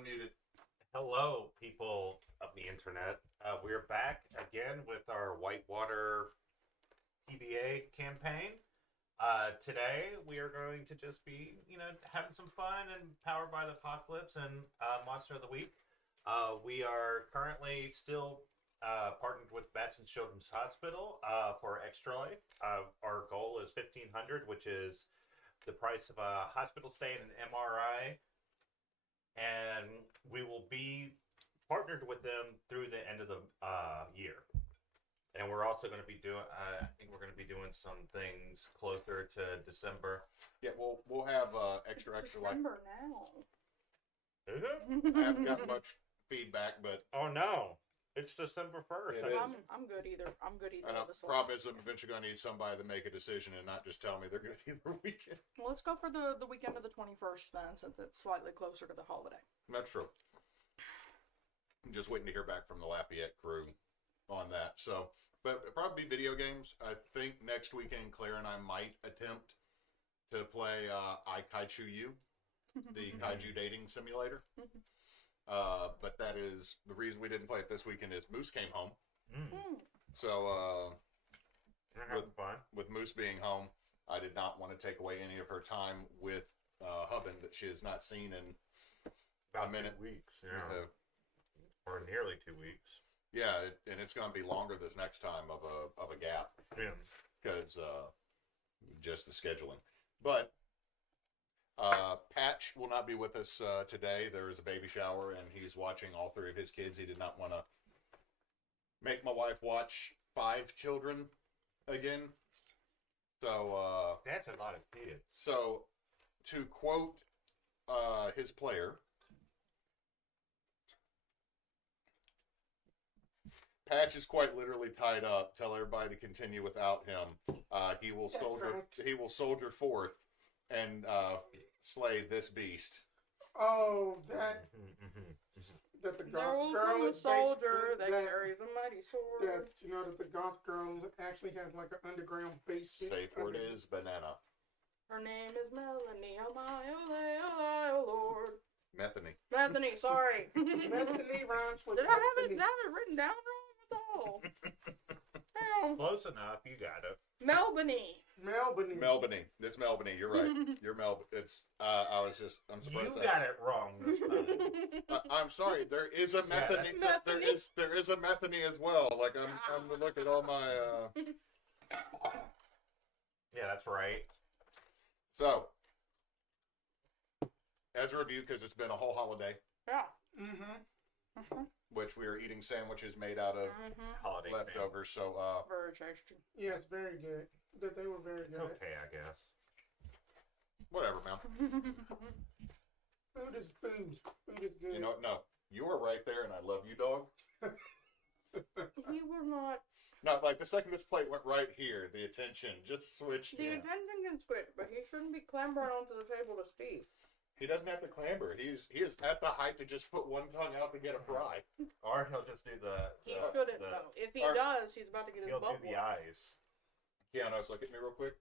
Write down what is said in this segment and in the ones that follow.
unmuted. Hello, people of the internet. We're back again with our Whitewater PBA campaign. Today, we are going to just be, having some fun and powered by the apocalypse and Monster of the Week. We are currently still partnered with Bats Children's Hospital for Extra Life. Our goal is $1,500, which is the price of a hospital stay and an MRI. And we will be partnered with them through the end of the year. And we're also going to be doing, I think we're going to be doing some things closer to December. Yeah, we'll have extra December now. Is it? I haven't gotten much feedback, but Oh no, it's December 1st. It is. I'm good either. I'm good either. and the of this problem is I'm eventually going to need somebody to make a decision and not just tell me they're good either weekend. Well, let's go for the weekend of the 21st then, since it's slightly closer to the holiday. That's true. I'm just waiting to hear back from the Lafayette crew on that. So, but it'll probably be video games. I think next weekend Claire and I might attempt to play I Kaiju You, the kaiju dating simulator. But that is the reason we didn't play it this weekend is Moose came home. So You're having fun. with Moose being home, I did not want to take away any of her time with Hubbin that she has not seen in About a minute. 2 weeks, yeah. Or nearly 2 weeks. Yeah, and it's going to be longer this next time of a gap Yeah. because just the scheduling. But Patch will not be with us today. There is a baby shower, and he's watching all three of his kids. He did not want to make my wife watch 5 children again. So That's a lot of kids. So, to quote his player, Patch is quite literally tied up. Tell everybody to continue without him. He will soldier. He will soldier forth and slay this beast. Oh, that the There goth will girl come a is soldier that basically carries a mighty sword. that that the goth girl actually has like an underground basement. Safe word is banana. Her name is Melanie. Oh my, oh Lord. Methany. Bethany, sorry. Bethany rhymes with Did I have Bethany. it written down wrong? What the hell? Damn. Close enough, you got it. Melbany. Melbourne. Melbany. This Melbany. You're right. You're Mel. It's. I'm surprised. You that. got it wrong this time. I'm sorry. There is a Methany. that's- There is a Methany as well. Like I'm looking at all my. Yeah, that's right. So, as a review, because it's been a whole holiday, Yeah. which we are eating sandwiches made out of Holiday leftovers. So, Very tasty. Yes, very good. That they were very It's good. okay, I guess. whatever, man. Food is food. Food is good. You know what? No, you were right there, and I love you, dog. You were not. No, like the second this plate went right here, the attention just switched. The attention can switch, but he shouldn't be clambering onto the table to Steve. He doesn't have to clamber. He is at the height to just put one tongue out to get a fry. Or he'll just do He shouldn't, though. If he does, he's about to get his He'll do butt the whooped. eyes. Keanos, look at me real quick.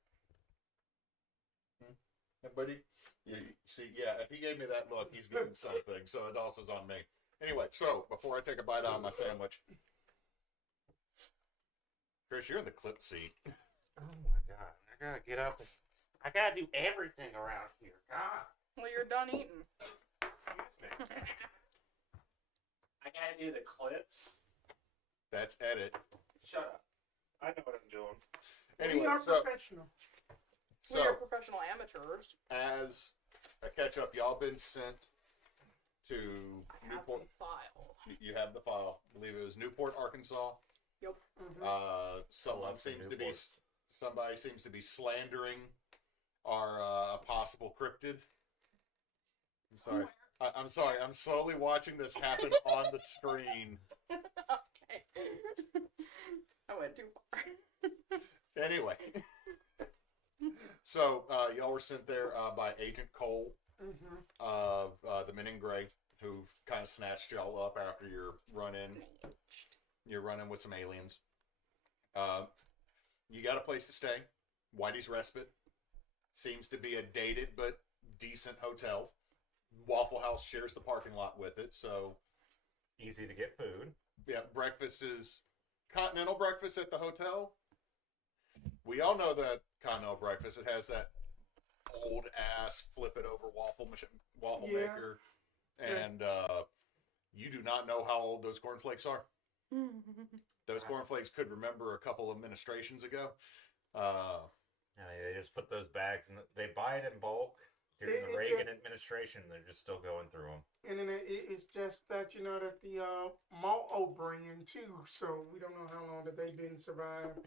Hey, buddy. You see, yeah, if he gave me that look, he's getting something. So it also is on me. Anyway, so before I take a bite out of my sandwich, Chris, you're in the clip seat. Oh my god. I gotta get up and I gotta do everything around here. God. Well, you're done eating. Excuse me. I gotta do the clips. That's edit. Shut up. I know what I'm doing. we Anyway, are so professional. We are so professional amateurs. as a catch up, y'all been sent to I have Newport. the file. You have the file. I believe it was Newport, Arkansas. Yep. Someone Love seems to be Newport. somebody seems to be slandering our possible cryptid. I'm sorry. I'm sorry. I'm slowly watching this happen on the screen. Okay. I went too far. Anyway, so y'all were sent there by Agent Cole of the Men in Gray, who kind of snatched y'all up after your run-in. You're running with some aliens. You got a place to stay. Whitey's Respite seems to be a dated but decent hotel. Waffle House shares the parking lot with it, so Easy to get food. yeah, breakfast is continental breakfast at the hotel. We all know that continental breakfast. It has that old ass flip it over waffle Yeah. maker, and you do not know how old those cornflakes are. Those cornflakes could remember a couple administrations ago. They just put those bags and they buy it in bulk during the It Reagan just- administration. They're just still going through them. And then it's just that, that the Malto brand, too, so we don't know how long that they've been survived.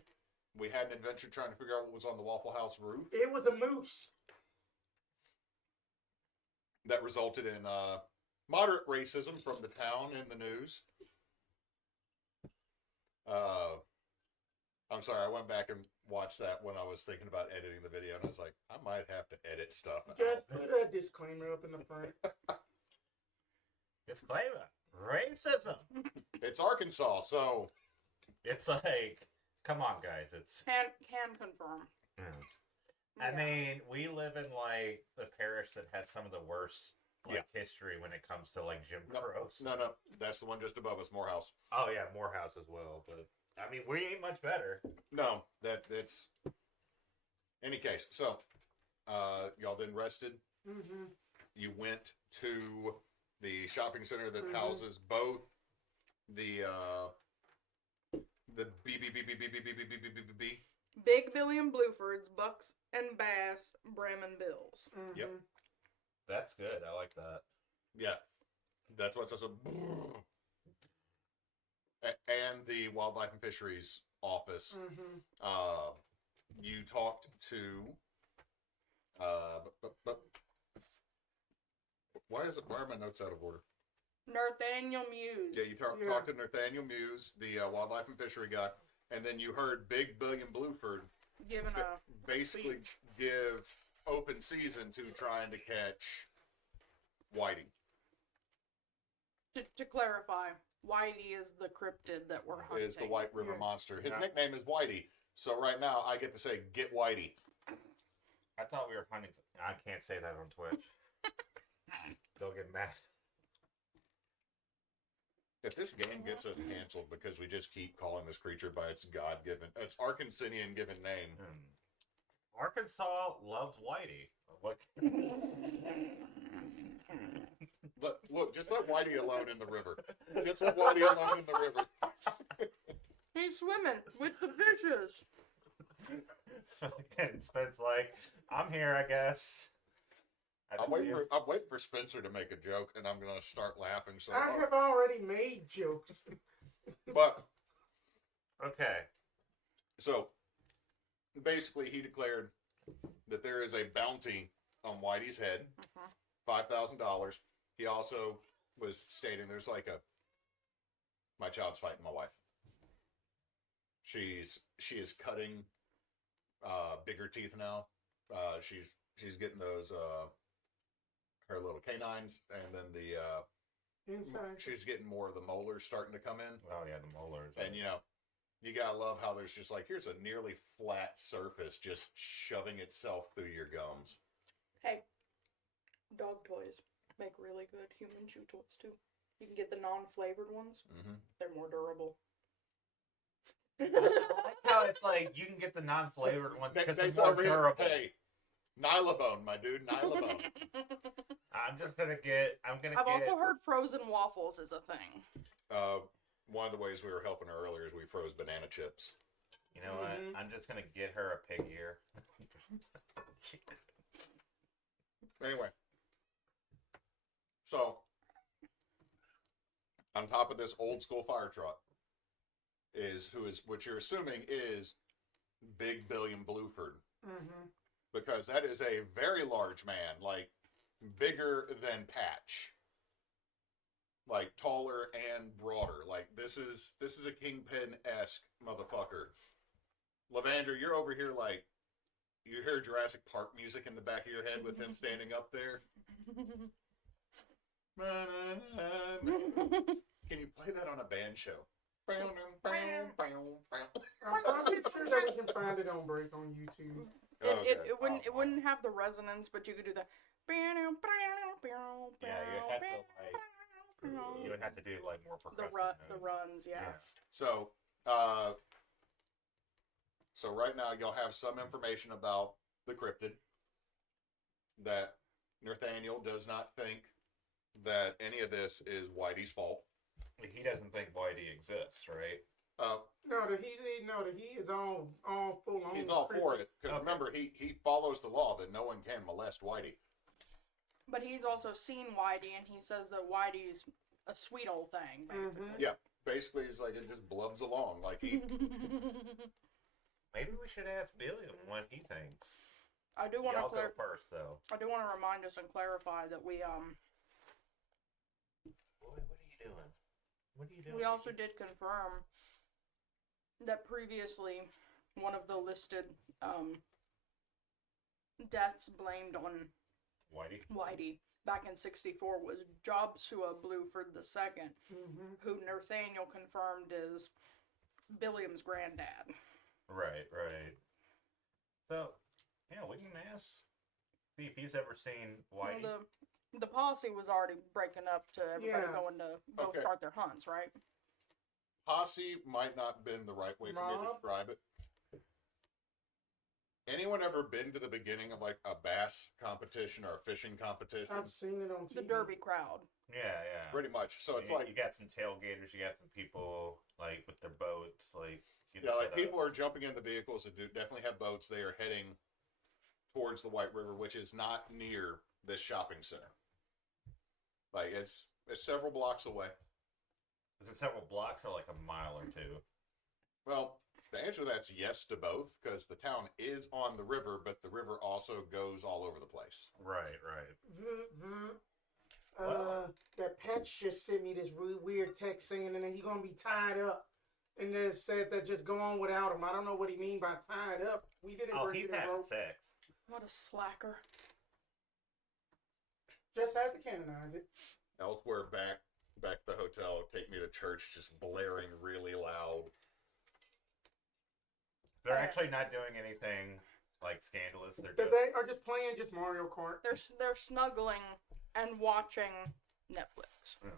We had an adventure trying to figure out what was on the Waffle House roof. It was a moose. That resulted in moderate racism from the town in the news. I'm sorry, I went back and watched that when I was thinking about editing the video, and I was like, I might have to edit stuff out. Just put a disclaimer up in the front. Disclaimer: racism. It's Arkansas, so It's like, come on, guys. It's. Can confirm. I Yeah. mean, we live in like the parish that has some of the worst history when it comes to like Jim Crow. no, that's the one just above us, Morehouse. Oh yeah, Morehouse as well. But I mean, we ain't much better. No, that's any case. So, y'all then rested. Mm-hmm. You went to the shopping center that Mhm. houses both the B. Big Billy and Bluefords, Bucks and Bass, Bremen Bills. Mm-hmm. Yep. That's good. I like that. Yeah, that's what it says. And the Wildlife and Fisheries office. Mm-hmm. You talked to. Why are my notes out of order? Nathaniel Muse. Yeah, you talked to Nathaniel Muse, the Wildlife and Fishery guy, and then you heard Big Billy and Blueford Given a basically speech. give open season to trying to catch whiting. To clarify, Whitey is the cryptid that we're hunting. Is the White River Yeah. Monster. His Yeah. nickname is Whitey. So right now I get to say, get Whitey. I thought we were hunting. I can't say that on Twitch. They'll get mad. If this game gets us canceled because we just keep calling this creature by its its Arkansinian given name. Arkansas loves Whitey. What? Look, just let Whitey alone in the river. Just let Whitey alone in the river. He's swimming with the fishes. And Spence like, I'm here, I guess. I'm waiting for Spencer to make a joke, and I'm gonna start laughing. So, I have already made jokes. but Okay. so basically, he declared that there is a bounty on Whitey's head, $5,000. He also was stating there's like my child's fighting my wife. She is cutting bigger teeth now. She's getting those her little canines, and then Inside. she's getting more of the molars starting to come in. Oh yeah, the molars. And you gotta love how there's just like, here's a nearly flat surface just shoving itself through your gums. Hey, dog toys make really good human chew toys too. You can get the non-flavored ones. Mm-hmm. They're more durable. I like how it's like you can get the non-flavored ones because Next they're more over here, durable. hey, Nylabone, my dude, Nylabone. I'm I've get. also heard frozen waffles is a thing. One of the ways we were helping her earlier is we froze banana chips. You know what? Mhm. I'm just gonna get her a pig ear. Anyway, so on top of this old school fire truck is what you're assuming is Big Billion Blueford, Mm-hmm. because that is a very large man, like bigger than Patch, like taller and broader. Like this is a Kingpin-esque motherfucker. Levandra, you're over here like you hear Jurassic Park music in the back of your head with him standing up there. Can you play that on a band show? I'm pretty sure that we can find it on Break on YouTube. It wouldn't have the resonance, but you could do the You would have to do like more the progressive the notes. runs, yeah. So, so right now you'll have some information about the cryptid. That Nathaniel does not think that any of this is Whitey's fault. He doesn't think Whitey exists, right? He is all full on. He's all for it because Okay. remember he follows the law that no one can molest Whitey. But he's also seen Whitey, and he says that Whitey's a sweet old thing, basically. Yeah, basically it's like it just blubs along like he. Maybe we should ask Billiam what he thinks. I do want to Y'all go first, though. I do want to remind us and clarify that we Boy, what are you doing? What are you doing? we also did confirm that previously one of the listed deaths blamed on Whitey back in '64 was Jobsua Bluford II, who Nathaniel confirmed is Billiam's granddad. Right. So, yeah, we can ask. See if he's ever seen Whitey. Well, the posse was already breaking up to everybody Yeah. going to go Okay. start their hunts, right? Posse might not have been the right way for me to Mob? describe it. Anyone ever been to the beginning of like a bass competition or a fishing competition? I've seen it on TV. The Derby crowd. Yeah. Pretty much. So it's you, like you got some tailgaters, you got some people like with their boats, like yeah, like people are jumping in the vehicles that do definitely have boats. They are heading towards the White River, which is not near this shopping center. Like it's several blocks away. Is it several blocks or like a mile or two? Well, the answer to that's yes to both because the town is on the river, but the river also goes all over the place. Right. That Patch just sent me this really weird text saying that he's gonna be tied up, and then said that just go on without him. I don't know what he mean by tied up. We didn't Oh, bring he's you the having rope. sex. What a slacker. Just had to canonize it. Elsewhere back to the hotel, take me to church, just blaring really loud. They're actually not doing anything like scandalous. They're But just they are just playing just Mario Kart. They're snuggling and watching Netflix. Yeah.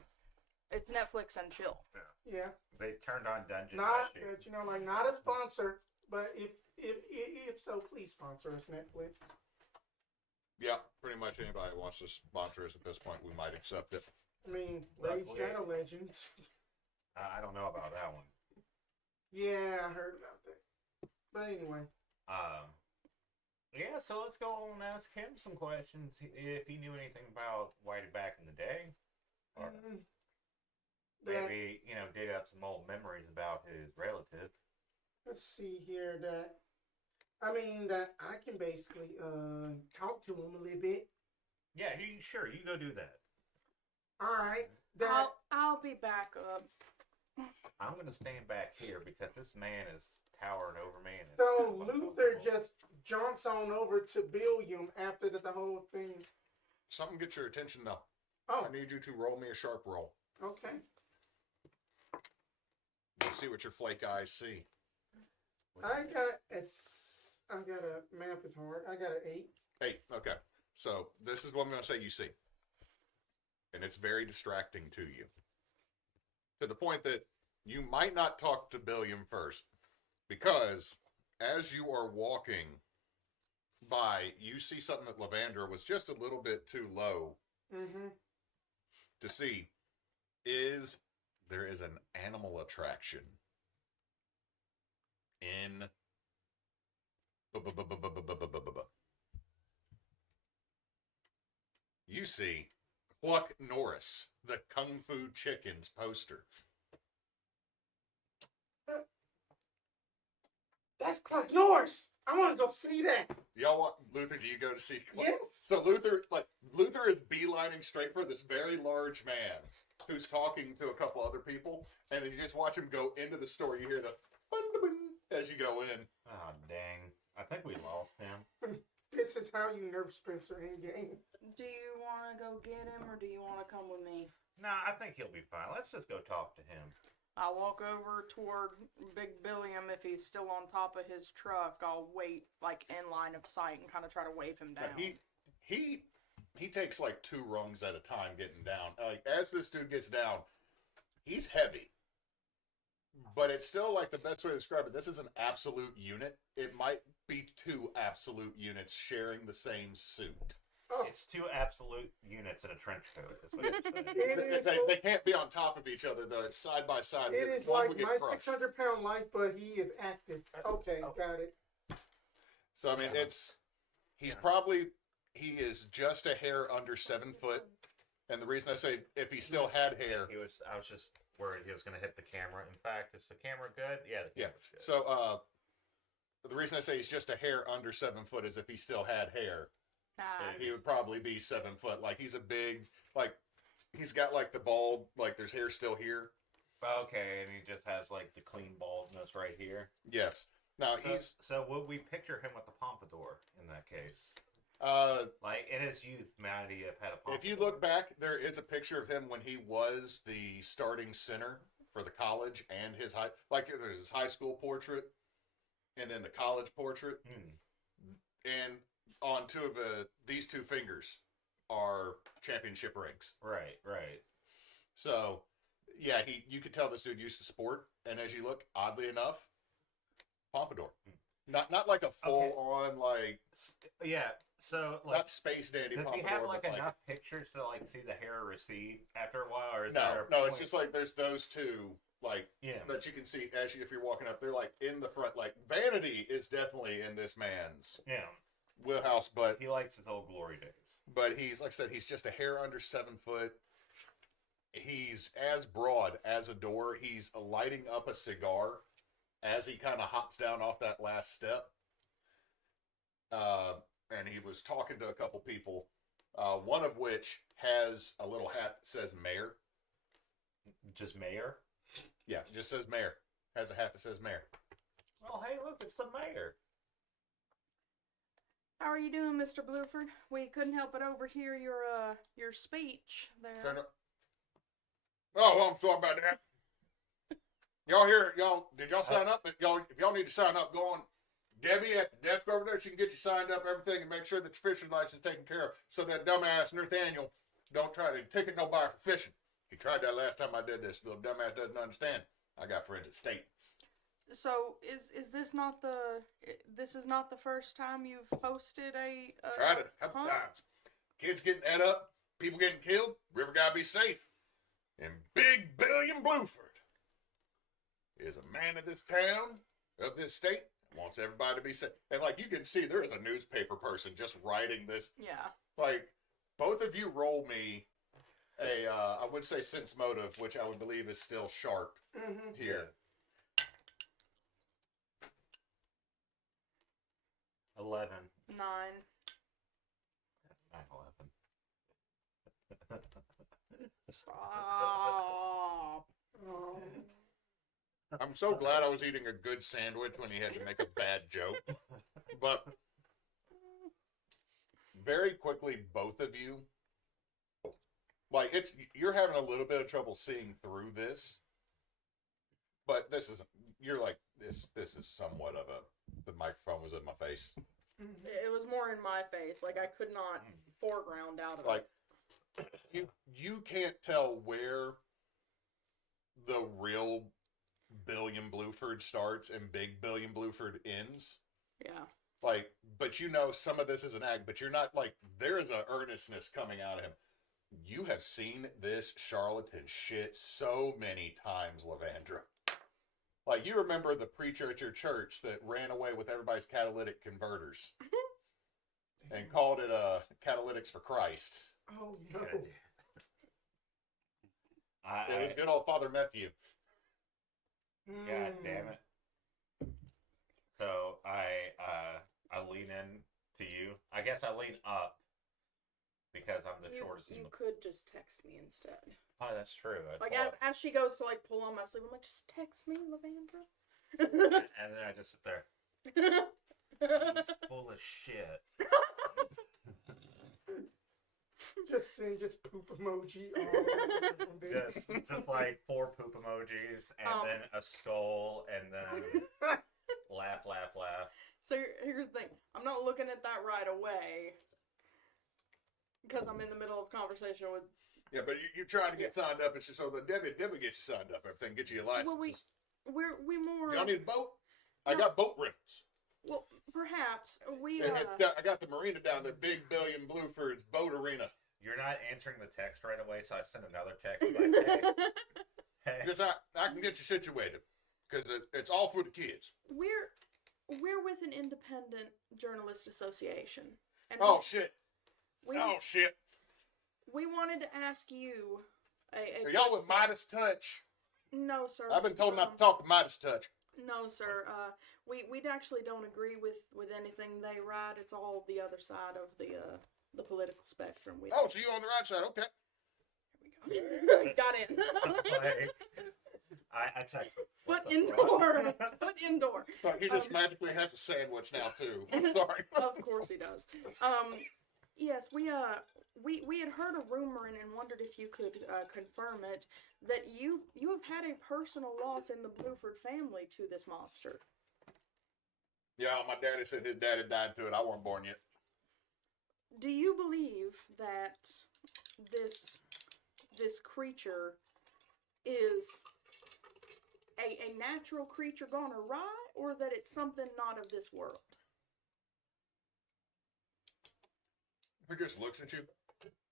It's Netflix and chill. Yeah, they turned on Dungeon not Mesh. like not a sponsor, but if so, please sponsor us, Netflix. Yeah, pretty much anybody who wants to sponsor us at this point, we might accept it. I mean, Rage Luckily- Shadow Legends. I don't know about that one. Yeah, I heard about that. But anyway, Yeah, so let's go and ask him some questions if he knew anything about Whitey back in the day. Or that, maybe, dig up some old memories about his relative. let's see here. That I can basically talk to him a little bit. Yeah, sure, you go do that. All right. That I'll be back up. I'm going to stand back here because this man is towering over me. And so Luther just jumps on over to Billiam after the whole thing. Something get your attention though. Oh, I need you to roll me a sharp roll. okay. We'll see what your flake eyes see. I got a math is hard. I got an 8. 8. Okay. So this is what I'm going to say you see. And it's very distracting to you. To the point that you might not talk to Billiam first. Because as you are walking by, you see something that Levandra was just a little bit too low Mm-hmm. to see. There is an animal attraction in you see Cluck Norris, the Kung Fu Chickens poster. That's Clark Norris. I want to go see that. Y'all want Luther? Do you go to see Cluck? Yes. So Luther is beelining straight for this very large man who's talking to a couple other people, and then you just watch him go into the store. You hear the as you go in. Oh, dang. I think we lost him. This is how you nerf Spencer in game. Do you want to go get him, or do you want to come with me? Nah, I think he'll be fine. Let's just go talk to him. I'll walk over toward Big Billiam. If he's still on top of his truck, I'll wait, like, in line of sight and kind of try to wave him down. He he takes like 2 rungs at a time getting down. Like as this dude gets down, he's heavy. But it's still like the best way to describe it. This is an absolute unit. It might be 2 absolute units sharing the same suit. Oh, It's 2 absolute units in a trench coat. Is what you're saying. They can't be on top of each other though. It's side by side. it because is one like would get my crushed. 600-pound life, but he is active. Okay, got it. So I mean, he is just a hair under 7 foot. And the reason I say if he still had hair, I was just worried he was going to hit the camera. In fact, is the camera good? Yeah, the yeah. camera's good. So the reason I say he's just a hair under 7 foot is if he still had hair, he would probably be 7 foot. Like he's a big, like he's got like the bald, like there's hair still here. Okay, and he just has like the clean baldness right here. Yes. Now So would we picture him with the pompadour in that case? Like in his youth, might he have had a pompadour? If you look back, there is a picture of him when he was the starting center for the college and his high, like there's his high school portrait, and then the college portrait, and on these 2 fingers are championship rings. Right. So, yeah, you could tell this dude used to sport, and as you look, oddly enough, pompadour, not like a full on like Yeah. So like not space dandy does pompadour. he have like but enough pictures to like see the hair recede after a while, or is no, there a no, it's point- just like there's those 2 like yeah. that you can see if you're walking up. They're like in the front. Like vanity is definitely in this man's Yeah. wheelhouse, but He likes his old glory days. he's like I said, he's just a hair under 7 foot. He's as broad as a door. He's lighting up a cigar as he kind of hops down off that last step. And he was talking to a couple people, one of which has a little hat that says mayor. Just mayor? Yeah, it just says mayor. Has a hat that says mayor. Oh, hey, look, it's the mayor. How are you doing, Mr. Bluford? We couldn't help but overhear your speech there. Oh, well, I'm sorry about that. Did y'all sign up? If y'all need to sign up, go on Debbie at the desk over there. She can get you signed up, everything, and make sure that your fishing license is taken care of. So that dumbass Nathaniel don't try to ticket nobody for fishing. He tried that last time I did this. Little dumbass doesn't understand. I got friends at state. So is this not the first time you've hosted a Tried it a couple times. Kids getting ate up, people getting killed. River gotta be safe. And Big Billiam Bluford is a man of this town, of this state, wants everybody to be safe. And like you can see, there is a newspaper person just writing this. Yeah. Like both of you roll me a, I would say sense motive, which I would believe is still sharp here. 11. 9. 11. Stop. I'm so glad I was eating a good sandwich when he had to make a bad joke. But very quickly, both of you, like you're having a little bit of trouble seeing through this. But you're like, this is somewhat of the microphone was in my face. It was more in my face. Like I could not foreground out of Like it. you can't tell where the real Billiam Bluford starts and Big Billiam Bluford ends. Yeah. Like, but some of this is an act, but you're not like, there is a earnestness coming out of him. You have seen this charlatan shit so many times, Levandra. Like, you remember the preacher at your church that ran away with everybody's catalytic converters and called it Catalytics for Christ. Oh, no. It was good old Father Matthew. God damn it. So I lean in to you. I guess I lean up because I'm the shortest. You could just text me instead. Oh, that's true. Like as she goes to like pull on my sleeve, I'm like, just text me, Levandra. And then I just sit there. He's full of shit. Just poop emoji. Just like 4 poop emojis, and then a skull, and then laugh. So here's the thing. I'm not looking at that right away. Because I'm in the middle of conversation with. Yeah, but you're trying to get signed up, and so the Debbie gets you signed up. Everything, get you a license. Well, we more. You don't need a boat. I got boat rentals. Well, perhaps we. I got the marina down there, Big Billion Blueford's boat arena. You're not answering the text right away, so I sent another text like, hey. Because I can get you situated. Because it's all for the kids. We're with an independent journalist association. And shit. Shit. We wanted to ask you. Are y'all with Midas Touch? No, sir. I've been told not to talk to Midas Touch. No, sir. We actually don't agree with anything they write. It's all the other side of the political spectrum. So you on the right side? Okay. Here we go. Got in. I text. Foot indoor. Foot indoor. He just magically has a sandwich now too. I'm sorry. Of course he does. Yes, we had heard a rumor and wondered if you could confirm it that you have had a personal loss in the Bluford family to this monster. Yeah, my daddy said his daddy died to it. I wasn't born yet. Do you believe that this creature is a natural creature gone awry, or that it's something not of this world? He just looks at you.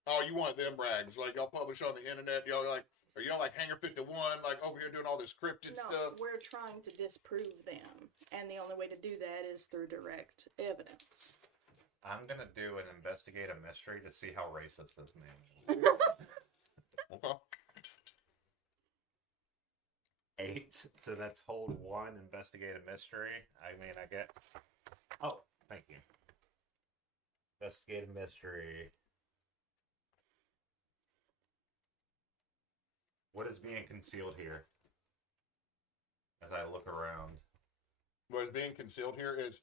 Oh, you want them rags? Like y'all publish on the internet? Y'all like, are y'all like Hangar 51? Like over here doing all this cryptid stuff? No, we're trying to disprove them, and the only way to do that is through direct evidence. I'm gonna do an investigate a mystery to see how racist this man is. Okay. 8, so that's hold 1, investigate a mystery. I mean, I get. Oh, thank you. Investigate a mystery. What is being concealed here? As I look around. What is being concealed here is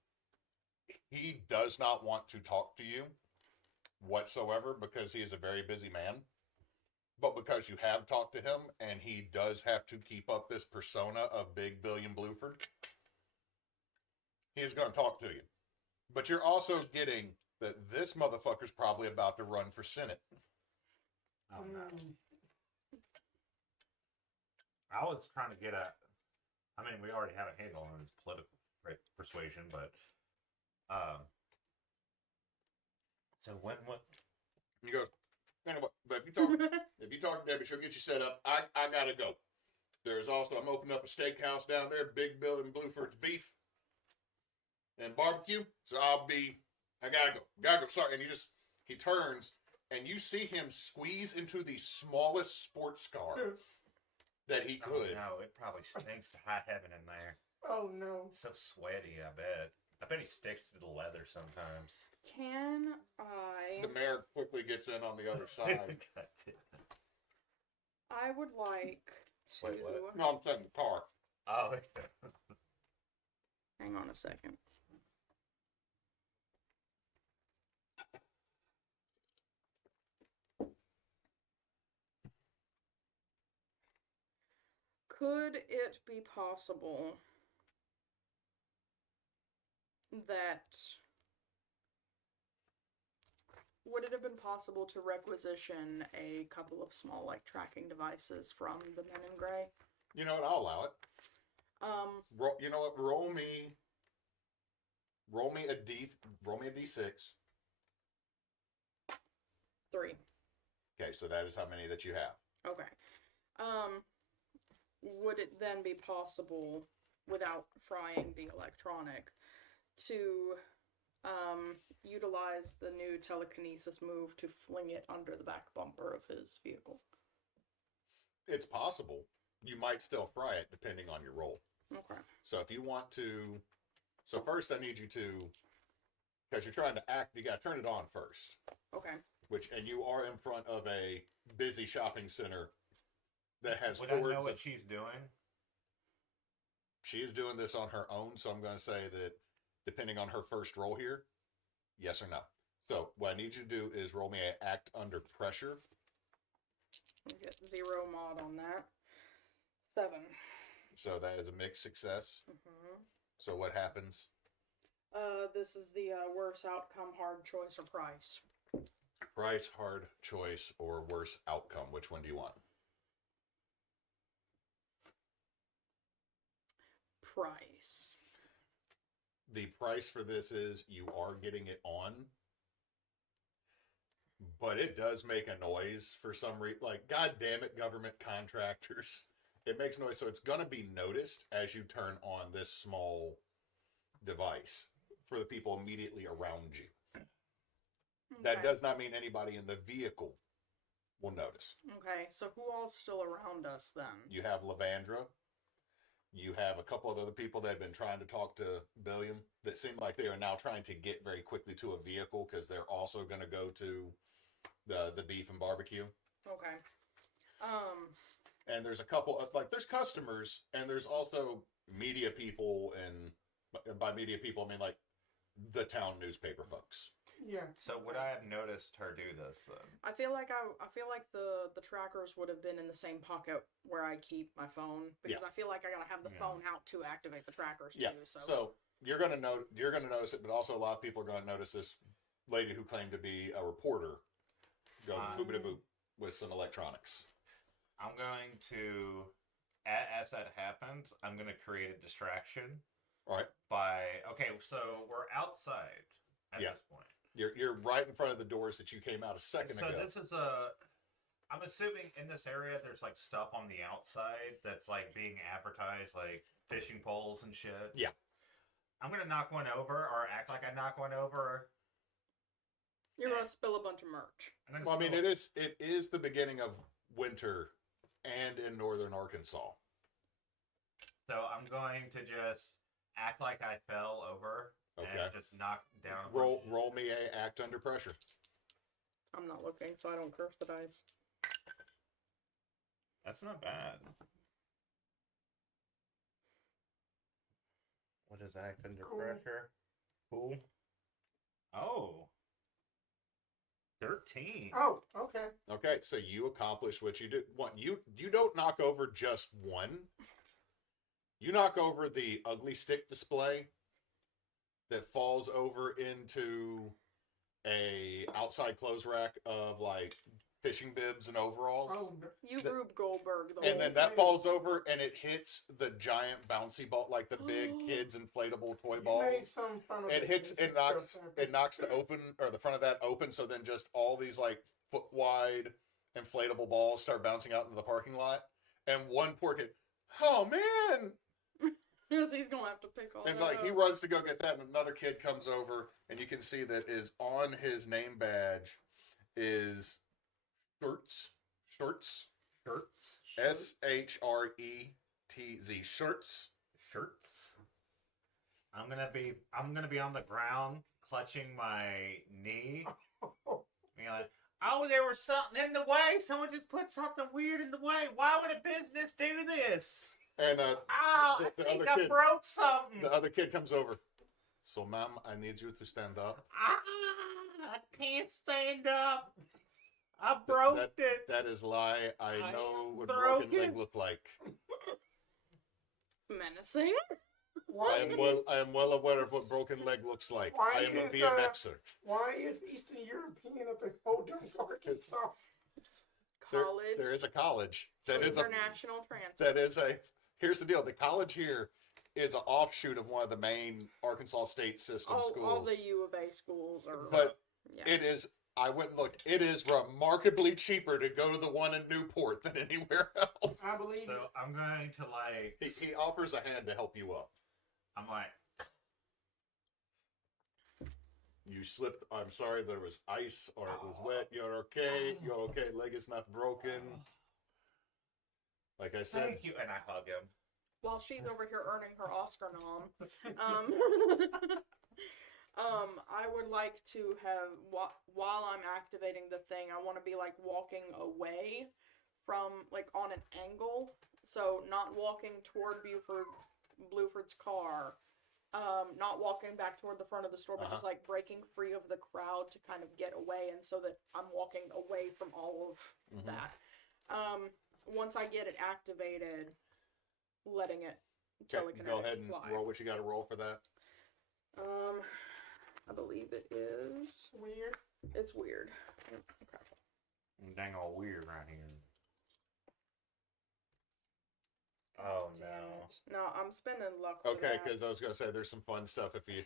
he does not want to talk to you whatsoever because he is a very busy man. But because you have talked to him and he does have to keep up this persona of Big Billion Bluford, he's going to talk to you. But you're also getting that this motherfucker's probably about to run for Senate. Oh no. I was trying to get I mean, we already have a handle on his political persuasion, but so what? You go, anyway, but if you talk to Debbie, she'll get you set up. I gotta go. There's also, I'm opening up a steakhouse down there, Big Bill and Bluford's Beef and Barbecue. So I gotta go. Sorry. And he turns and you see him squeeze into the smallest sports car that he could. Oh, no, it probably stinks to high heaven in there. Oh no. So sweaty, I bet. I bet he sticks to the leather sometimes. Can I? The mayor quickly gets in on the other side. I would like to. Wait, what? No, I'm saying the car. Oh, Hang on a second. Could it be possible that... Would it have been possible to requisition a couple of small, like, tracking devices from the men in gray? You know what? I'll allow it. You know what? Roll me a D6. 3. Okay, so that is how many that you have. Okay. Would it then be possible, without frying the electronic, to utilize the new telekinesis move to fling it under the back bumper of his vehicle? It's possible. You might still fry it depending on your roll. Okay. So if you want to... So first I need you to... Because you're trying to act, you got to turn it on first. Okay. And you are in front of a busy shopping center that has Would I know hordes what of... she's doing? She is doing this on her own, so I'm going to say that depending on her first roll here, yes or no. So what I need you to do is roll me an act under pressure. I'll get 0 mod on that. 7. So that is a mixed success. Mm-hmm. So what happens? This is the worst outcome, hard choice or price. Price, hard choice, or worse outcome. Which one do you want? Price. The price for this is you are getting it on, but it does make a noise for some reason. Like, God damn it, government contractors. It makes noise, so it's going to be noticed as you turn on this small device for the people immediately around you. That does not mean anybody in the vehicle will notice. Okay, so who all's still around us then? You have Levandra. You have a couple of other people that have been trying to talk to Billiam that seem like they are now trying to get very quickly to a vehicle because they're also going to go to the beef and barbecue. Okay. And there's a couple of, like, there's customers and there's also media people, and by media people I mean like the town newspaper folks. Yeah. So would I have noticed her do this then? I feel like the trackers would have been in the same pocket where I keep my phone because I feel like I gotta have the phone out to activate the trackers too. So you're gonna notice it, but also a lot of people are gonna notice this lady who claimed to be a reporter go boop with some electronics. I'm going to, as that happens, I'm going to create a distraction. All right. Okay, so we're outside at this point. You're right in front of the doors that you came out a second ago. So this is I'm assuming in this area there's like stuff on the outside that's like being advertised, like fishing poles and shit. Yeah. I'm going to knock one over or act like I knock one over. You're going to spill a bunch of merch. Well, I mean, it is the beginning of winter and in northern Arkansas. So I'm going to just act like I fell over and just knock down a roll me a act under pressure. I'm not looking, so I don't curse the dice. That's not bad. What is act under pressure? Cool. Oh. 13. Oh, okay. Okay, so you accomplish what you do. You don't knock over just one. You knock over the ugly stick display that falls over into a outside clothes rack of like fishing bibs and overalls. Oh, you Rube Goldberg. And then that falls over and it hits the giant bouncy ball, like the big kids inflatable toy balls. It hits and knocks the front of that open, so then just all these like foot wide inflatable balls start bouncing out into the parking lot. And one poor kid, oh man! Because he's gonna have to pick all. And like he runs to go get that, and another kid comes over, and you can see that is on his name badge is shirts. SHRETZ. Shirts. I'm gonna be on the ground clutching my knee. Being like, oh, there was something in the way. Someone just put something weird in the way. Why would a business do this? And I think I broke something. The other kid comes over. So, ma'am, I need you to stand up. I can't stand up. I broke it. That is lie. I know what broken leg look like. It's menacing. I am well aware of what broken leg looks like. I am a BMXer. Why is Eastern European up in Podunk, Arkansas? College. There is a college. That is international transfer. Here's the deal. The college here is an offshoot of one of the main Arkansas state system schools. All the U of A schools are. But it is. I went and looked. It is remarkably cheaper to go to the one in Newport than anywhere else. I believe. So I'm going to like. He offers a hand to help you up. I'm like. You slipped. I'm sorry. There was ice or it was wet. You're okay. You're okay. Leg is not broken. Like I said. Thank you, and I hug him. While she's over here earning her Oscar nom. I would like to have, while I'm activating the thing, I want to be like walking away from, like on an angle. So not walking toward Bluford's car. Not walking back toward the front of the store, but just like breaking free of the crowd to kind of get away, and so that I'm walking away from all of that. Once I get it activated, letting it telekinetic go ahead and fly. roll what you got to roll for that. I believe it is. Weird. It's weird. Okay. Dang all weird right here. Oh no. No, I'm spending luck. For Okay, that. because I was gonna say there's some fun stuff if you.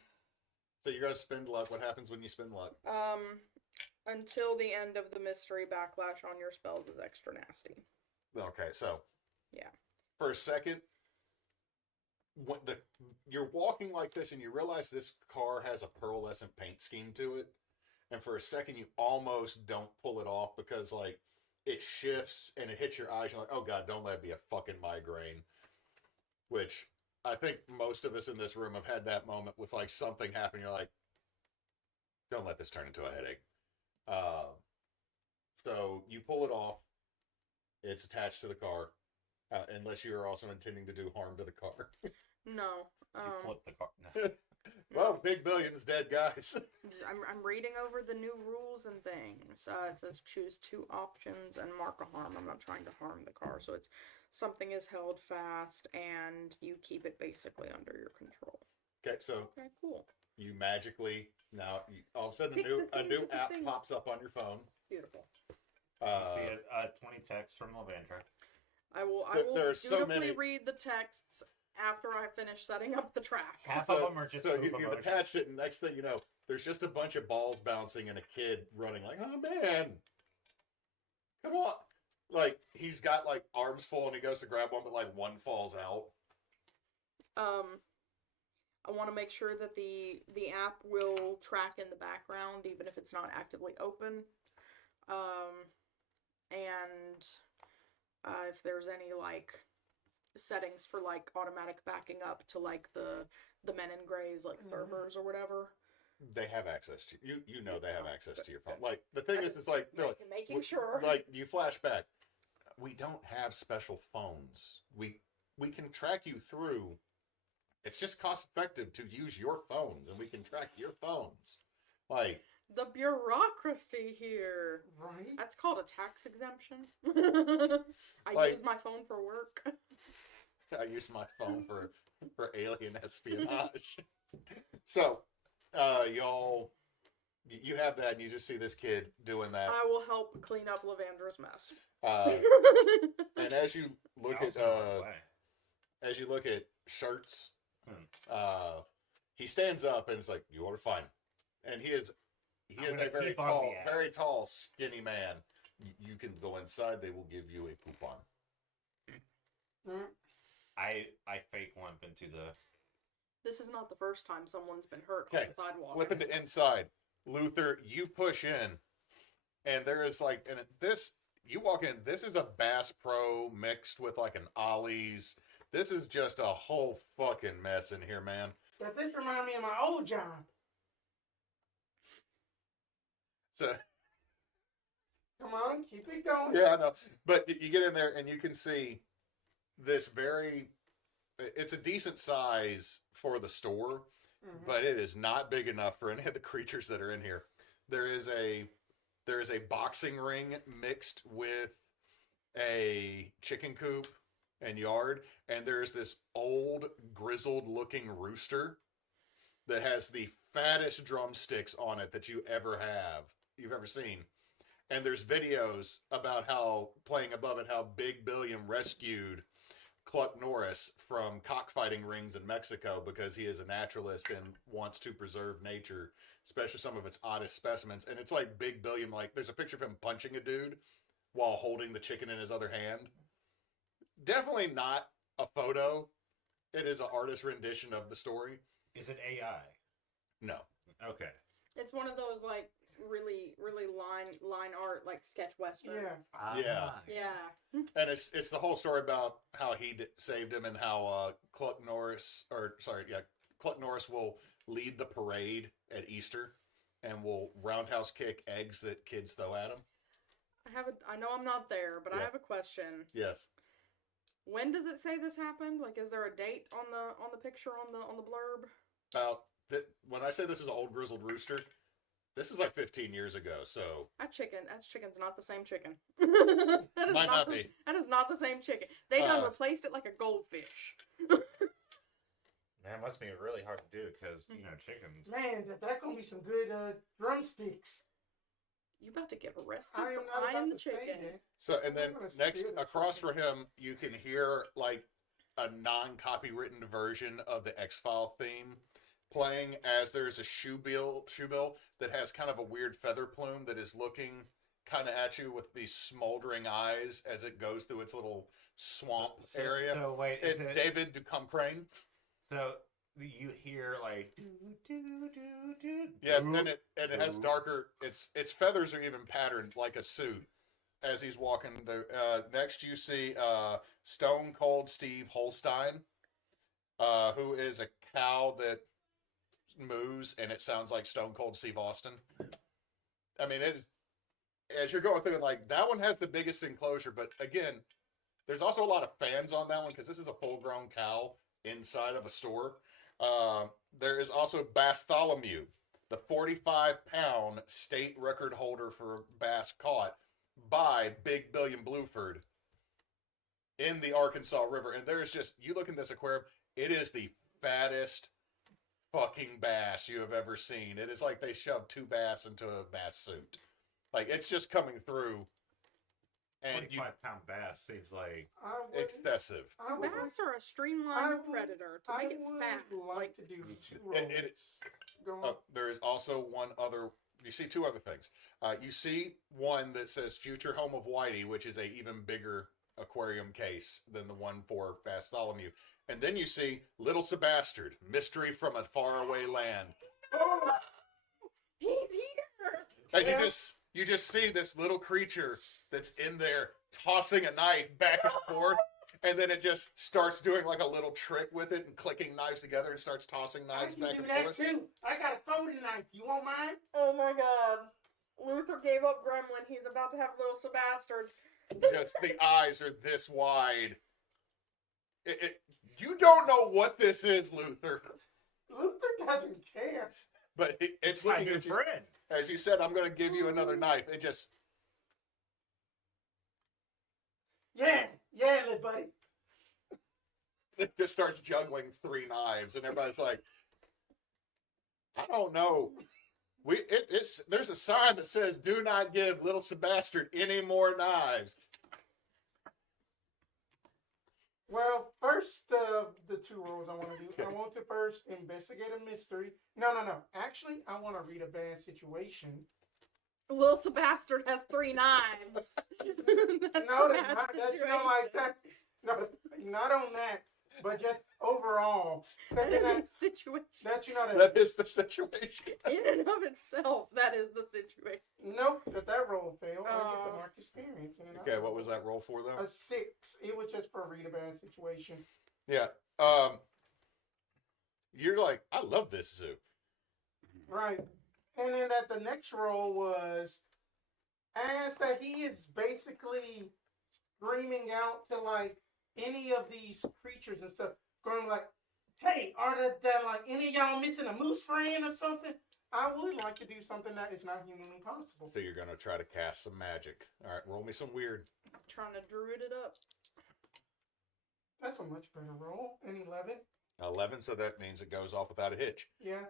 So you're gonna spend luck. What happens when you spend luck? Until the end of the mystery, backlash on your spells is extra nasty. Okay, so Yeah. for a second, you're walking like this and you realize this car has a pearlescent paint scheme to it, and for a second you almost don't pull it off because like it shifts and it hits your eyes. You're like, oh god, don't let it be a fucking migraine. Which I think most of us in this room have had that moment with like something happen. You're like, don't let this turn into a headache. So you pull it off. It's attached to the car, unless you're also intending to do harm to the car. No. You flip the car. No. Well, Big Billion's dead, guys. I'm reading over the new rules and things. It says choose 2 options and mark a harm. I'm not trying to harm the car, so it's something is held fast and you keep it basically under your control. Okay, so Okay, cool. you magically all of a sudden Pick a the new thing, app the thing. pops up on your phone. Beautiful. Must be a 20 text from Levandra. I will There's so dutifully many- read the texts after I finish setting up the track. Half So, of them are just so poop you've emojis. attached it, and next thing you know, there's just a bunch of balls bouncing and a kid running like, oh man, come on. Like, he's got like arms full and he goes to grab one, but like one falls out. I want to make sure that the app will track in the background even if it's not actively open. And if there's any like settings for like automatic backing up to like the men in grays like servers or whatever. They have access to you. You know they have access to your phone. Like the thing is, it's like they're like, Making sure. Like you flash back. We don't have special phones. We can track you through. It's just cost effective to use your phones, and we can track your phones. Like The bureaucracy here. Right? That's called a tax exemption. I Like- use my phone for work. I use my phone for alien espionage. So, y'all, you have that, and you just see this kid doing that. I will help clean up Levandra's mess. And as you look That was at in the wrong way. as you look at shirts, he stands up and it's like, "You order fine," and he is I'm a gonna very keep on tall, the app. very tall, skinny man. You can go inside; they will give you a coupon. I fake limp into the. This is not the first time someone's been hurt Okay, on the sidewalk. Flipping to inside, Luther, you push in, and there is like, and this you walk in. This is a Bass Pro mixed with like an Ollie's. This is just a whole fucking mess in here, man. But this reminds me of my old job. So Come on, keep it going. yeah, I know. But you get in there and you can see this it's a decent size for the store, Mhm. but it is not big enough for any of the creatures that are in here. There is a boxing ring mixed with a chicken coop and yard, and there's this old grizzled looking rooster that has the fattest drumsticks on it that you've ever seen. And there's videos about how playing above it how Big Billiam rescued Cluck Norris from cockfighting rings in Mexico because he is a naturalist and wants to preserve nature, especially some of its oddest specimens. And it's like Big Billiam, like there's a picture of him punching a dude while holding the chicken in his other hand. Definitely not a photo. It is an artist rendition of the story. Is it AI? No. Okay. It's one of those like really line art like sketch western. Yeah. Yeah. Yeah. And it's the whole story about how he saved him and how Cluck Norris will lead the parade at Easter and will roundhouse kick eggs that kids throw at him. I know I'm not there, but I Yeah. have a question. Yes. When does it say this happened? Like, is there a date on the picture on the blurb? When I say this is an old grizzled rooster, this is like 15 years ago. So That's chicken's not the same chicken. That is might not be. That is not the same chicken. They done replaced it like a goldfish. Man, it must be really hard to do because, chickens. Man, that gonna be some good drumsticks. You about to get arrested I am for not buying about the to say chicken. that. So, and then I'm gonna next steal the across chicken. from him, you can hear like a non-copywritten version of the X-File theme playing as there's a shoe bill that has kind of a weird feather plume that is looking kind of at you with these smoldering eyes as it goes through its little swamp area. So wait, It's David Ducombe. So you hear like do do do do. Yes, and it has darker. Its feathers are even patterned like a suit as he's walking. Next you see Stone Cold Steve Holstein, who is a cow that moos, and it sounds like Stone Cold Steve Austin. I mean, it is, as you're going through it, like that one has the biggest enclosure, but again, there's also a lot of fans on that one because this is a full-grown cow inside of a store. There is also Bartholomew, the 45-pound state record holder for bass caught by Big Billion Blueford in the Arkansas River. And there's just, you look in this aquarium, it is the fattest fucking bass you have ever seen. It is like they shoved 2 bass into a bass suit. Like, it's just coming through. And 25-pound bass seems like excessive. Bass are a streamlined predator to make it fat. Like to do 2 rolls. There is also one other. You see 2 other things. You see one that says "Future Home of Whitey," which is a even bigger aquarium case than the one for Bartholomew. And then you see "Little Sebastard, Mystery from a Faraway Land." Oh, he's here. And you just see this little creature that's in there tossing a knife back and forth, and then it just starts doing like a little trick with it and clicking knives together and starts tossing knives back and forth. Too. I got a folding knife. You want mine? Oh my god. Luther gave up Gremlin. He's about to have Little Sebastard. Just the eyes are this wide. You don't know what this is, Luther. Luther doesn't care. But it's my looking new at you. friend. As you said, I'm going to give you another knife. Yeah, little buddy. It just starts juggling 3 knives, and everybody's like, I don't know. There's a sign that says, "Do not give Little Sebastard any more knives." Well, first the 2 rolls I want to do. I want to first investigate a mystery. No. Actually, I want to read a bad situation. Little Sebastard has 3 knives. No, that's not like that. No, not on that. But just overall, That is the situation. That is the situation. In and of itself, that is the situation. Nope, that roll failed. I get the mark experience. Okay, what was that roll for, though? A 6. It was just for a read a bad situation. Yeah. You're like, I love this zoo. Right. And then the next roll was as that he is basically screaming out to like any of these creatures and stuff, going like, "Hey, are there like any of y'all missing a moose friend or something?" I would like to do something that is not humanly possible. So you're gonna try to cast some magic. All right, roll me some weird. I'm trying to druid it up. That's a much better roll. An 11. 11, so that means it goes off without a hitch. Yeah.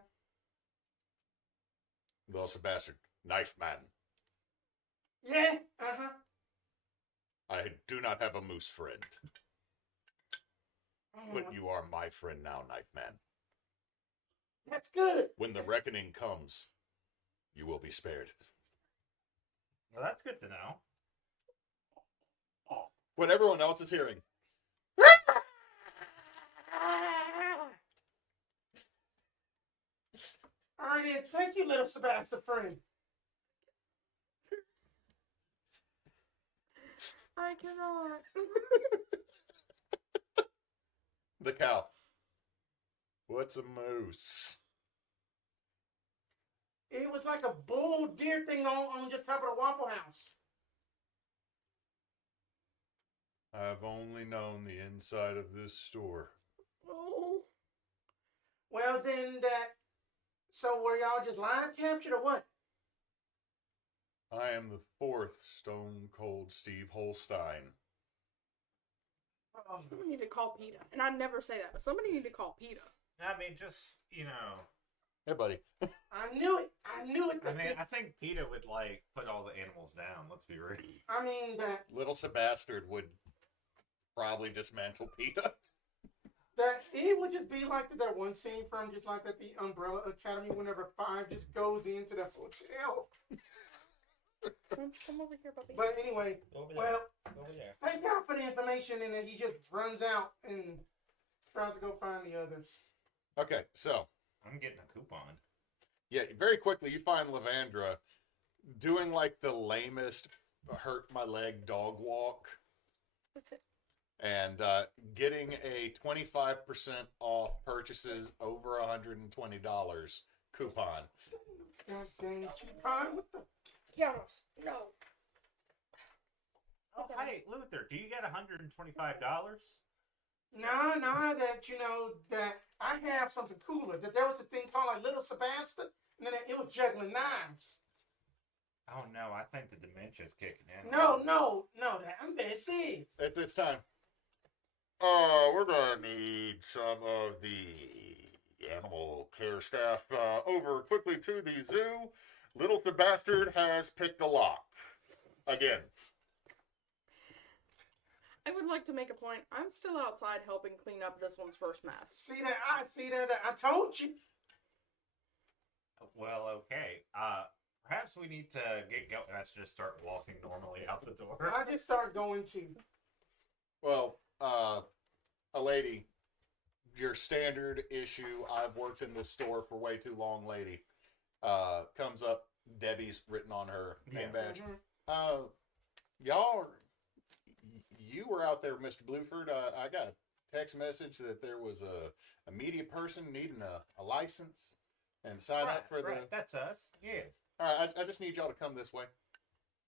Little Sebastard, knife man. Yeah. Uh-huh. I do not have a moose friend, but you are my friend now, knife man. That's good. When the reckoning comes, you will be spared. Well, that's good to know. What everyone else is hearing. All right, then. Thank you, little Sebastian friend. I cannot. The cow. What's a moose? It was like a bull deer thing on just top of the Waffle House. I've only known the inside of this store. Oh. Well, then so were y'all just live captured or what? I am the 4th Stone Cold Steve Holstein. Somebody need to call PETA. And I never say that, but somebody need to call PETA. I mean, just, Hey, buddy. I knew it. I knew it. I mean, I think PETA would, put all the animals down, let's be real. I mean, that Little Sebastard would probably dismantle PETA. it would just be like that one scene from just like at the Umbrella Academy whenever Five just goes into the hotel. Come over here, puppy. But anyway, Over well, Over there. thank God for the information, and then he just runs out and tries to go find the others. Okay, so I'm getting a coupon. yeah, very quickly you find Levandra doing like the lamest hurt my leg dog walk What's it? and getting a 25% off purchases over $120 coupon. God dang it, coupon! What the? Kianos, no. Oh, hey, Luther, do you get $125? No, that I have something cooler. That there was a thing called like Little Sebastian, and then it was juggling knives. Oh, no, I think the dementia's kicking in. No, I'm dead serious. At this time, we're gonna need some of the animal care staff over quickly to the zoo. Little Sebastard has picked a lock again. I would like to make a point. I'm still outside helping clean up this one's first mess. See that? I told you. Well, okay. Perhaps we need to get going. Let's just start walking normally out the door. I just start going to. Well, a lady, your standard issue, I've worked in this store for way too long lady, comes up, Debbie's written on her name badge. Mhm. You were out there, Mr. Bluford. I got a text message that there was a media person needing a license and sign up for the... That's us. Yeah. All right, I just need y'all to come this way.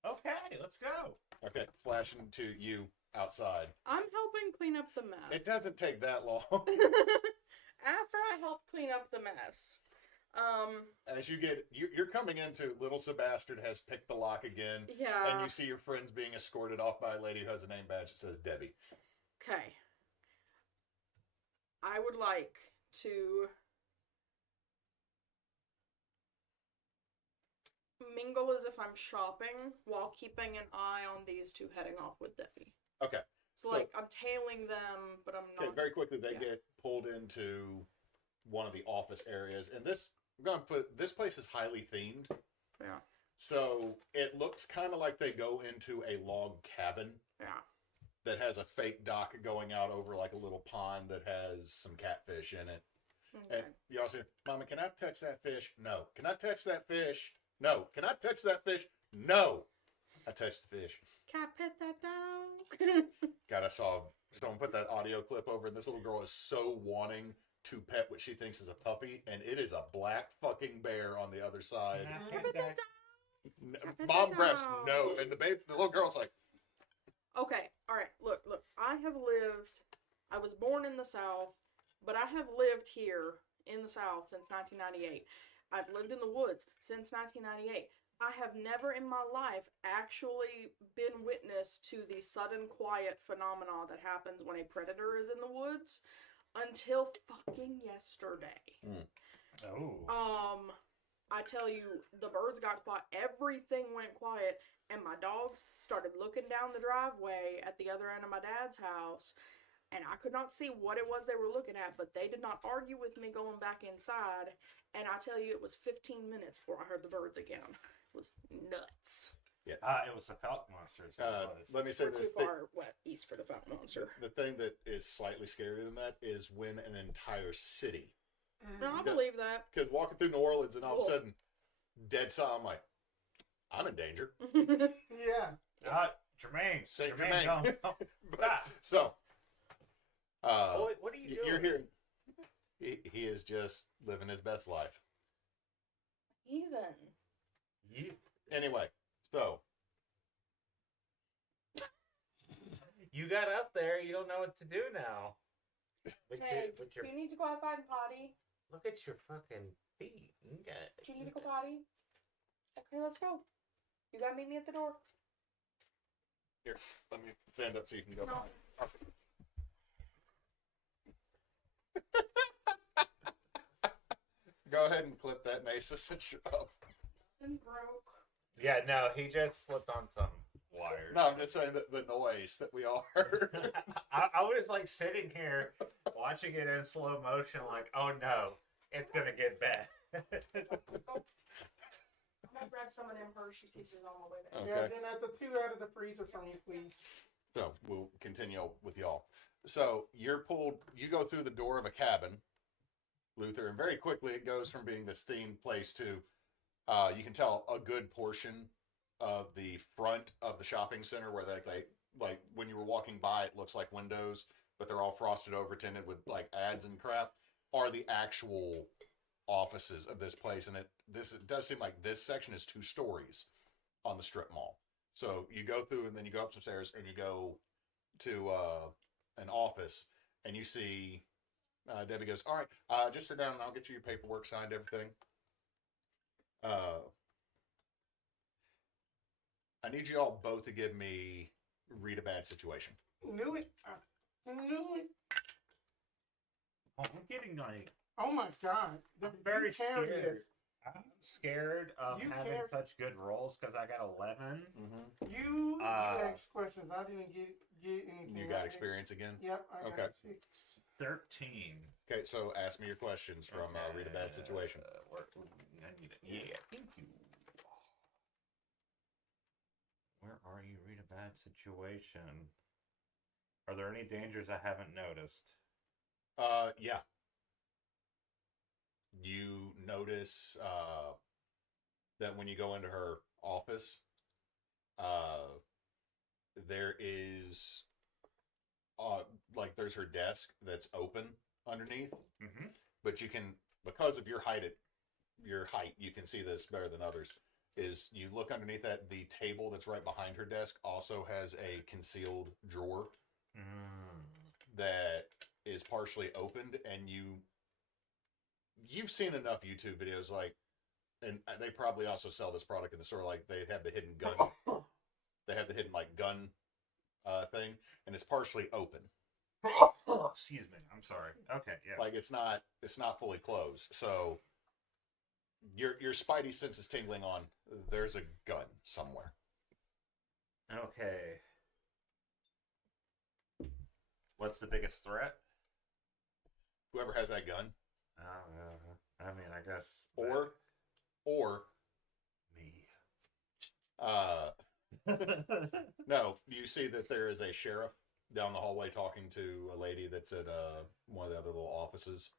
Okay, let's go. Okay, flashing to you outside. I'm helping clean up the mess. It doesn't take that long. After I help clean up the mess, As you're coming into Little Sebastard has picked the lock again. yeah. And you see your friends being escorted off by a lady who has a name badge that says Debbie. Okay. I would like to mingle as if I'm shopping while keeping an eye on these two heading off with Debbie. Okay. So, like, I'm tailing them, but I'm Okay, not. very quickly they Yeah. get pulled into one of the office areas, and this place is highly themed. Yeah. So it looks kind of like they go into a log cabin Yeah. that has a fake dock going out over like a little pond that has some catfish in it. Okay. And you all say, Mama, can I touch that fish? No. Can I touch that fish? No. Can I touch that fish? No. I touched the fish. Can I pet that dog? God, I saw someone put that audio clip over, and this little girl is so wanting to pet what she thinks is a puppy, and it is a black fucking bear on the other side. Can I pet that dog? Mom grabs no, and the little girl's like, Okay, alright, look. I was born in the South, but I have lived here in the South since 1998. I've lived in the woods since 1998. I have never in my life actually been witness to the sudden quiet phenomena that happens when a predator is in the woods until fucking yesterday. Oh. I tell you, the birds got quiet, everything went quiet, and my dogs started looking down the driveway at the other end of my dad's house, and I could not see what it was they were looking at, but they did not argue with me going back inside, and I tell you, it was 15 minutes before I heard the birds again. It was nuts. yeah. It was the Falcon Monster. is what it was. Let me say We're this. too far east for the fountain monster. The thing that is slightly scarier than that is when an entire city. No, I believe that. Because walking through New Orleans and all of a sudden, dead silent, I'm like, I'm in danger. Yeah. Jermaine. Saint Jermaine, Germain. don't But, so, Boy, what are you doing? you're hearing, he is just living his best life. Heathen. Anyway, so, You got up there. You don't know what to do now. Hey, With your, do you need to go outside and potty? look at your fucking feet. Do you need to go potty? Okay, let's go. You gotta meet me at the door. here, let me stand up so you can go. No. ahead and clip that, Neysa, since you're up. And broke. Yeah, no, he just slipped on some wires. No, I'm just saying that the noise that we all heard. I was like sitting here watching it in slow motion, like, oh no, it's gonna get bad. I'm gonna grab some of them Hershey pieces on the way there. Okay. Yeah, then at the 2 out of the freezer from you, please. So we'll continue with y'all. So you go through the door of a cabin, Luther, and very quickly it goes from being this themed place to, you can tell a good portion of the front of the shopping center where they like when you were walking by, it looks like windows, but they're all frosted over, tinted with like ads and crap, are the actual offices of this place. And it does seem like this section is 2 stories on the strip mall. So you go through and then you go up some stairs and you go to an office and you see Debbie goes, all right, just sit down and I'll get you your paperwork signed, everything. I need you all both to give me read a bad situation. Knew it. I knew it. Oh, I'm getting like, Oh my god. I'm very You carry scared. this. I'm scared of You having can't- such good rolls because I got 11. Mm-hmm. You asked questions. I didn't get anything. You got experience again? Yep, I Okay. got 6. 13. Okay, so ask me your questions from read a bad situation. I need it. Yeah, thank you. Where are you? Read a bad situation. Are there any dangers I haven't noticed? Yeah. You notice that when you go into her office, there is like there's her desk that's open underneath, Mm-hmm. but you can, because of your height, you can see this better than others. Is you look underneath that, the table that's right behind her desk also has a concealed drawer that is partially opened, and you've seen enough YouTube videos, like, and they probably also sell this product in the store, like they have the hidden gun, they have the hidden like gun thing, and it's partially open. Excuse me. I'm sorry. Okay, yeah. Like it's not fully closed. So your spidey sense is tingling on there's a gun somewhere. Okay. What's the biggest threat? Whoever has that gun. I mean, I guess. Or me. no, you see that there is a sheriff down the hallway talking to a lady that's at one of the other little offices.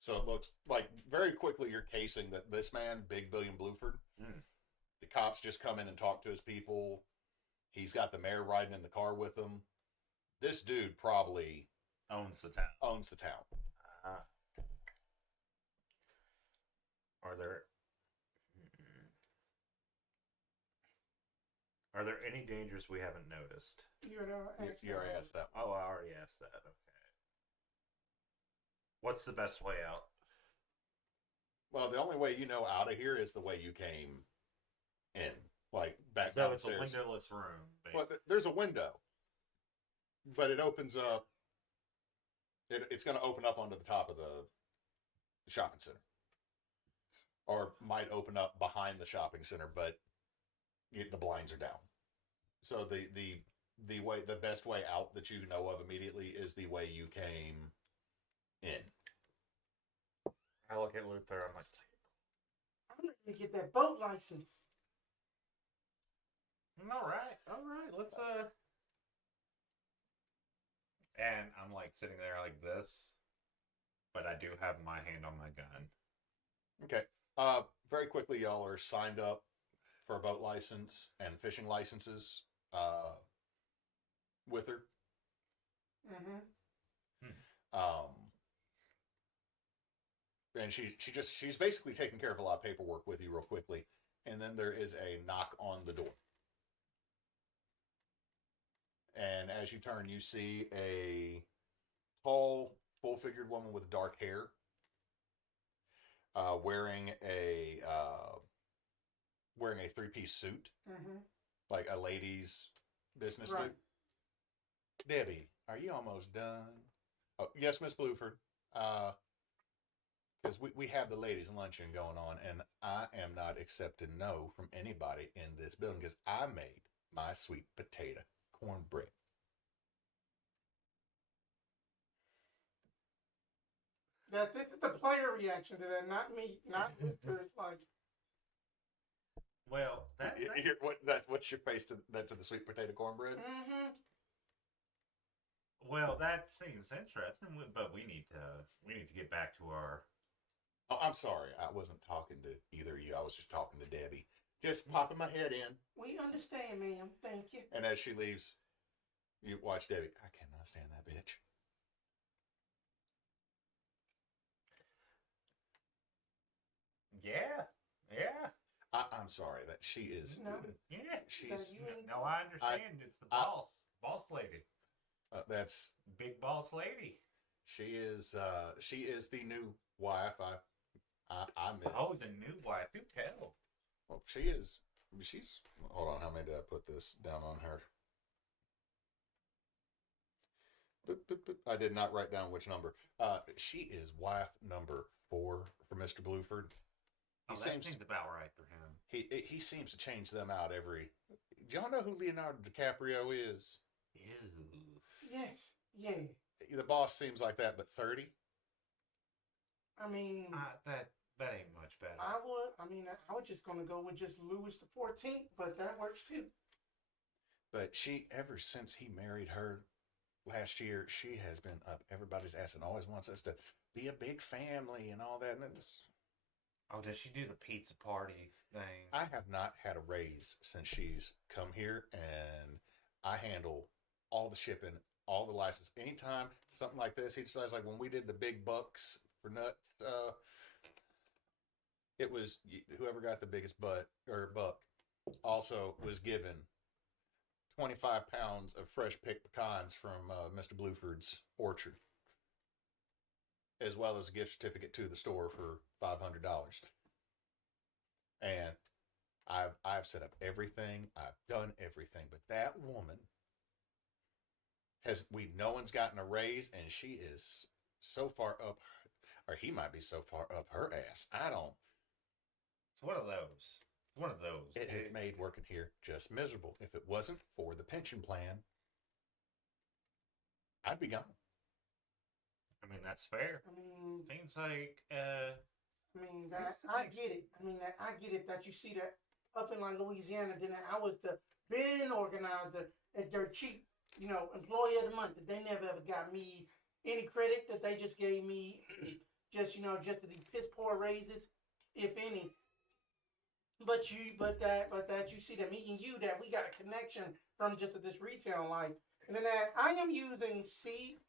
So it looks like very quickly you're casing that this man, Big Billiam Bluford, the cops just come in and talk to his people. He's got the mayor riding in the car with him. This dude probably owns the town. Are there any dangers we haven't noticed? You already asked that. Oh, I already asked that. Okay. What's the best way out? Well, the only way you know out of here is the way you came in, like back So it's a downstairs. windowless room. Well, there's a window, but it opens up. It's going to open up onto the top of the shopping center, or might open up behind the shopping center, but the blinds are down. So the best way out that you know of immediately is the way you came in. I look at Luther. I'm like, I'm ready to get that boat license. all right. Let's And I'm like sitting there like this, but I do have my hand on my gun. Okay. Very quickly, y'all are signed up for a boat license and fishing licenses with her. And she's basically taking care of a lot of paperwork with you real quickly. And then there is a knock on the door. And as you turn, you see a tall, full-figured woman with dark hair, wearing a 3-piece suit, like a lady's business suit. Debbie, are you almost done? Oh, yes, Miss Bluford. because we have the ladies' luncheon going on, and I am not accepting no from anybody in this building because I made my sweet potato cornbread. That this is the player reaction to that, not me, not Luther. Like, Well, What's your face to the sweet potato cornbread? Well, that seems interesting, but we need to get back to our. Oh, I'm sorry, I wasn't talking to either of you. I was just talking to Debbie. Just popping my head in. we understand, ma'am. Thank you. And as she leaves, you watch Debbie. I cannot stand that bitch. Yeah. I'm sorry that she is. No. Yeah. She's. No, I understand. It's the boss lady. That's Big boss lady. she is. She is the new wife. I miss. Oh, the new wife. Do tell. Well, she is. She's. Hold on. How many did I put this down on her? Boop, boop, boop. I did not write down which number. She is wife number 4 for Mr. Bluford. That seems about right for him. He seems to change them out every. Do y'all know who Leonardo DiCaprio is? Ew. Yes. Yeah. The boss seems like that, but 30. I mean, That ain't much better. I was just gonna go with just Louis the 14th, but that works too. But she, ever since he married her last year, she has been up everybody's ass and always wants us to be a big family and all that. And it's, Oh, does she do the pizza party thing? I have not had a raise since she's come here, and I handle all the shipping, all the license. Anytime something like this, he decides, like when we did the big bucks for nuts, it was whoever got the biggest buck also was given 25 pounds of fresh picked pecans from Mr. Bluford's orchard, as well as a gift certificate to the store for $500. And I've set up everything. I've done everything. But that woman no one's gotten a raise, and she is so far up, or he might be so far up her ass. I don't. It's one of those. It has made working here just miserable. If it wasn't for the pension plan, I'd be gone. I mean, that's fair. I mean, Seems like I get it. I get it that you see that up in like Louisiana. Then I was the bin organizer at their chief, employee of the month. That they never ever got me any credit. That they just gave me just the piss poor raises, if any. But that you see that me and you, that we got a connection from just this retail life. And then that I am using see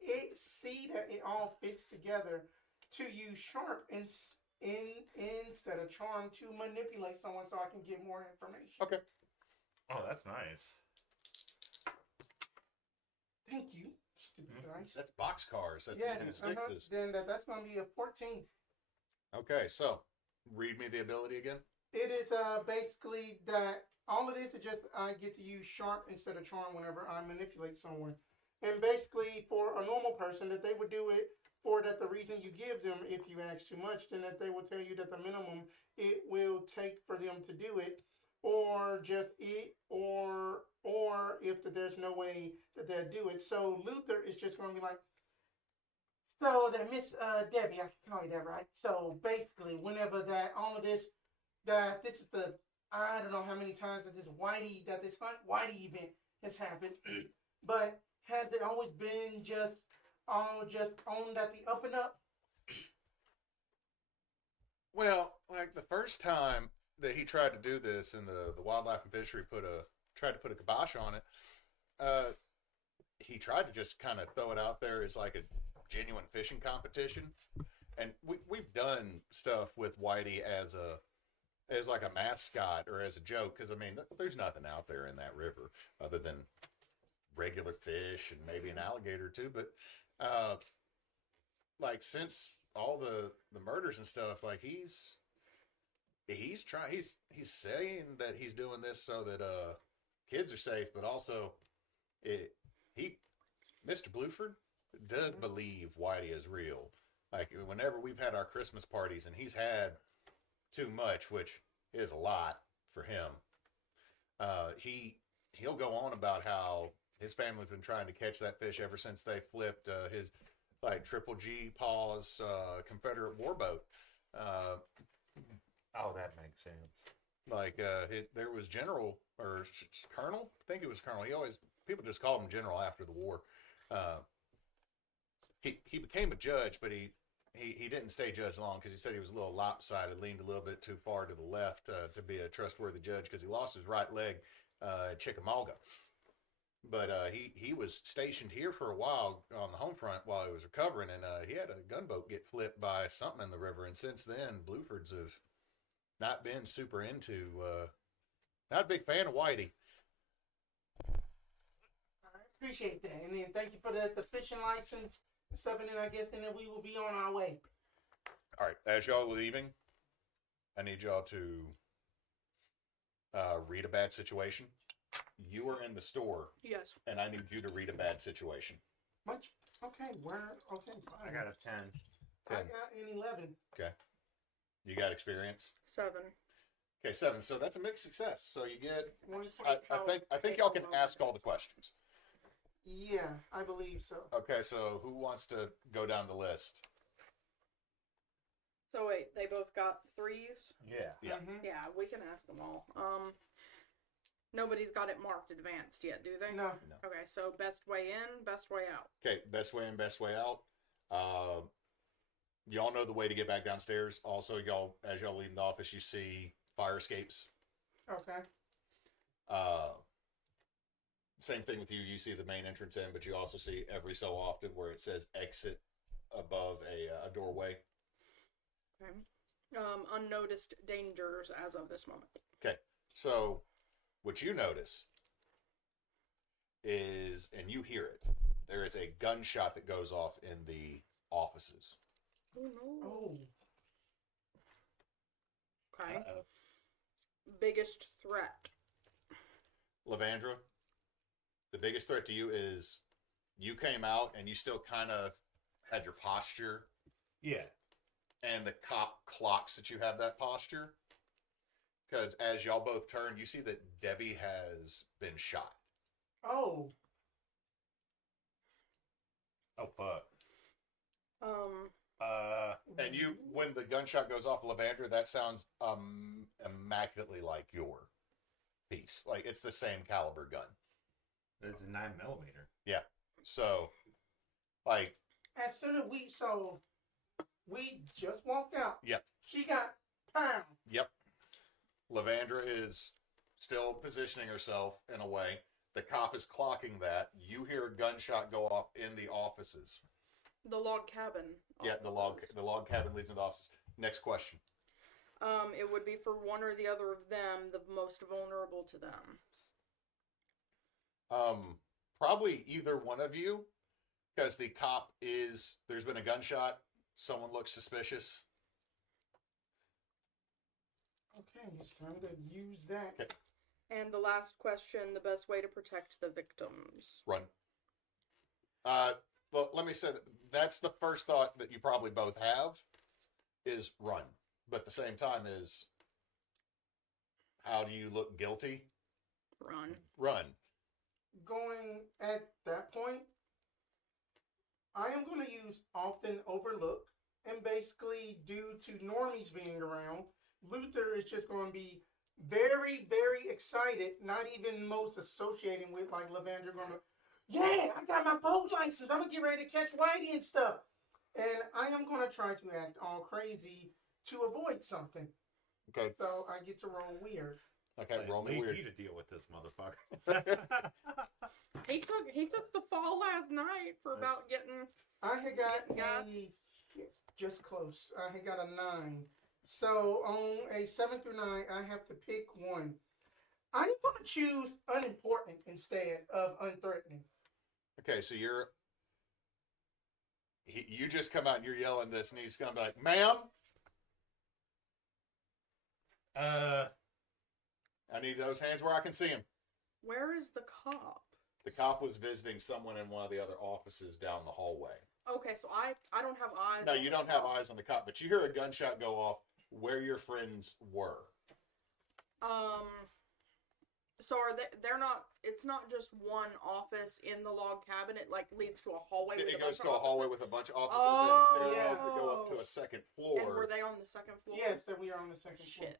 that it all fits together to use sharp instead of charm to manipulate someone so I can get more information. Okay. Oh, that's nice. Thank you, stupid dice. That's boxcars. That's Yeah, sixes. then that's going to be a 14. Okay, so read me the ability again. It is basically that all it is just I get to use sharp instead of charm whenever I manipulate someone. And basically for a normal person that they would do it for that the reason you give them if you ask too much, then that they will tell you that the minimum it will take for them to do it, or just it, or if there's no way that they'll do it. So Luther is just going to be like, so that Miss Debbie, I can call you that, right? So basically whenever that all of this, that this is the, I don't know how many times that this Whitey event has happened, but has it always been just on that the up and up? Well, like the first time that he tried to do this, and the wildlife and fishery tried to put a kibosh on it. He tried to just kind of throw it out there as like a genuine fishing competition, and we've done stuff with Whitey as like a mascot or as a joke, because I mean there's nothing out there in that river other than regular fish and maybe an alligator or two, but like since all the murders and stuff, like he's saying that he's doing this so that kids are safe, but also Mr. Bluford does believe Whitey is real. Like, whenever we've had our Christmas parties and he's had too much, which is a lot for him, he'll go on about how his family's been trying to catch that fish ever since they flipped his, like, Triple G Paws Confederate warboat. Oh, that makes sense. Like, there was General, or Colonel? I think it was Colonel. People just called him General after the war. He became a judge, but he didn't stay judge long because he said he was a little lopsided, leaned a little bit too far to the left to be a trustworthy judge because he lost his right leg at Chickamauga. But he was stationed here for a while on the home front while he was recovering, and he had a gunboat get flipped by something in the river. And since then, Bluefords have not been super into, not a big fan of Whitey. I appreciate that. And then thank you for the fishing license and stuff. And then I guess then we will be on our way. All right, as y'all are leaving, I need y'all to read a bad situation. You are in the store, Yes. and I need you to read a bad situation. Much? Okay, where? Okay, fine. I got a 10. I got an 11. Okay. You got experience? 7. Okay, 7. So that's a mixed success. So you get. Just I like how think y'all can they ask all roll the questions. Yeah, I believe so. Okay, so who wants to go down the list? So wait, they both got 3s? Yeah. Yeah. Mhm. Yeah, we can ask them all. Nobody's got it marked advanced yet, do they? No. Okay, so best way in, best way out. Okay, best way in, best way out. Y'all know the way to get back downstairs. Also, as y'all leave the office, you see fire escapes. Okay. Same thing with you. You see the main entrance in, but you also see every so often where it says exit above a doorway. Okay. Unnoticed dangers as of this moment. Okay, so what you notice is, and you hear it, there is a gunshot that goes off in the offices. Oh no. Oh. Okay. Uh-oh. Biggest threat. Levandra, the biggest threat to you is you came out and you still kind of had your posture, Yeah. and the cop clocks that you have that posture. Because as y'all both turn, you see that Debbie has been shot. Oh. Oh, fuck. And when the gunshot goes off, Levandra, that sounds immaculately like your piece. Like, it's the same caliber gun. It's a 9mm. Yeah. So, like, As soon as we just walked out. Yep. She got pound. yep. Levandra is still positioning herself in a way. The cop is clocking that. You hear a gunshot go off in the offices. The log cabin. Yeah, the log cabin leads into the offices. Next question. It would be for one or the other of them, the most vulnerable to them. Probably either one of you, because the cop there's been a gunshot. Someone looks suspicious. Okay, it's time to use that. Okay. And the last question, the best way to protect the victims. Run. Well, let me say that's the first thought that you probably both have is run. But at the same time is, how do you look guilty? Run. Run. Going at that point, I am going to use often overlook, and basically due to normies being around, Luther is just going to be very, very excited, not even most associating with like Levandra going to, yeah, I got my boat license. I'm going to get ready to catch Whitey and stuff. And I am going to try to act all crazy to avoid something. Okay. So I get to roll weird. Okay, roll me Leave weird. you to deal with this motherfucker. He took the fall last night for about getting. I had got Got- just close. I had got a 9. So on a 7 through 9, I have to pick one. I'm going to choose unimportant instead of unthreatening. Okay, so you just come out and you're yelling this, and he's gonna be like, "Ma'am, I need those hands where I can see them." Where is the cop? The cop was visiting someone in one of the other offices down the hallway. Okay, so I don't have eyes. No, on you the don't have cop. eyes on the cop, but you hear a gunshot go off where your friends were. So are they're not, it's not just one office in the log cabin, it like leads to a hallway with It a goes bunch to of a hallway offices? with a bunch of offices Oh. and stairwells that go up to a second floor. And were they on the second floor? Yes, that we are on the second Shit.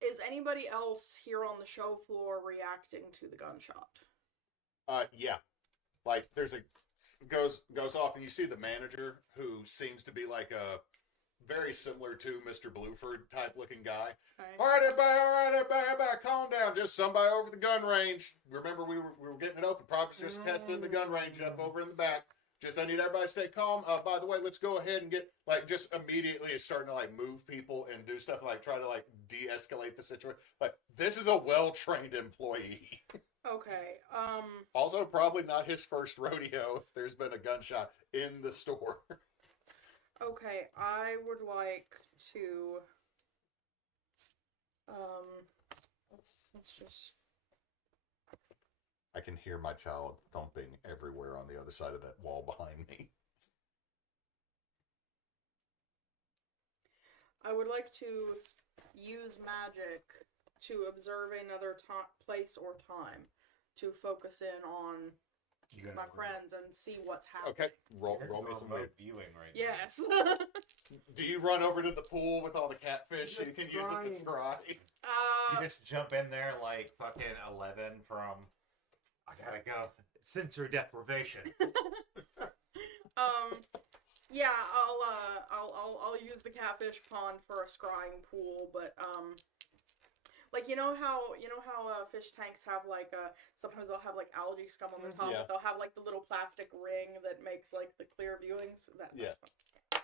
Is anybody else here on the show floor reacting to the gunshot? Yeah. Like there's a goes off and you see the manager who seems to be like a very similar to Mr. Bluford type looking guy. Okay. All right, everybody, calm down. Just somebody over the gun range. Remember, we were getting it open. Probably just testing the gun range up over in the back. Just I need everybody to stay calm. By the way, let's go ahead and get like just immediately it's starting to like move people and do stuff like try to like de-escalate the situation. Like this is a well-trained employee. Okay. Also, probably not his first rodeo. If there's been a gunshot in the store. Okay, I would like to let's just I can hear my child thumping everywhere on the other side of that wall behind me. I would like to use magic to observe another place or time to focus in on my friends and see what's happening. Okay, roll me some weird. viewing right Yes. Do you run over to the pool with all the catfish so you can use it to scry? You just jump in there like fucking 11 from I gotta go. Sensory deprivation. Yeah, I'll use the catfish pond for a scrying pool, but like you know how fish tanks have like sometimes they'll have like algae scum on the top, Yeah. but they'll have like the little plastic ring that makes like the clear viewings. That's fun.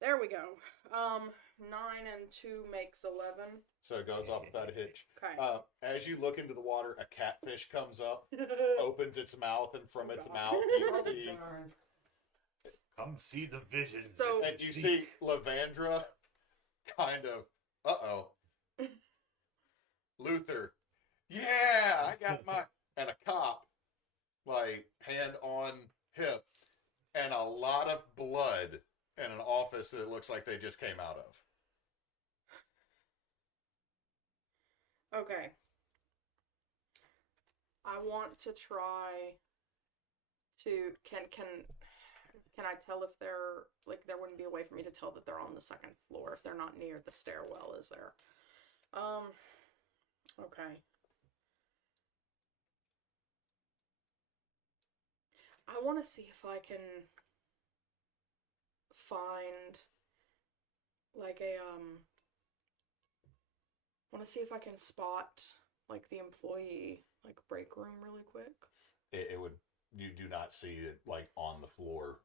There we go. 9 and 2 makes 11. So it goes off without a hitch. Okay. As you look into the water, a catfish comes up, opens its mouth, and from its mouth Oh, you see, darn. Come see the visions. So- and you see Levandra kind of, Luther, yeah, I got my, and a cop, like, hand on hip, and a lot of blood in an office that it looks like they just came out of. Okay. I want to try to can I tell if they're like there wouldn't be a way for me to tell that they're on the second floor if they're not near the stairwell, is there? Okay. I want to see if I can find like a want to see if I can spot like the employee like break room really quick. It would, you do not see it like on the floor.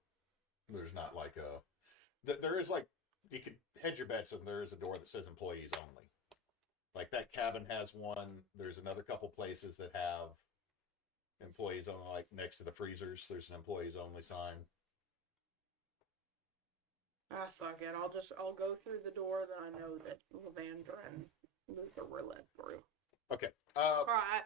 There's not like there is like, you could hedge your bets and there is a door that says employees only. Like that cabin has one. There's another couple places that have employees only, like next to the freezers. There's an employees only sign. Ah, fuck it. I'll go through the door that I know that Levandra and Luther were led through. Okay. All right.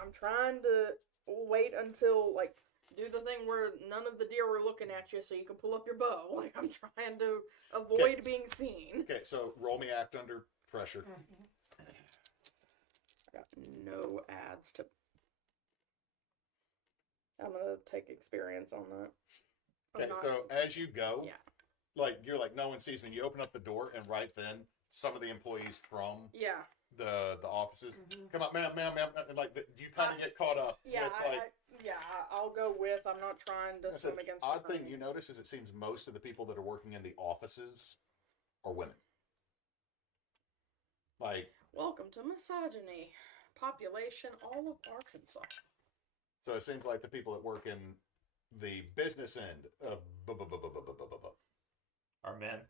I'm trying to wait until like do the thing where none of the deer were looking at you, so you can pull up your bow. Like I'm trying to avoid being seen. Okay, so roll me act under pressure. I got no ads to. I'm gonna take experience on that. Okay, so as you go, Yeah. like you're like no one sees me. You open up the door, and right then some of the employees from Yeah. the offices come up, ma'am, and like you kind of get caught up. Yeah. with, like, I'll go with. I'm not trying to that's an swim against. odd the thing current. you notice is it seems most of the people that are working in the offices are women. Like, Welcome to misogyny. Population all of Arkansas. so it seems like the people that work in the business end of Are men?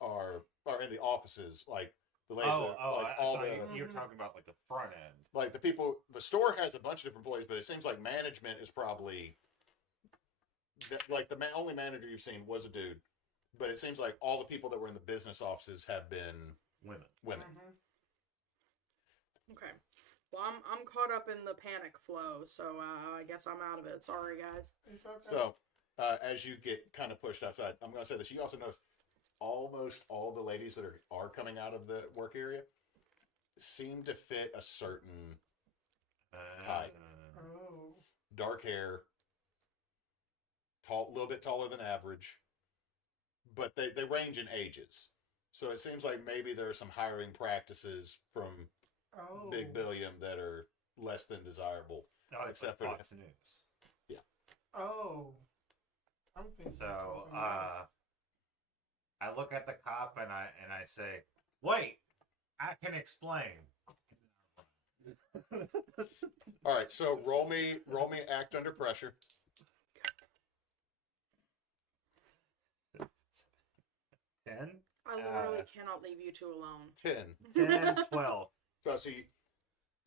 are in the offices, like the ladies. that, like I all thought the you were talking about like the front end. like the people. The store has a bunch of different employees, but it seems like management is probably like the only manager you've seen was a dude. But it seems like all the people that were in the business offices have been Women. women. Okay. Well, I'm caught up in the panic flow, so I guess I'm out of it. Sorry, guys. It's okay. So, as you get kind of pushed outside, I'm going to say this. You also notice almost all the ladies that are coming out of the work area seem to fit a certain type. Oh. Dark hair, tall, a little bit taller than average, but they range in ages. So it seems like maybe there are some hiring practices from Big Billiam that are less than desirable. No, it's except like for Fox News. Yeah. Oh. I'm thinking. So, something else. I look at the cop and I say, "Wait, I can explain." All right, so roll me act under pressure. 10? I literally cannot leave you two alone. 10. 10, 12. So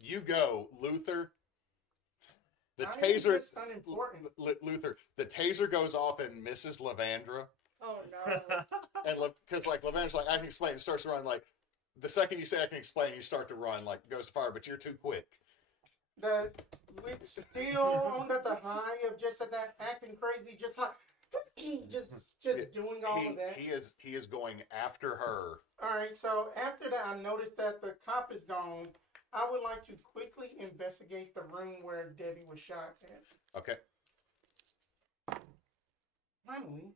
you go, Luther. The I ain't taser, just unimportant. Luther. The taser goes off and misses Levandra, Oh no. and because like Levandra's like I can explain, and starts to run. Like the second you say I can explain, you start to run. Like goes to fire, but you're too quick. That we're still under the high of just that acting crazy, just like just doing all of that. He is going after her. All right, so after that, I noticed that the cop is gone. I would like to quickly investigate the room where Debbie was shot at. Okay. Finally,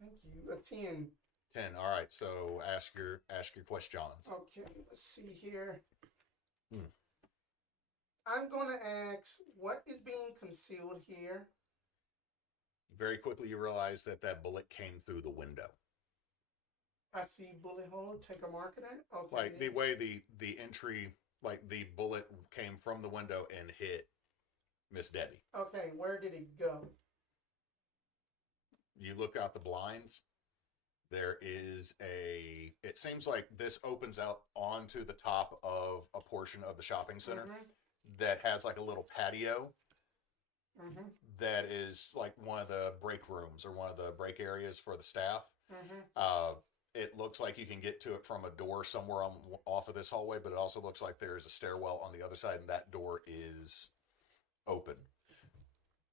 thank you. A 10. 10. All right. So ask your questions. Okay, let's see here. Hmm. I'm gonna ask what is being concealed here. Very quickly, you realize that bullet came through the window. I see bullet hole. Take a mark of that. Okay. Like the way the entry, like the bullet came from the window and hit Miss Debbie. Okay, where did it go? You look out the blinds. There is it seems like this opens out onto the top of a portion of the shopping center that has like a little patio that is like one of the break rooms or one of the break areas for the staff. It looks like you can get to it from a door somewhere off of this hallway, but it also looks like there's a stairwell on the other side, and that door is open.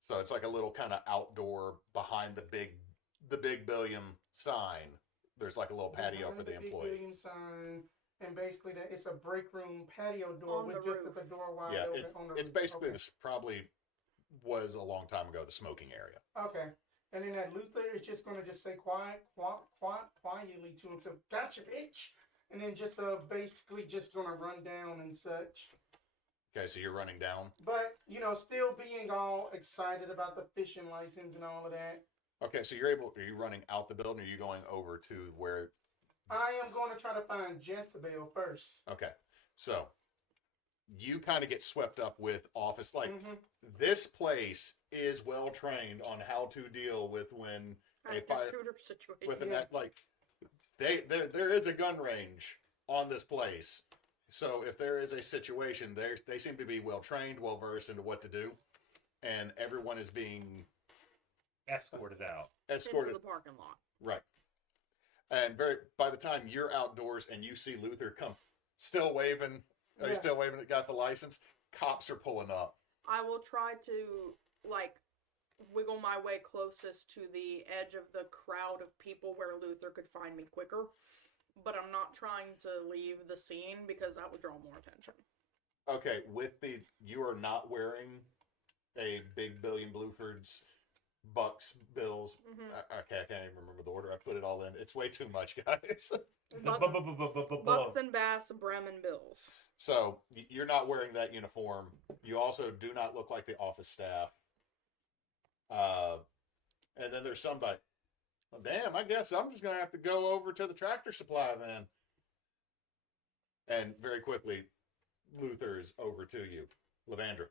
So it's like a little kind of outdoor behind the big Billiam sign. There's like a little patio for the employee. Big Billiam sign, and basically that it's a break room patio door On with the just roof. the door wide Yeah, open on the it's roof. basically Okay. this probably was a long time ago the smoking area. Okay. And then that Luther is just going to just say quietly to himself, "Gotcha, bitch," and then just basically just going to run down and such. Okay, so you're running down. But still being all excited about the fishing license and all of that. Okay, so are you running out the building, or are you going over to where? I am going to try to find Jessabelle first. Okay, so you kind of get swept up with office. Like this place is well trained on how to deal with when a fire shooter situation. with an act like there is a gun range on this place. So if there is a situation, they seem to be well trained, well versed into what to do, and everyone is being Escorted out. Into the parking lot. Right. And by the time you're outdoors and you see Luther come, still waving, are you still waving? Got the license? Cops are pulling up. I will try to wiggle my way closest to the edge of the crowd of people where Luther could find me quicker. But I'm not trying to leave the scene because that would draw more attention. Okay, you are not wearing a Big Billion Blueford's Bucks, Bills. Okay, I can't even remember the order. I put it all in. It's way too much, guys. Bucks and Bass, Bremen Bills. So you're not wearing that uniform. You also do not look like the office staff. And then there's somebody. Well, damn, I guess I'm just going to have to go over to the Tractor Supply then. And very quickly, Luther's over to you. Levandra.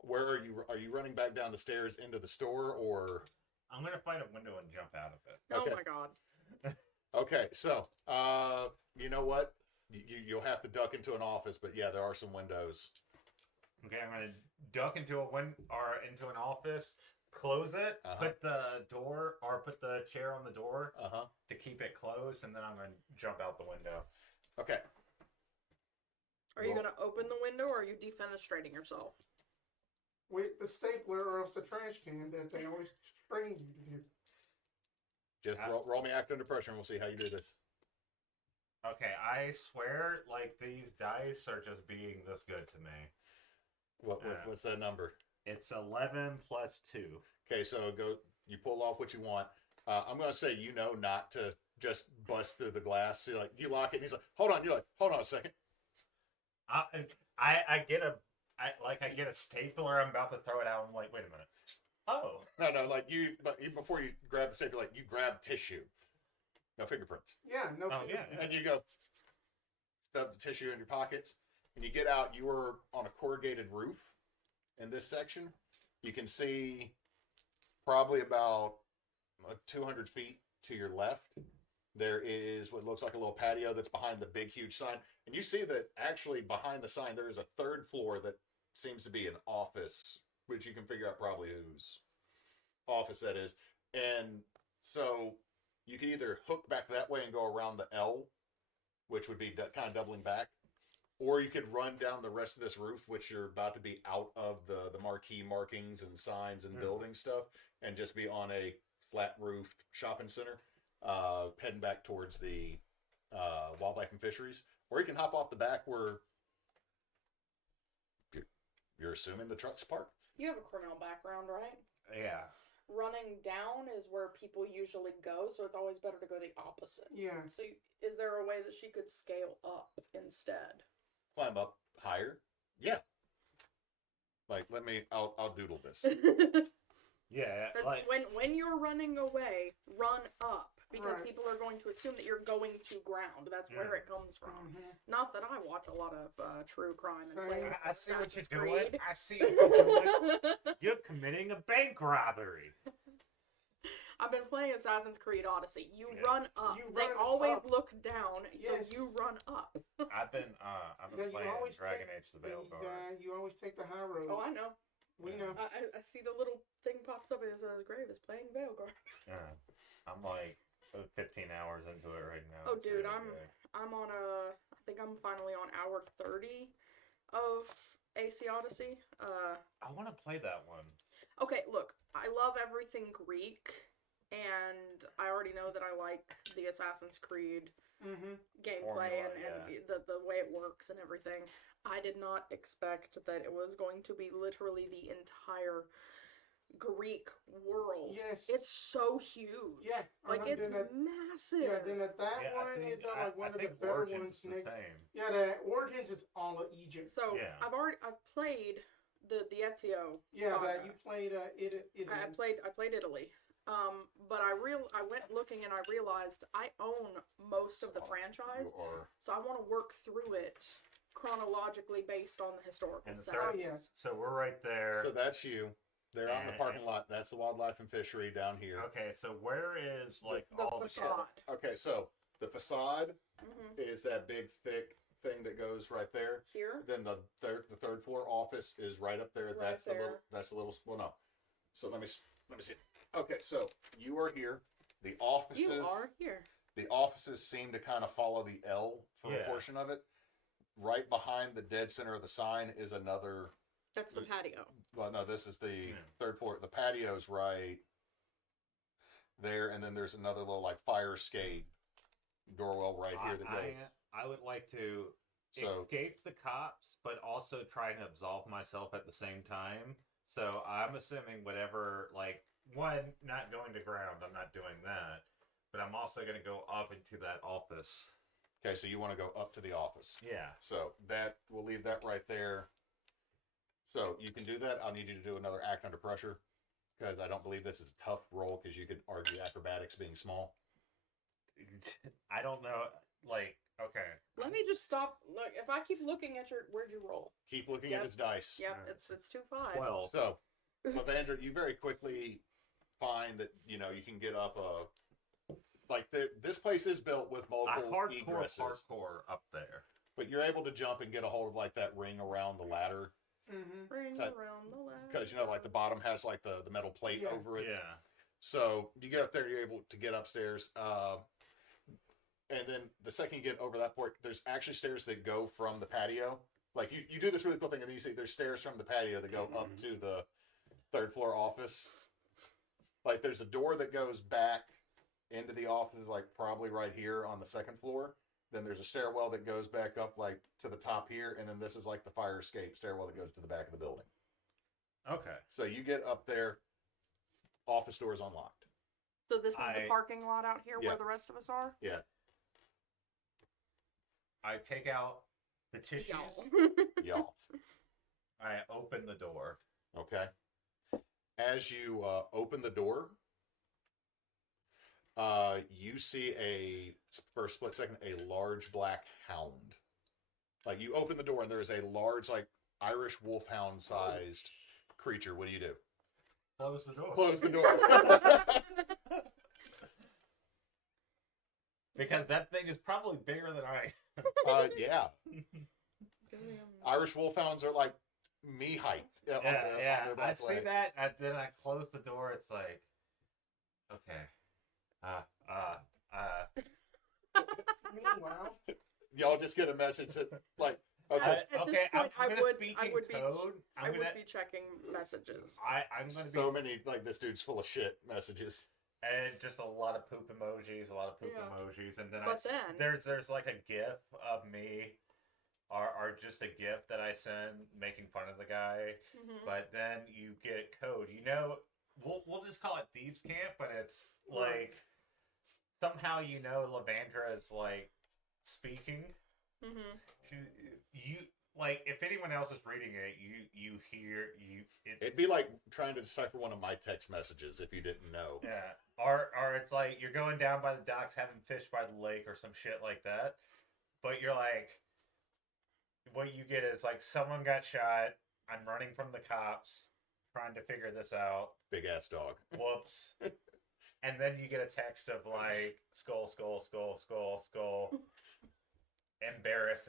Where are you? Are you running back down the stairs into the store, or? I'm going to find a window and jump out of it. Oh Okay. my god. Okay, so, you know what? You'll have to duck into an office, but yeah, there are some windows. Okay, I'm going to duck into into an office, close it, put the door or put the chair on the door to keep it closed, and then I'm going to jump out the window. Okay. Are you gonna open the window, or are you defenestrating yourself? With the stapler or else the trash can that they always train you to do. Just roll me act under pressure, and we'll see how you do this. Okay, I swear, like, these dice are just being this good to me. What's that number? It's 11 plus 2. Okay, so you pull off what you want. I'm going to say not to just bust through the glass. So you lock it, and he's like, hold on. You're like, hold on a second. I get a stapler. I'm about to throw it out. I'm like, wait a minute. Oh. No, but even before you grab the stapler, you grab tissue. No fingerprints. Yeah, no. Oh, yeah. And you go, stuff the tissue in your pockets, and you get out. You are on a corrugated roof in this section. You can see probably about 200 feet to your left. There is what looks like a little patio that's behind the big, huge sign. And you see that actually behind the sign, there is a third floor that seems to be an office, which you can figure out probably whose office that is. And so you can either hook back that way and go around the L, which would be kind of doubling back, or you could run down the rest of this roof, which you're about to be out of the marquee markings and signs and building stuff, and just be on a flat-roofed shopping center, heading back towards the wildlife and fisheries. Or you can hop off the back where you're assuming the truck's parked. You have a criminal background, right? Yeah. Running down is where people usually go, so it's always better to go the opposite. Yeah. So is there a way that she could scale up instead? Climb up higher? Yeah. Like, I'll doodle this. Yeah, when you're running away, run up, because Right. people are going to assume that you're going to ground. That's where it comes from. Mm-hmm. Not that I watch a lot of true crime and play I see what you're Assassin's doing. Creed. I see what you're doing. You're committing a bank robbery. I've been playing Assassin's Creed Odyssey. You Yeah. run up. You They run always up. look down, Yes. so you run up. I've been Yeah, playing Dragon Age the Veilguard. You always take the high road. Oh, I know. We know. I see the little thing pops up and it says Grave is playing Veilguard. Yeah. I'm like 15 hours into it right now. Oh, It's dude, really I'm good. on I think I'm finally on hour 30 of AC Odyssey. I want to play that one. Okay, look, I love everything Greek, and I already know that I like the Assassin's Creed gameplay Formula, and the way it works and everything. I did not expect that it was going to be literally the entire Greek world. Yes. It's so huge. Yeah. Like, it's massive. Yeah, then that Yeah, one is like one I of the think better Origins ones is the next. same. Yeah, the Origins is all of Egypt. So Yeah. I've played the Ezio. Yeah, saga. that you played Italy. I played Italy. But I went looking and I realized I own most of the franchise, so I want to work through it chronologically based on the historical And the settings. third, Oh, yeah. So we're right there. So that's you. They're out in the parking lot. That's the wildlife and fishery down here. Okay, so where is like The all the facade. Okay, so the facade Mm-hmm. is that big, thick thing that goes right there. Here. Then the third floor office is right up there. Right That's the there. little. Well, no. So let me see. Okay, so you are here. The offices. You are here. The offices seem to kind of follow the L for a Yeah. portion of it. Right behind the dead center of the sign is another. That's the patio. Well, no, this is the third floor. The patio's right there, and then there's another little like fire escape doorwell right here that goes. I would like to So- escape the cops, but also try and absolve myself at the same time. So I'm assuming whatever, like, one, not going to ground, I'm not doing that. But I'm also going to go up into that office. Okay, so you want to go up to the office. Yeah. So we'll leave that right there. So you can do that. I'll need you to do another act under pressure, because I don't believe this is a tough roll, because you could argue acrobatics being small. I don't know, like, okay. Let me just stop. Look, if I keep looking at where'd you roll? Keep looking Yep. at his dice. Yep, Alright. it's 2-5. 12. So, Levandra, you very quickly find that you can get up this place is built with I multiple hardcore egresses, parkour up there. but you're able to jump and get a hold of like that ring around the ladder, Ring That- around the ladder. because like the bottom has like the metal plate Yeah. over it. Yeah. So you get up there, you're able to get upstairs. and then the second you get over that point, there's actually stairs that go from the patio. Like you do this really cool thing, and then you see there's stairs from the patio that go up to the 3rd floor office. Like there's a door that goes back into the office, like probably right here on the 2nd floor. Then there's a stairwell that goes back up like to the top here, and then this is like the fire escape stairwell that goes to the back of the building. Okay. So you get up there, office door is unlocked. So this is the parking lot out here Yeah. where the rest of us are? Yeah. I take out the tissues. Y'all. I open the door. Okay. As you open the door, you see for a split second, a large black hound. Like you open the door and there is a large, like Irish wolfhound sized creature. What do? Close the door. Close the door. Because that thing is probably bigger than I. Yeah. Irish wolfhounds are like me height. On their I back see leg. that, and then I close the door. It's like, okay, Meanwhile, Y'all just get a message that like, okay, At this okay, point, I'm gonna speak I in would be code. I would be checking messages. I'm gonna be so many like this dude's full of shit messages. and just a lot of poop emojis, and then But then there's like a GIF of me, or just a GIF that I send making fun of the guy. Mhm. But then you get code. You know, we'll just call it Thieves Camp, but it's like somehow Levandra is like speaking. Mhm. You like if anyone else is reading it, you hear It'd be like trying to decipher one of my text messages if you didn't know. yeah, or it's like you're going down by the docks having fish by the lake or some shit like that. But you're like, what you get is like someone got shot. I'm running from the cops, trying to figure this out. Big ass dog. Whoops. And then you get a text of like skull, skull, skull, skull, skull. Embarrass,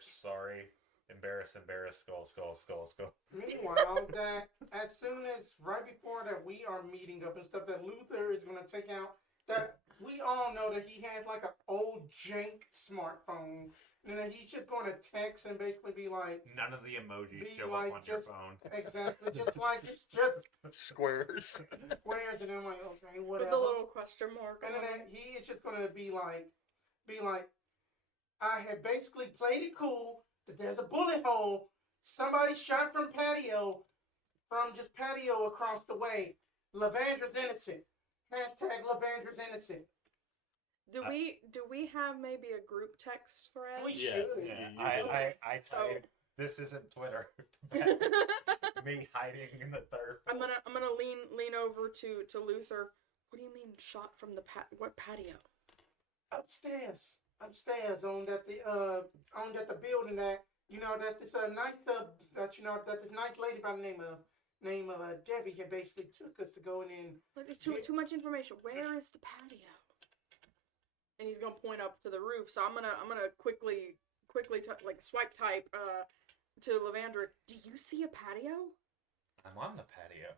sorry. Embarrass, skull, skull, skull, skull. meanwhile, that as soon as right before that we are meeting up and stuff, that Luther is gonna take out that we all know that he has like an old jank smartphone, and then he's just gonna text and basically be like, None of the emojis Be show like up on your just- phone. exactly, just like it's just Squares. squares, and I'm like, okay, With whatever. the little question mark. And on then it. he is just gonna be like, I had basically played it cool, that there's a bullet hole. Somebody shot from patio across the way. Lavandra's innocent. Hashtag Lavandra's innocent. Do we have maybe a group text thread? We Yeah. should. Yeah, I So- type, this isn't Twitter. Me hiding in the third. I'm gonna lean over to Luther. What do you mean shot from the what patio? Upstairs on that the building that that this nice lady by the name of Debbie had basically took us to go in and Look, there's too much information. Where is the patio? And he's gonna point up to the roof. So I'm gonna quickly swipe type to Levandra. Do you see a patio? I'm on the patio.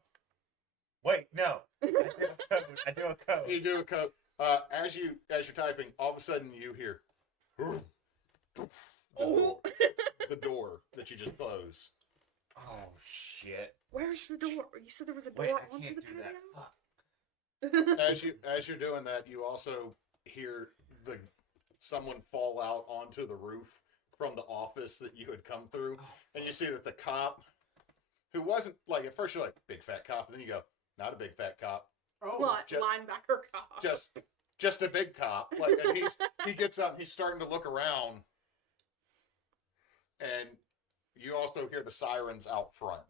Wait, no. I do a code. You do a code. As you're typing, all of a sudden you hear Oh, the door that you just closed. Oh, shit. where's the door? You said there was a door Wait, I onto can't the do patio. that. Fuck. As you're doing that, you also hear someone fall out onto the roof from the office that you had come through, and you see that the cop, who wasn't like at first you're like big fat cop, and then you go not a big fat cop, What just- linebacker cop? just a big cop. Like, and he gets up, and he's starting to look around, and you also hear the sirens out front.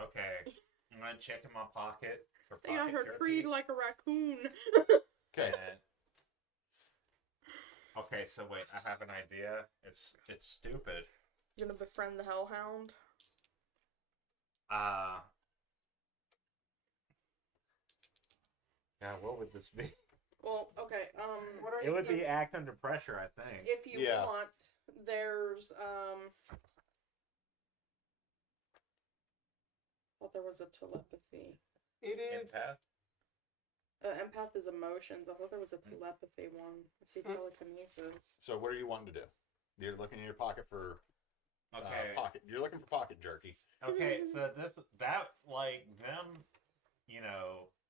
Okay. I'm going to check in my pocket for They got pocket her jerky. treed like a raccoon. Okay. Okay, so wait, I have an idea. It's stupid. You're gonna befriend the hellhound. Yeah, what would this be? Well, okay. What are It would if- be act under pressure, I think. If you Yeah. want, there's thought there was a telepathy. it is Empath? Empath is emotions. I thought there was a telepathy one. I see telekinesis. So what are you wanting to do? You're looking in your pocket for pocket. You're looking for pocket jerky. Okay, so them,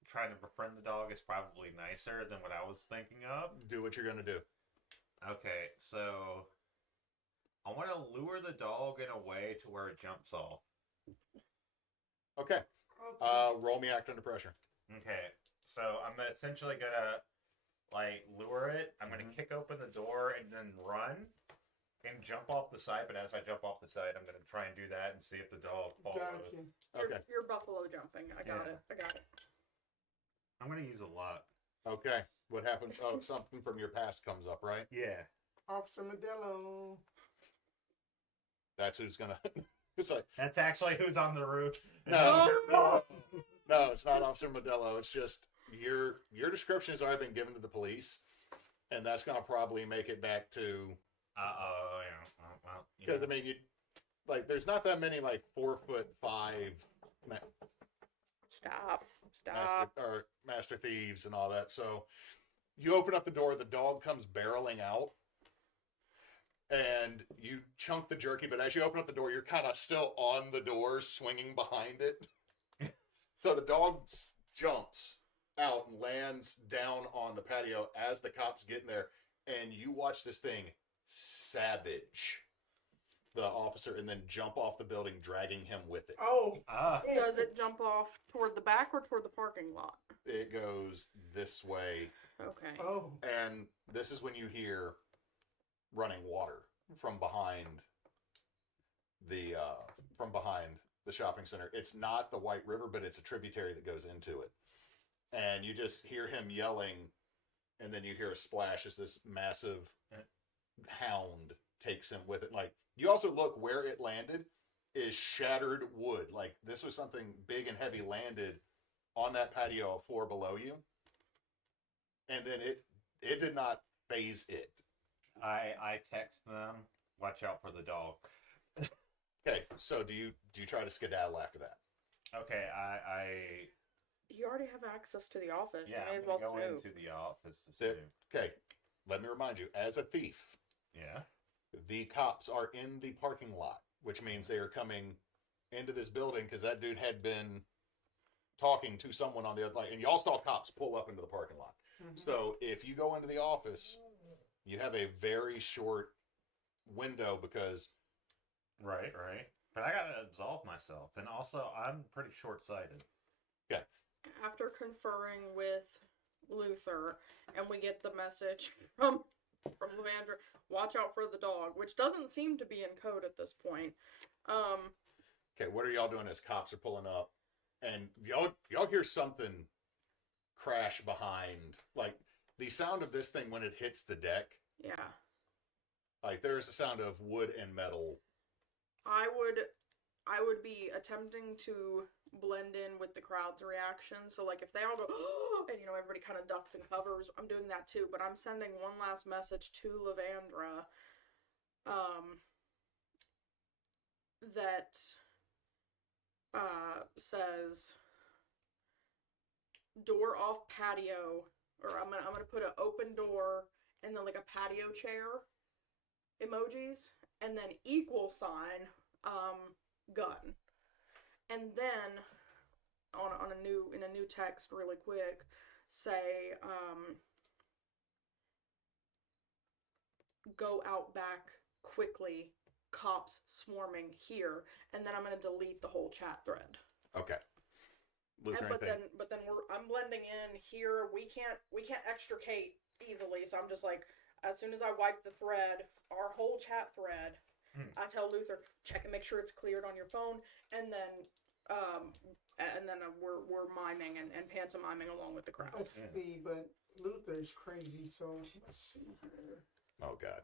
trying to befriend the dog is probably nicer than what I was thinking of. Do what you're gonna do. Okay, so I want to lure the dog in a way to where it jumps off. Okay. Roll me act under pressure. Okay, so I'm essentially gonna lure it. I'm gonna kick open the door and then run and jump off the side. But as I jump off the side, I'm gonna try and do that and see if the dog follows. Okay. You're buffalo jumping. I got it. I'm gonna use a lot. Okay. What happened? Oh, something from your past comes up, right? Yeah. Officer Modelo. That's who's gonna. It's like That's actually who's on the roof. no, it's not Officer Modelo. It's just your description has already been given to the police, and that's gonna probably make it back to. Well, Because I mean, there's not that many 4'5" Stop. master thieves and all that. So you open up the door, the dog comes barreling out, and you chunk the jerky. But as you open up the door, you're kind of still on the door, swinging behind it. So the dog jumps out and lands down on the patio as the cops get in there, and you watch this thing savage the officer and then jump off the building, dragging him with it. Oh. Does it jump off toward the back or toward the parking lot? It goes this way. Okay. Oh. And this is when you hear running water from behind the shopping center. It's not the White River, but it's a tributary that goes into it. And you just hear him yelling, and then you hear a splash as this massive hound takes him with it. You also look where it landed is shattered wood. This was something big and heavy landed on that patio floor below you. And then it did not phase it. I text them, watch out for the dog. Okay, so do you try to skedaddle after that? Okay, You already have access to the office. Yeah, You may I'm as well gonna go snoop. into the office to see. Okay, let me remind you, as a thief, Yeah. the cops are in the parking lot, which means they are coming into this building because that dude had been talking to someone on the other line, and y'all saw cops pull up into the parking lot. Mm-hmm. So if you go into the office, you have a very short window because Right. But I gotta absolve myself, and also I'm pretty short-sighted. After conferring with Luther, and we get the message from Levandra, watch out for the dog, which doesn't seem to be in code at this point. okay, what are y'all doing as cops are pulling up, and y'all hear something crash behind, the sound of this thing when it hits the deck. Yeah. There's a sound of wood and metal. I would be attempting to blend in with the crowd's reaction. So if they all go, and everybody kind of ducks and covers, I'm doing that too. But I'm sending one last message to Levandra, that says door off patio, or I'm gonna put an open door and then a patio chair emojis, and then equal sign gun, and then on a new text really quick say go out back quickly, cops swarming here, and then I'm gonna delete the whole chat thread. Okay. Luther, But then I'm blending in here. We can't extricate easily, so I'm just as soon as I wipe the thread, our whole chat thread, I tell Luther, check and make sure it's cleared on your phone, and then we're miming and pantomiming along with the crowd. Let's see, but Luther's crazy, so let's see here. Oh God.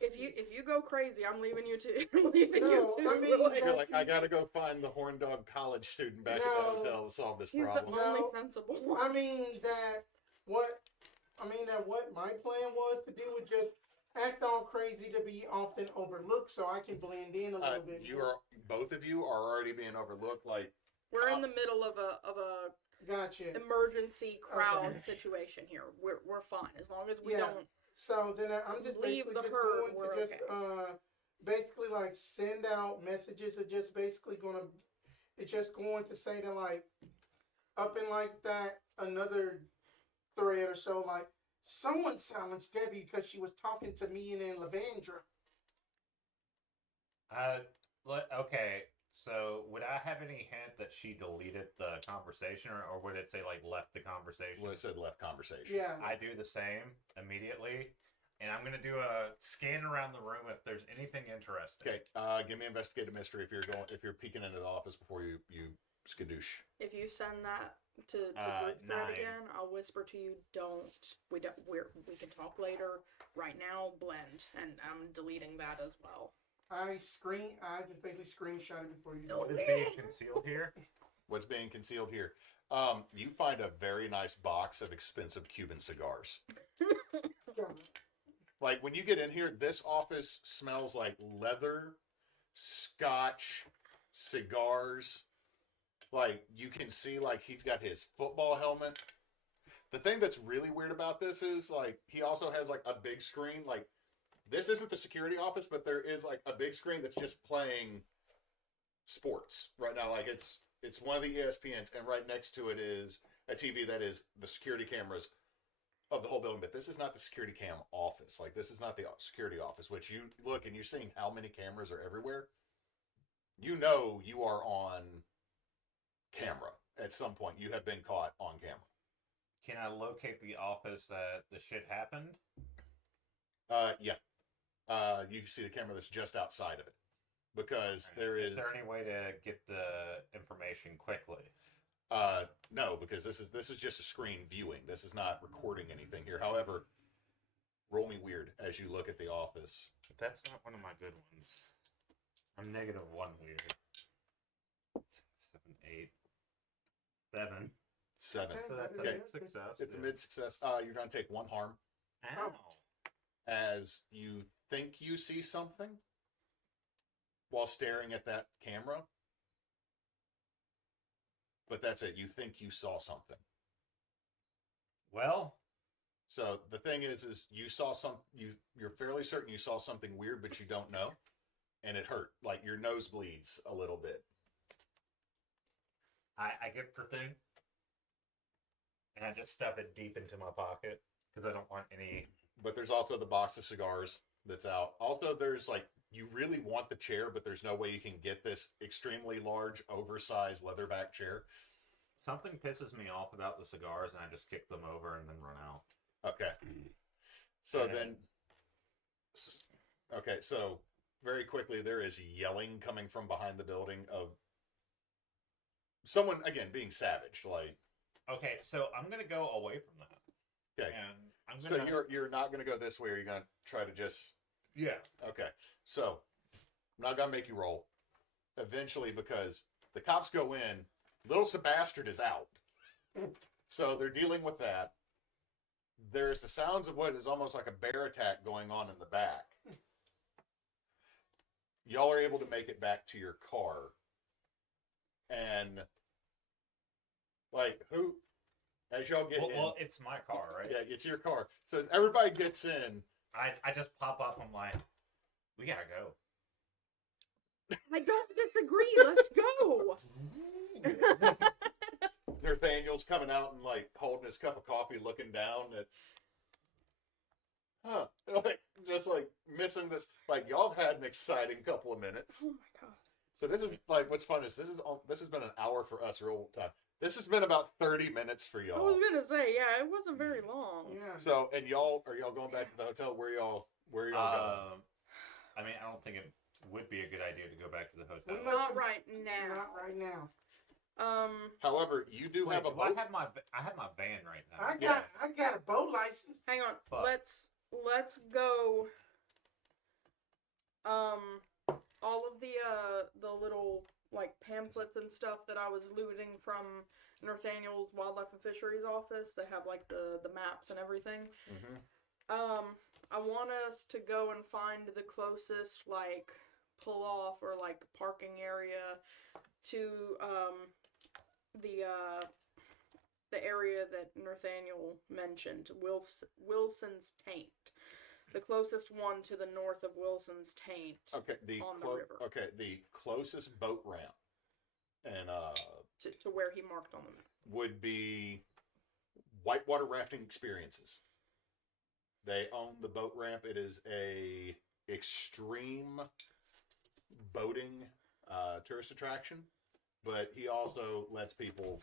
If you go crazy, I'm leaving you too. I'm leaving No, you too. I mean, You're I gotta go find the horn dog college student back at the hotel to solve this He's problem. the only sensible one. I mean that what my plan was to do was just act all crazy to be often overlooked, so I can blend in a little bit. Both of you are already being overlooked. We're in the cops- middle of a Gotcha. emergency crowd Okay. situation here. We're fine as long as we Yeah. don't. So then I'm just Leave basically the just herd, going we're to just okay. basically like send out messages or just basically gonna it's just going to say to like up in like that another thread or so like someone silenced Debbie because she was talking to me and then Levandra. Okay. So would I have any hint that she deleted the conversation, or would it say like left the conversation? Well, it said left conversation. Yeah. I do the same immediately, and I'm gonna do a scan around the room if there's anything interesting. Okay, give me investigate a mystery if you're peeking into the office before you skadoosh. If you send that to group thread 9. again, I'll whisper to you. We can talk later. Right now, blend, and I'm deleting that as well. I just basically screenshot it before you What is being concealed here? What's being concealed here? You find a very nice box of expensive Cuban cigars. Like when you get in here, this office smells like leather, scotch, cigars. Like you can see like he's got his football helmet. The thing that's really weird about this is like he also has like a big screen. Like this isn't the security office, but there is like a big screen that's just playing sports right now. Like it's one of the ESPNs, and right next to it is a TV that is the security cameras of the whole building. But this is not the security cam office. Like this is not the security office, which you look and you're seeing how many cameras are everywhere. You know you are on camera at some point. You have been caught on camera. Can I locate the office that the shit happened? Yeah. You can see the camera that's just outside of it because there is. Is there any way to get the information quickly? No, because this is just a screen viewing. This is not recording anything here. However, roll me weird as you look at the office. That's not one of my good ones. I'm -1 weird. 7, 8, 7. 7. So that's Okay. a success. It's a mid success. You're going to take 1 harm Ow. as you think you see something while staring at that camera. But that's it. You think you saw something. Well, So the thing is you saw you're fairly certain you saw something weird, but you don't know, and it hurt. Like your nose bleeds a little bit. I get the thing, and I just stuff it deep into my pocket because I don't want any. But there's also the box of cigars that's out. Also, there's like you really want the chair, but there's no way you can get this extremely large, oversized leatherback chair. Something pisses me off about the cigars, and I just kick them over and then run out. Okay. So then, okay, so very quickly there is yelling coming from behind the building of someone, again, being savage. Like, Okay, so I'm gonna go away from that. okay, And I'm so gonna. you're not going to go this way, or you're going to try to just, Yeah. okay. So I'm not going to make you roll eventually because the cops go in. Little Sebastard is out. So they're dealing with that. There's the sounds of what is almost like a bear attack going on in the back. Y'all are able to make it back to your car. And, like, as y'all get in. Well, it's my car, right? Yeah, it's your car. So everybody gets in. I just pop up. I'm like, we gotta go. I don't disagree. Let's go. Nathaniel's coming out and, like, holding his cup of coffee, looking down at. Like, just, like, missing this. Like, y'all have had an exciting couple of minutes. Oh my god. So this is, like, what's fun is this has been an hour for us real time. This has been about 30 minutes for I y'all. was gonna say, yeah, it wasn't very long. Yeah. So, and are y'all going back to the hotel? Where y'all going? I mean, I don't think it would be a good idea to go back to the hotel. Not right now. Not right now. However, you do have a I boat. have my van right now. I got a boat license. Hang on. Fuck. Let's go. All of the little like pamphlets and stuff that I was looting from Nathaniel's Wildlife and Fisheries office. They have like the maps and everything. Mm-hmm. I want us to go and find the closest like pull off or like parking area to the area that Nathaniel mentioned, Wilson's Taint. The closest one to the north of Wilson's Taint. Okay, the river. Okay, the closest boat ramp, and to where he marked on the map would be Whitewater Rafting Experiences. They own the boat ramp. It is a extreme boating tourist attraction, but he also lets people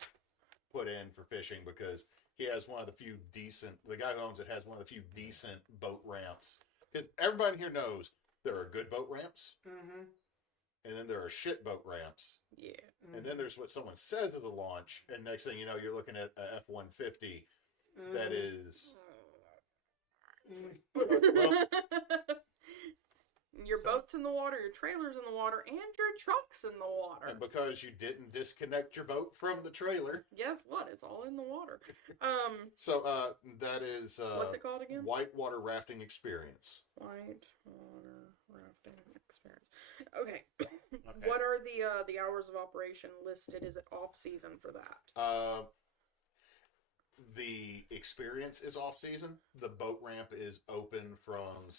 put in for fishing because he has one of the few decent, the guy who owns it has one of the few decent boat ramps. Because everybody here knows there are good boat ramps, and then there are shit boat ramps. Yeah. And then there's what someone says is a launch, and next thing you know, you're looking at a F-150 that is... Well, your boat's in the water, your trailer's in the water, and your truck's in the water. and because you didn't disconnect your boat from the trailer. Guess what? It's all in the water. So that is... what's it called again? Whitewater Rafting Experience. Whitewater Rafting Experience. Okay. What are the hours of operation listed? Is it off season for that? The experience is off season. The boat ramp is open from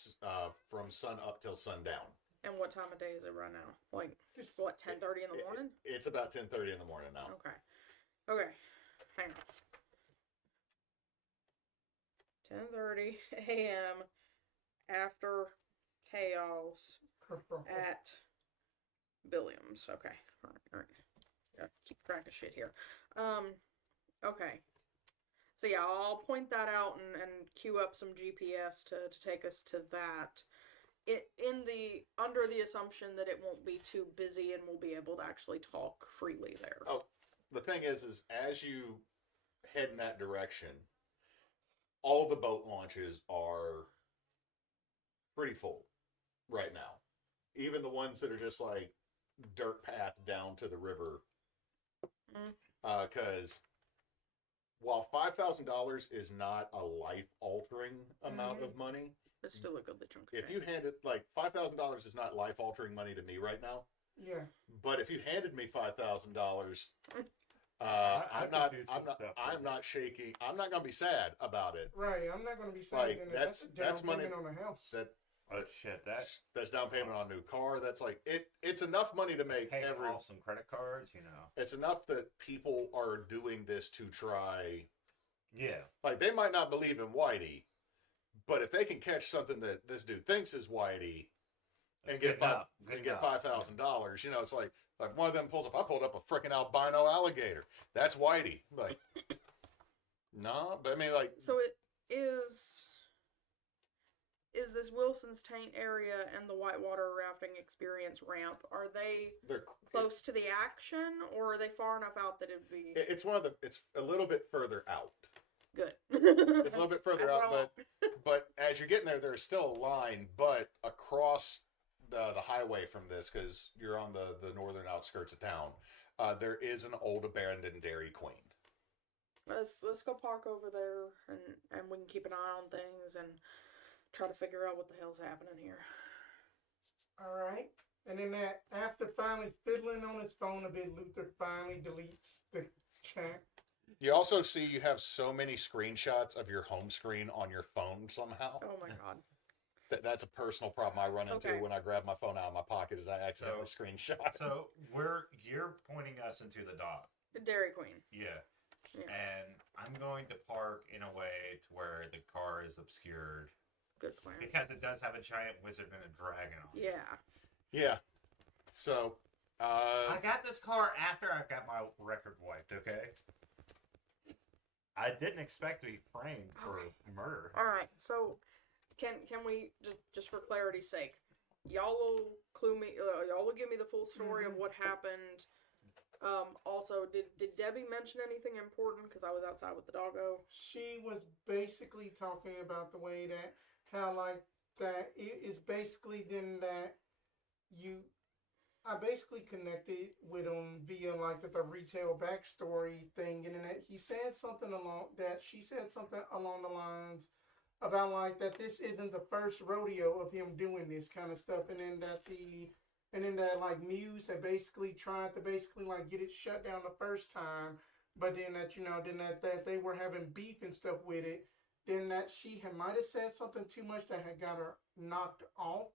sun up till sundown. And what time of day is it right now? Like, what, 10:30 in the morning? It's about 10:30 in the morning now. Okay. Hang on. 10:30 a.m. after chaos at Billiams. Okay. All right. Gotta keep track of shit here. Okay. So yeah, I'll point that out and queue up some GPS to take us to that. Under the assumption that it won't be too busy and we'll be able to actually talk freely there. Oh, the thing is as you head in that direction, all the boat launches are pretty full right now. Even the ones that are just like dirt path down to the river. Because while $5,000 is not a life-altering amount of money, it's still a goodly chunk of if you handed, like, $5,000 is not life-altering money to me right now. Yeah. But if you handed me $5,000, I'm not shaking. I'm not gonna be sad about it. Right. I'm not gonna be sad. Like, that's money on a house. That's down payment on a new car. That's like it's enough money to make off some credit cards, It's enough that people are doing this to try. Yeah. Like, they might not believe in Whitey, but if they can catch something that this dude thinks is Whitey and get $5,000, it's like one of them pulls up. I pulled up a freaking albino alligator. That's Whitey. Like, no, but I mean, like. So it is this Wilson's Taint area and the Whitewater Rafting Experience ramp, they're close to the action, or are they far enough out that it'd be... It's a little bit further out. Good. It's a little bit further out, but as you're getting there, there's still a line, but across the highway from this, because you're on the northern outskirts of town, there is an old abandoned Dairy Queen. Let's go park over there, and we can keep an eye on things, and try to figure out what the hell's happening here. All right. And then after finally fiddling on his phone a bit, Luther finally deletes the chat. You also see you have so many screenshots of your home screen on your phone somehow. Oh my god. That's a personal problem I run into when I grab my phone out of my pocket is I accidentally screenshot. So you're pointing us into the dock. The Dairy Queen. Yeah. And I'm going to park in a way to where the car is obscured. Good plan. Because it does have a giant wizard and a dragon on it. Yeah. So, I got this car after I got my record wiped, okay? I didn't expect to be framed for murder. Alright, so can we, just for clarity's sake, y'all will clue me, y'all will give me the full story of what happened. Also, did Debbie mention anything important? Because I was outside with the doggo. She was basically talking about the way that how that it is basically then that I basically connected with him via the retail backstory thing, and then she said something along the lines about that this isn't the first rodeo of him doing this kind of stuff, and then that the and then that like Muse had basically tried to basically like get it shut down the first time, but then that that they were having beef and stuff with it. Then that she might have said something too much that had got her knocked off,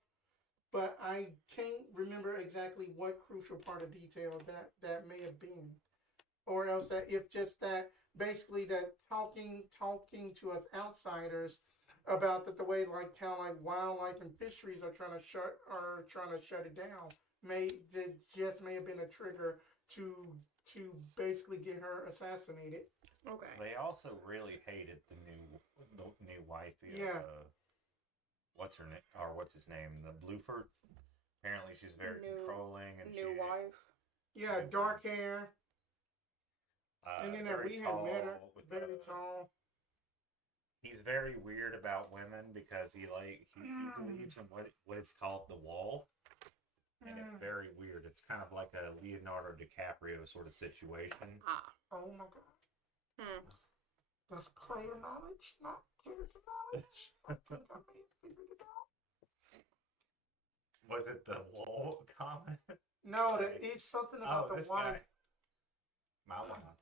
but I can't remember exactly what crucial part of detail that may have been, or else that if just that basically that talking to us outsiders about the way like how like wildlife and fisheries are trying to shut it down may have been a trigger to basically get her assassinated. Okay. They also really hated the new wife. Yeah. What's her name? Or what's his name? The Blueford. Apparently, she's very controlling and new wife. Yeah, dark hair. And then we had met her. Very tall. He's very weird about women because he believes in what it's called the wall. And it's very weird. It's kind of like a Leonardo DiCaprio sort of situation. Oh my god. That's player knowledge, not character knowledge. I think I may have figured it out. Was it the wall comment? No, it's something about the this wife. guy. My wife.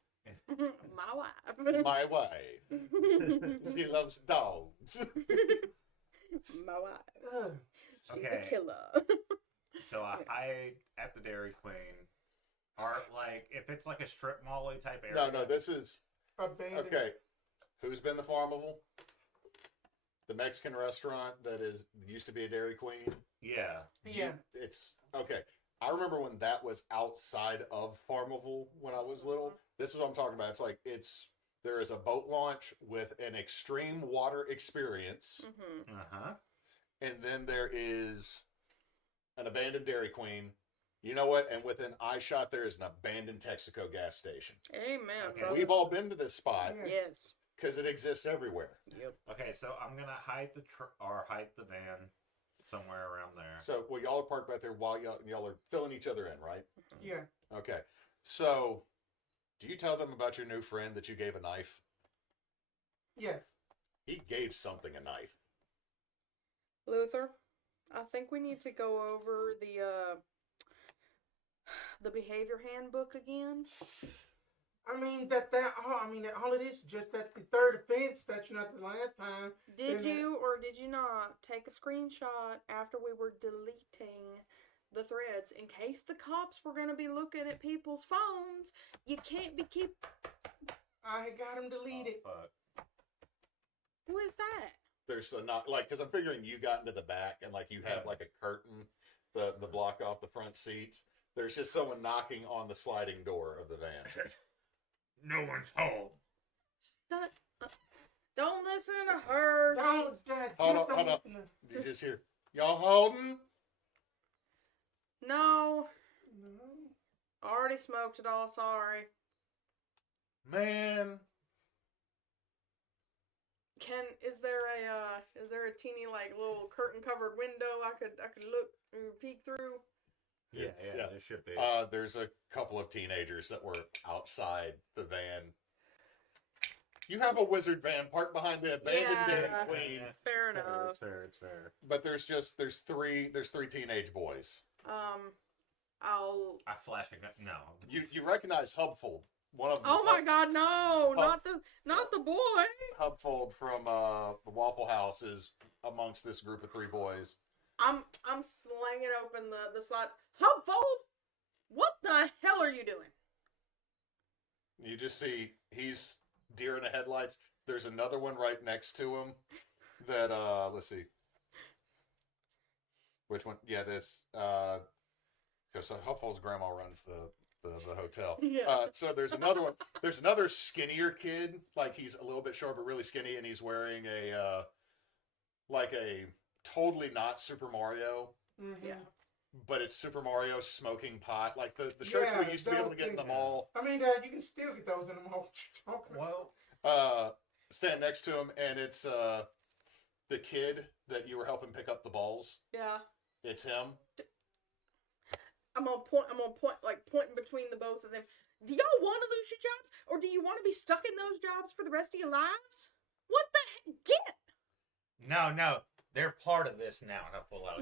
My wife. My wife. She loves dogs. My wife. She's a killer. So I hide at the Dairy Queen. Or like if it's like a strip mall type area. No, this is abandoned. Okay. Who's been the Farmable? The Mexican restaurant that used to be a Dairy Queen. Yeah. It's okay. I remember when that was outside of Farmable when I was little. This is what I'm talking about. It's like there is a boat launch with an extreme water experience. And then there is an abandoned Dairy Queen. You know what? And within eye shot, there is an abandoned Texaco gas station. Amen, brother. We've all been to this spot. Yes. Because it exists everywhere. Yep. Okay, so I'm gonna hide hide the van somewhere around there. So, y'all are parked back there while y'all are filling each other in, right? Yeah. Okay. So, do you tell them about your new friend that you gave a knife? Yeah. He gave something a knife. Luther, I think we need to go over the behavior handbook again. I mean all it is just that the third offense that the last time. Did you or did you not take a screenshot after we were deleting the threads in case the cops were going to be looking at people's phones? You can't be I got him deleted. Oh, fuck. Who is that? There's because I'm figuring you got into the back and you have like a curtain, the block off the front seats. There's just someone knocking on the sliding door of the van. No one's home. Shut up. Don't listen to her. Hold on. Did you just hear, y'all holding? No. Already smoked it all, sorry. Man. Is there a teeny little curtain covered window I could peek through? Yeah, there should be. There's a couple of teenagers that were outside the van. You have a wizard van parked behiand the abandoned Dairy Queen. Fair enough. It's fair. But there's three teenage boys. I flash a gun. No. You recognize Hubfold. One of them. Oh my God, no! Not the boy. Hubfold from the Waffle House is amongst this group of three boys. I'm slanging open the slot. Hubfold, what the hell are you doing? You just see he's deer in the headlights. There's another one right next to him. That let's see, which one? Yeah, this. Because Hubfold's grandma runs the hotel. Yeah. So there's another one. There's another skinnier kid. He's a little bit short, but really skinny, and he's wearing a totally not Super Mario. Mm-hmm. Yeah. But it's Super Mario smoking pot. The shirts we used to be able to get in the mall. I mean, you can still get those in the mall. Well, stand next to him, and it's the kid that you were helping pick up the balls. Yeah. It's him. I'm gonna point between the both of them. Do y'all want to lose your jobs, or do you want to be stuck in those jobs for the rest of your lives? What the heck? Get! No. They're part of this now, and I pull out.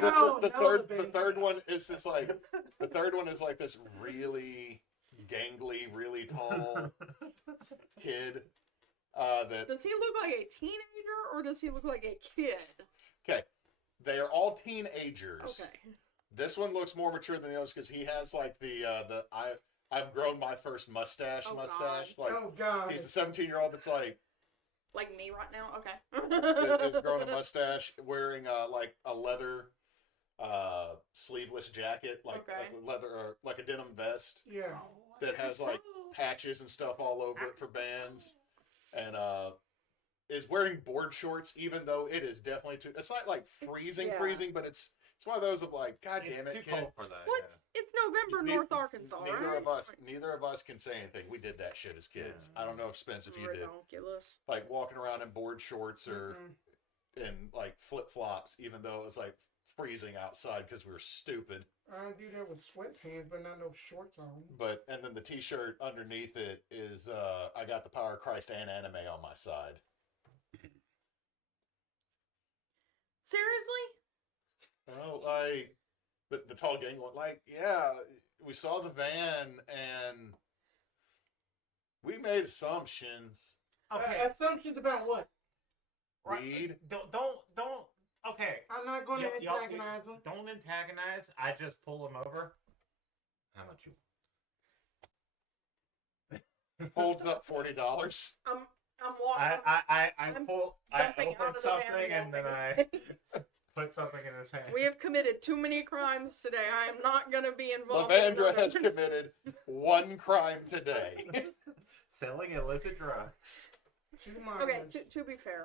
No, The third one is this like this really gangly, really tall kid. Does he look like a teenager or does he look like a kid? Okay, they are all teenagers. Okay. This one looks more mature than the others because he has like I've grown my first mustache. Oh, Like, oh God. he's a 17-year-old that's like me right now. Okay. is growing a mustache, wearing like a leather sleeveless jacket, like leather or like a denim vest. Yeah. That has like patches and stuff all over it for bands, and is wearing board shorts, even though it is definitely too. It's not like freezing, but it's one of those of like, God damn it, too kid. cold for that. It's November, North Arkansas. Neither of us can say anything. We did that shit as kids. Yeah. I don't know if Spence, if you did, Ridiculous. like walking around in board shorts or in like flip flops, even though it was like freezing outside because we were stupid. I do that with sweatpants, but not no shorts on. But and then the T-shirt underneath it is I got the Power of Christ and anime on my side. Seriously? Oh, like the tall gang one. Like, yeah, we saw the van and we made assumptions. Okay. Assumptions about what? Weed. Don't. Okay. I'm not going to antagonize them. Don't antagonize. I just pull him over. How much you? Holds up $40. I'm walking. I jumping out open of the something van and then I put something in his hand. We have committed too many crimes today. I am not going to be involved. Levandra has committed one crime today. Selling illicit drugs. Okay, to be fair,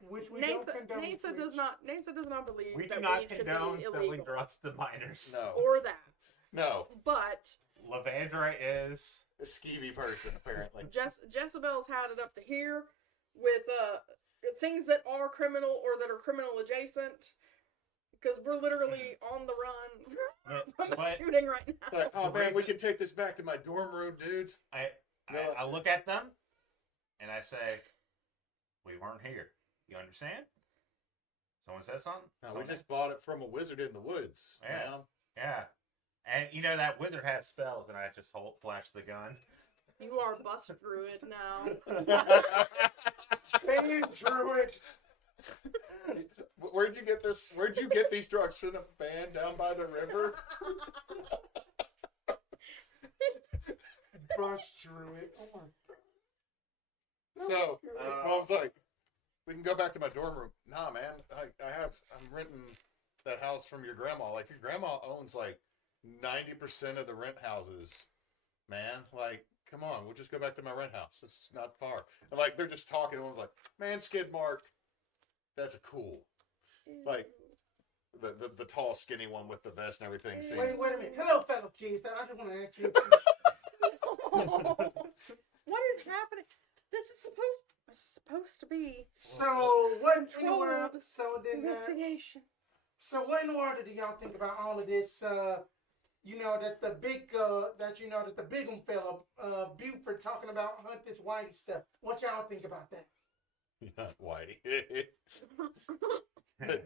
which we don't condone. Neysa does not believe We do that not weed should condone be selling illegal. drugs to minors. No. Or that. No. But Levandra is a skeevy person, apparently. Jessabelle's had it up to here with things that are criminal or that are criminal adjacent. Because we're literally on the run from a shooting right now. Like, oh man, we can take this back to my dorm room, dudes. I look at them and I say, we weren't here. You understand? Someone said something? No, we just bought it from a wizard in the woods. Yeah. Man. Yeah. And you know that wizard has spells, and I just flash the gun. You are bust druid now. Hey, druid. Where'd you get this? Where'd you get these drugs from a van down by the river? Bust druid. Oh my God. So, Mom's like, we can go back to my dorm room. Nah, man, I'm renting that house from your grandma. Like, your grandma owns like 90% of the rent houses, man. Like, come on, we'll just go back to my rent house. It's not far. And like, they're just talking. And one's like, man, Skid Mark, that's a cool. Like, the tall, skinny one with the vest and everything. Wait a minute. Hello, fellow kids. I just want to ask you. What is happening? This is supposed to be. So what in the controlled world? So then. investigation. So what in the world do y'all think about all of this? That the big one fella, Buford, talking about Hunt this Whitey stuff. What y'all think about that? Not Whitey.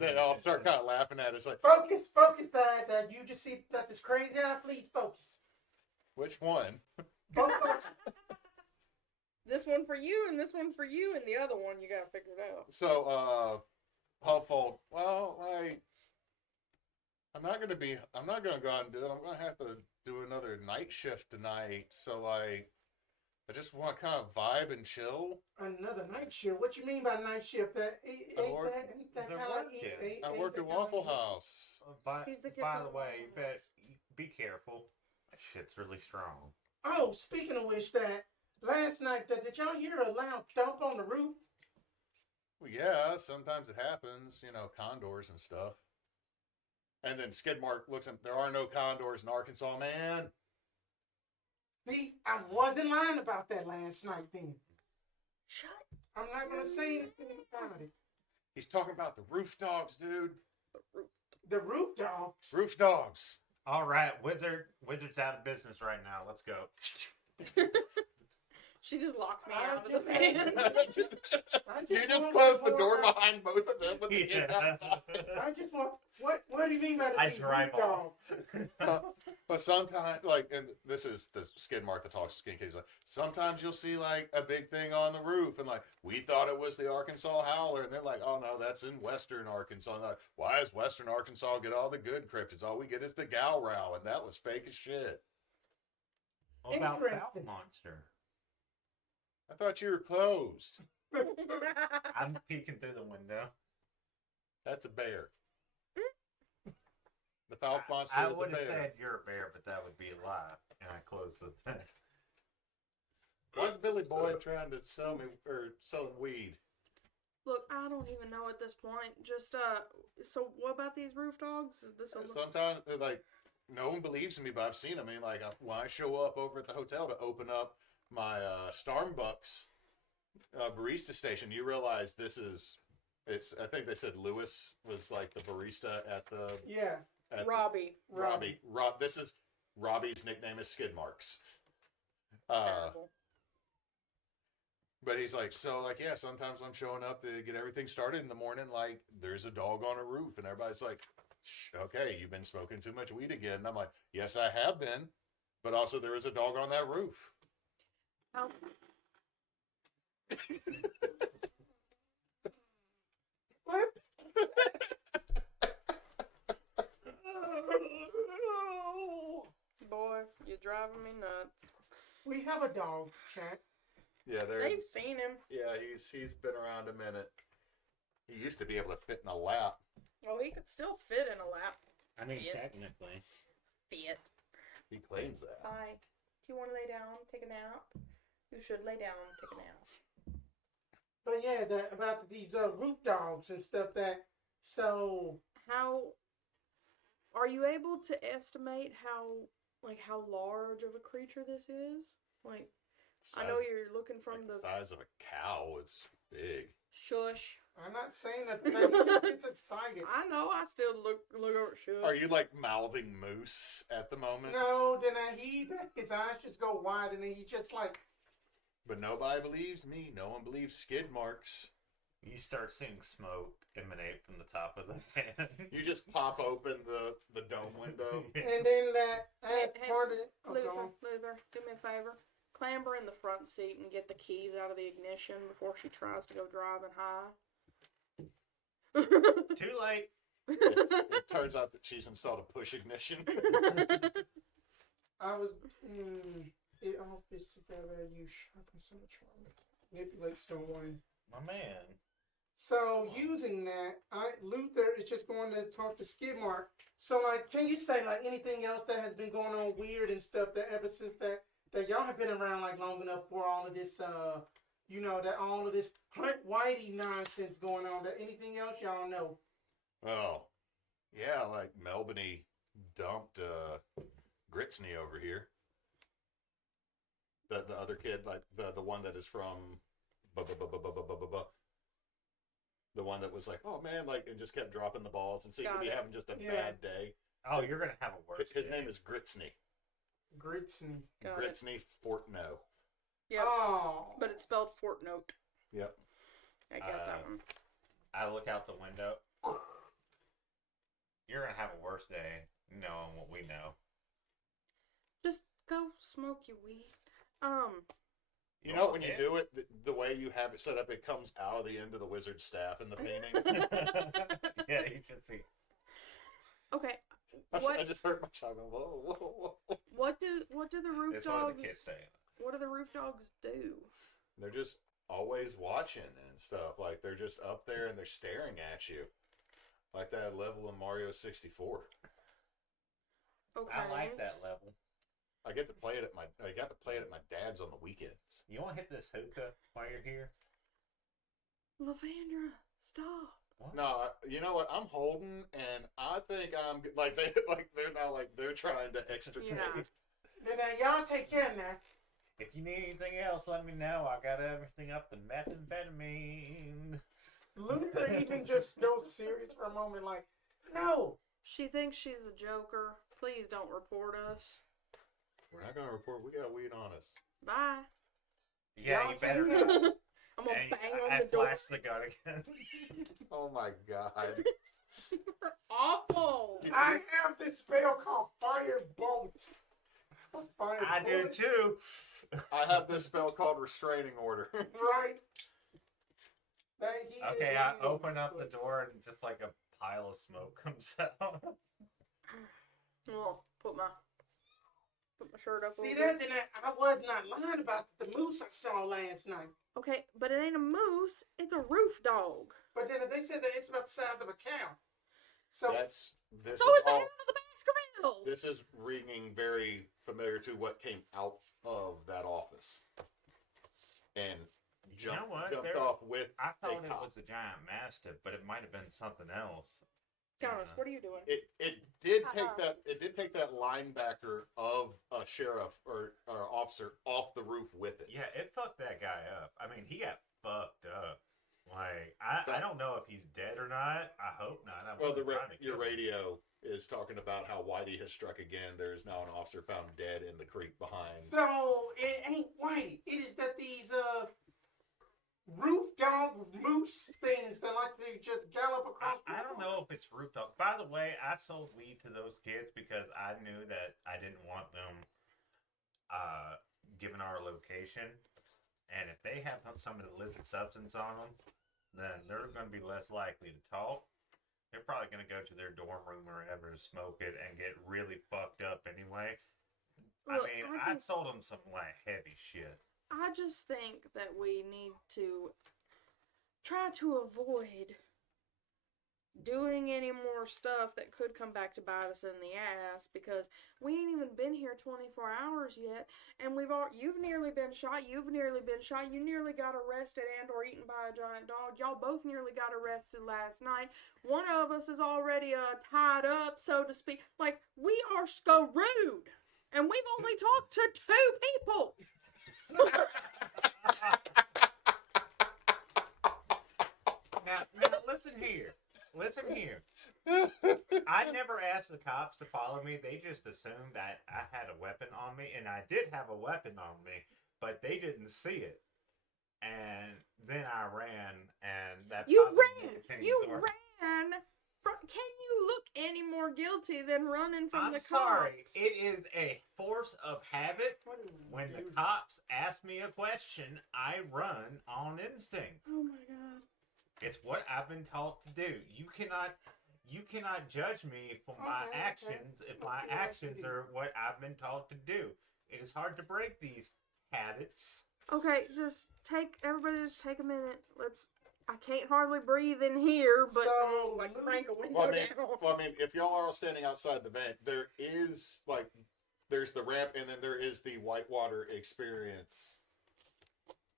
They all start kind of laughing at us like, Focus, that you just see that this crazy athlete. Focus. which one? Both of them. This one for you, and this one for you, and the other one you gotta figure it out. So, Hopeful, well, like, I'm not gonna go out and do it. I'm gonna have to do another night shift tonight. So, like, I just want to kind of vibe and chill. Another night shift? What you mean by night shift? I work at Waffle House. By He's the kid the from way, Waffle House. be careful. That shit's really strong. Oh, speaking of which, that last night, did y'all hear a loud thump on the roof? Well, yeah, sometimes it happens. Condors and stuff. And then Skidmark looks at, there are no condors in Arkansas, man. See, I wasn't lying about that last night then. Shut. I'm not going to say anything about it. He's talking about the roof dogs, dude. The roof dogs? Roof dogs. All right, wizard's out of business right now. Let's go. She just locked me I out of the just- van. You just want closed the more door about- behind both of them with the kids outside. I just want. What do you mean by I the drive off. But sometimes, like, and this is the skid mark that talks to Skin Kids. Like, sometimes you'll see like a big thing on the roof, and like we thought it was the Arkansas Howler, and they're like, "Oh no, that's in Western Arkansas." And like, why does Western Arkansas get all the good cryptids? All we get is the Gal Row, and that was fake as shit. What about Interesting. Foul Monster? I thought you were closed. I'm peeking through the window. That's a bear. The Foul Monster I is would a have bear. said you're a bear, but that would be a lie. And I closed the thing. Why's Billy Boy trying to sell me or selling weed? Look, I don't even know at this point. Just so what about these roof dogs? Is this a Sometimes, like, no one believes in me, but I've seen them. I mean, like, when I show up over at the hotel to open up my Starbucks barista station, you realize this is, I think they said Lewis was, like, the barista at the... Yeah. At Robbie? This is, Robbie's nickname is Skid Marks. Terrible. But he's like, so, like, yeah, sometimes I'm showing up to get everything started in the morning, like, there's a dog on a roof, and everybody's like, okay, you've been smoking too much weed again. And I'm like, yes, I have been, but also there is a dog on that roof. How? What? Boy, you're driving me nuts. We have a dog, chat. Yeah, They've seen him. yeah, he's been around a minute. He used to be able to fit in a lap. Oh, he could still fit in a lap. I mean, Yeah. technically. Fit. He claims that. Hi. Do you want to lay down, take a nap? You should lay down, take a nap. But yeah, about these roof dogs and stuff that. So How are you able to estimate how large of a creature this is? Like, I know you're looking from like the size of a cow. It's big. shush. I'm not saying that. He just gets excited. I know. I still look over at shush. Are you like mouthing moose at the moment? No, then his eyes just go wide, and then he just like. But nobody believes me. No one believes Skid Marks. You start seeing smoke emanate from the top of the van. You just pop open the dome window. And then that Hey, part of it. Oh, go on. Luther, do me a favor. Clamber in the front seat and get the keys out of the ignition before she tries to go driving high. Too late. It turns out that she's installed a push ignition. I was. It all fits together. You sharpen so much manipulate someone. My man. So using that, Luther is just going to talk to Skidmark. So like, can you say like anything else that has been going on weird and stuff that ever since that y'all have been around like long enough for all of this, that all of this Hunt Whitey nonsense going on? That anything else y'all know? Oh, yeah, like Melbourne dumped Gritsney over here. The other kid, like the one that is from the one that was like, oh man, like, and just kept dropping the balls and seemed to Got be it. having just a Yeah. bad day. Oh, you're gonna have a worse. His day. name is Gritsney. Gritsney. Got it. Gritsney Fortno. Yep. Oh. But it's spelled Fortnote. Yep. I got that one. I look out the window. You're gonna have a worse day knowing what we know. Just go smoke your weed. You know, when you do it, the way you have it set up, it comes out of the end of the wizard staff in the painting. Yeah, you can see. Okay. I What just heard my child go, whoa, whoa, whoa. what do the roof It's one of dogs the kids saying it. what do the roof dogs do? They're just always watching and stuff. Like, they're just up there and they're staring at you. Like that level in Mario 64. Okay. I like that level. I got to play it at my dad's on the weekends. You want to hit this hookah while you're here? Lavandra, stop. What? No, you know what? I'm holding, and I think I'm like they're now like they're trying to extricate. Yeah. Then y'all take care now. If you need anything else, let me know. I got everything up to methamphetamine. Luther even just goes serious for a moment, like, no. She thinks she's a joker. Please don't report us. We're not gonna report. We got weed on us. Bye. Yeah, Y'all you better take not. it. I'm gonna And bang on I the door. flashed the gun again. Oh my god. Awful. I have this spell called Firebolt. I do too. I have this spell called Restraining Order. Right. That he Okay, is I reading. open up the door and just like a pile of smoke comes out. Well, put my shirt up. a See little that? bit. Then I was not lying about the moose I saw last night. Okay, but it ain't a moose. It's a roof dog. But then they said that it's about the size of a cow. So This So is is the all, head of the Baskervilles. this is ringing very familiar to what came out of that office. And You know what? jumped off with I thought a it cop. was a giant mastiff, but it might have been something else. Jonas, what are you doing? It did take Uh-uh. that linebacker of a sheriff or officer off the roof with it. Yeah, it fucked that guy up. I mean, he got fucked up. Like, I don't know if he's dead or not. I hope not. I Well, wasn't trying to your kill him. radio is talking about how Whitey has struck again. There is now an officer found dead in the creek behind. So it ain't white. It is that these roof dog moose things that like to just gallop across. I don't know if it's roof dog. By the way, I sold weed to those kids because I knew that I didn't want them given our location. And if they have some of the illicit substance on them, then they're going to be less likely to talk. They're probably going to go to their dorm room or wherever to smoke it and get really fucked up anyway. Look, I mean, I sold them some like heavy shit. I just think that we need to try to avoid doing any more stuff that could come back to bite us in the ass, because we ain't even been here 24 hours yet, and you've nearly been shot, you nearly got arrested and or eaten by a giant dog, y'all both nearly got arrested last night, one of us is already tied up, so to speak. Like, we are screwed, and we've only talked to 2 people. Now listen here. Listen here. I never asked the cops to follow me. They just assumed that I had a weapon on me, and I did have a weapon on me, but they didn't see it. And then I ran, and that You probably ran. made things You worse. ran. Can you look any more guilty than running from I'm the cops? sorry. It is a force of habit. When the cops ask me a question, I run on instinct. Oh my god. It's what I've been taught to do. You cannot judge me for my Okay, actions if okay. my Let's see what actions you do. are what I've been taught to do. It is hard to break these habits. Okay, everybody just take a minute. I can't hardly breathe in here, but So, crank a window Well, I mean, if y'all are all standing outside the vent, there's the ramp, and then there is the whitewater experience.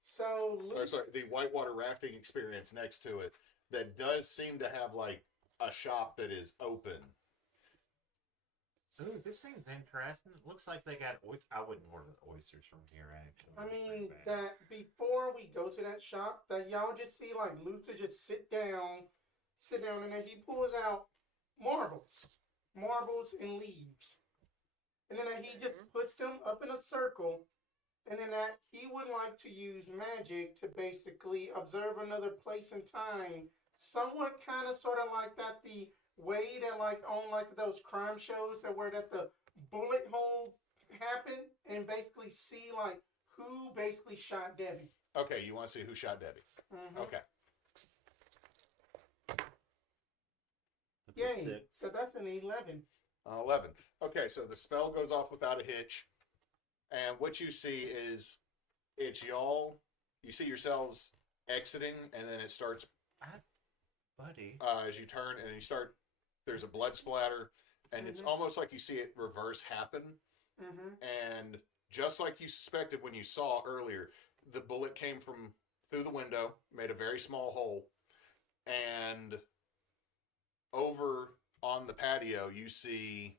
So Or sorry, the whitewater rafting experience next to it that does seem to have like a shop that is open. Ooh, this seems interesting. It looks like they got oysters. I wouldn't order the oysters from here, actually. I It's pretty mean, bad. that before we go to that shop, that y'all just see like Luther just sit down, and then he pulls out marbles and leaves, and then he just puts them up in a circle, and then that he would like to use magic to basically observe another place and time, somewhat kind of sort of like that the way that like on like those crime shows that where that the bullet hole happened, and basically see like who basically shot Debbie. Okay, you want to see who shot Debbie? Mm-hmm. Okay. Yay! So that's an 11. 11. Okay, so the spell goes off without a hitch. And what you see is it's y'all. You see yourselves exiting, and then it starts Buddy. as you turn, and you start. There's a blood splatter, and it's almost like you see it reverse happen. And just like you suspected when you saw earlier, the bullet came from through the window, made a very small hole, and over on the patio, you see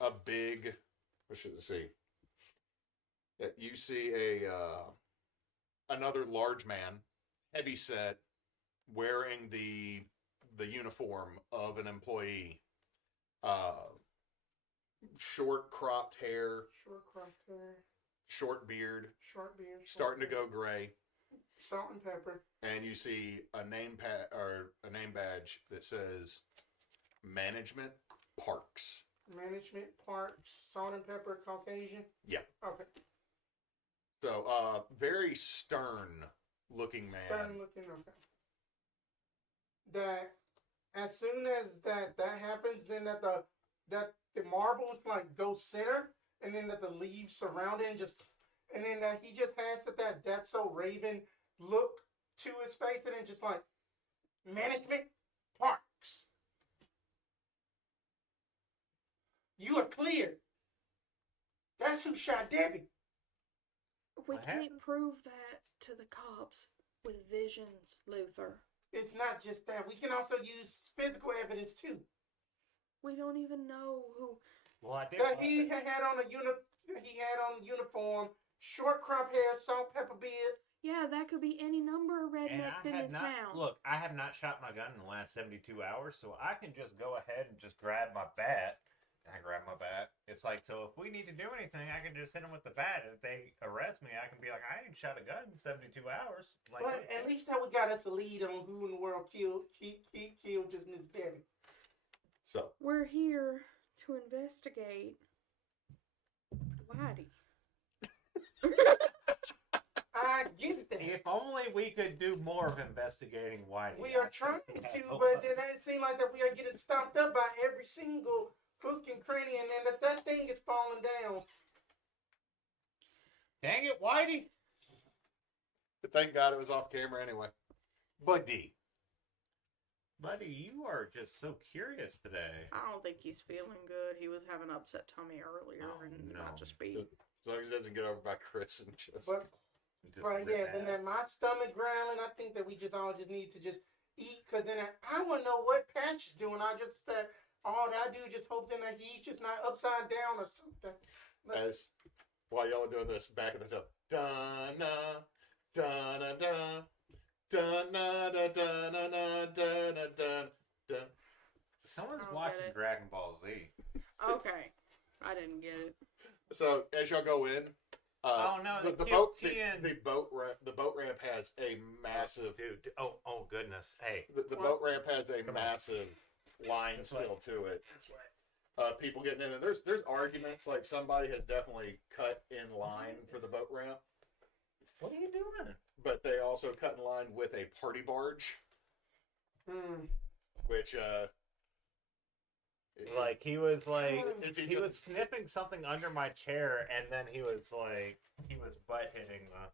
a big. What should I see? You see another large man, heavy set, wearing the uniform of an employee. Short cropped hair. short beard, Short starting to go gray, salt and pepper. and you see a name badge that says Management Parks. Management Parks, salt and pepper, Caucasian. Yeah. Okay. So, very stern looking man. Stern looking. Okay. That as soon as that happens, then that the marbles like go center, and then that the leaves surround it, and then that he just has that That's So Raven look to his face, and then just like Management Parks. You are cleared. That's who shot Debbie. We What can't happened? prove that to the cops with visions, Luther. It's not just that. We can also use physical evidence too. We don't even know who. Well, I did. That he had on uniform, short crop hair, salt pepper beard. Yeah, that could be any number of And rednecks I in have this not, town. look, I have not shot my gun in the last 72 hours, so I can just go ahead and just grab my bat. I grab my bat. It's like, so if we need to do anything, I can just hit them with the bat. If they arrest me, I can be like, I ain't shot a gun in 72 hours. Like, But at least how we got us a lead on who in the world killed just Miss Debbie. So, We're here to investigate Whitey. I get that. if only we could do more of investigating Whitey. We are trying to, but then it seems like that we are getting stopped up by every single hook and cranny, and then that thing is falling down. Dang it, Whitey! but thank God it was off camera anyway. Buddy. Buddy, you are just so curious today. I don't think he's feeling good. He was having upset tummy earlier Oh, and no. not just be. As long as he doesn't get over by Chris and just. But Just right, rip yeah, then that. that my stomach growling. I think that we just all just need to just eat, cause then I want to know what Patch is doing. I just all that I do is just hope then that he's just not upside down or something. As while y'all are doing this, back at the top. Da-na, da-na-da, da-na-da-da-na-da-na-da-da. Someone's I don't watching get it. Dragon Ball Z. Okay. I didn't get it. So as y'all go in, Oh, no, the they boat killed Tien. the boat ramp has a massive Dude, oh goodness. Hey. the boat ramp has a Come on. massive line This still to it. That's right. People getting in, and there's arguments. Like somebody has definitely cut in line for the boat ramp, What are you doing? but they also cut in line with a party barge, which Like, he was like, Is he he was just- sniffing something under my chair, and then he was like, he was butt hitting the.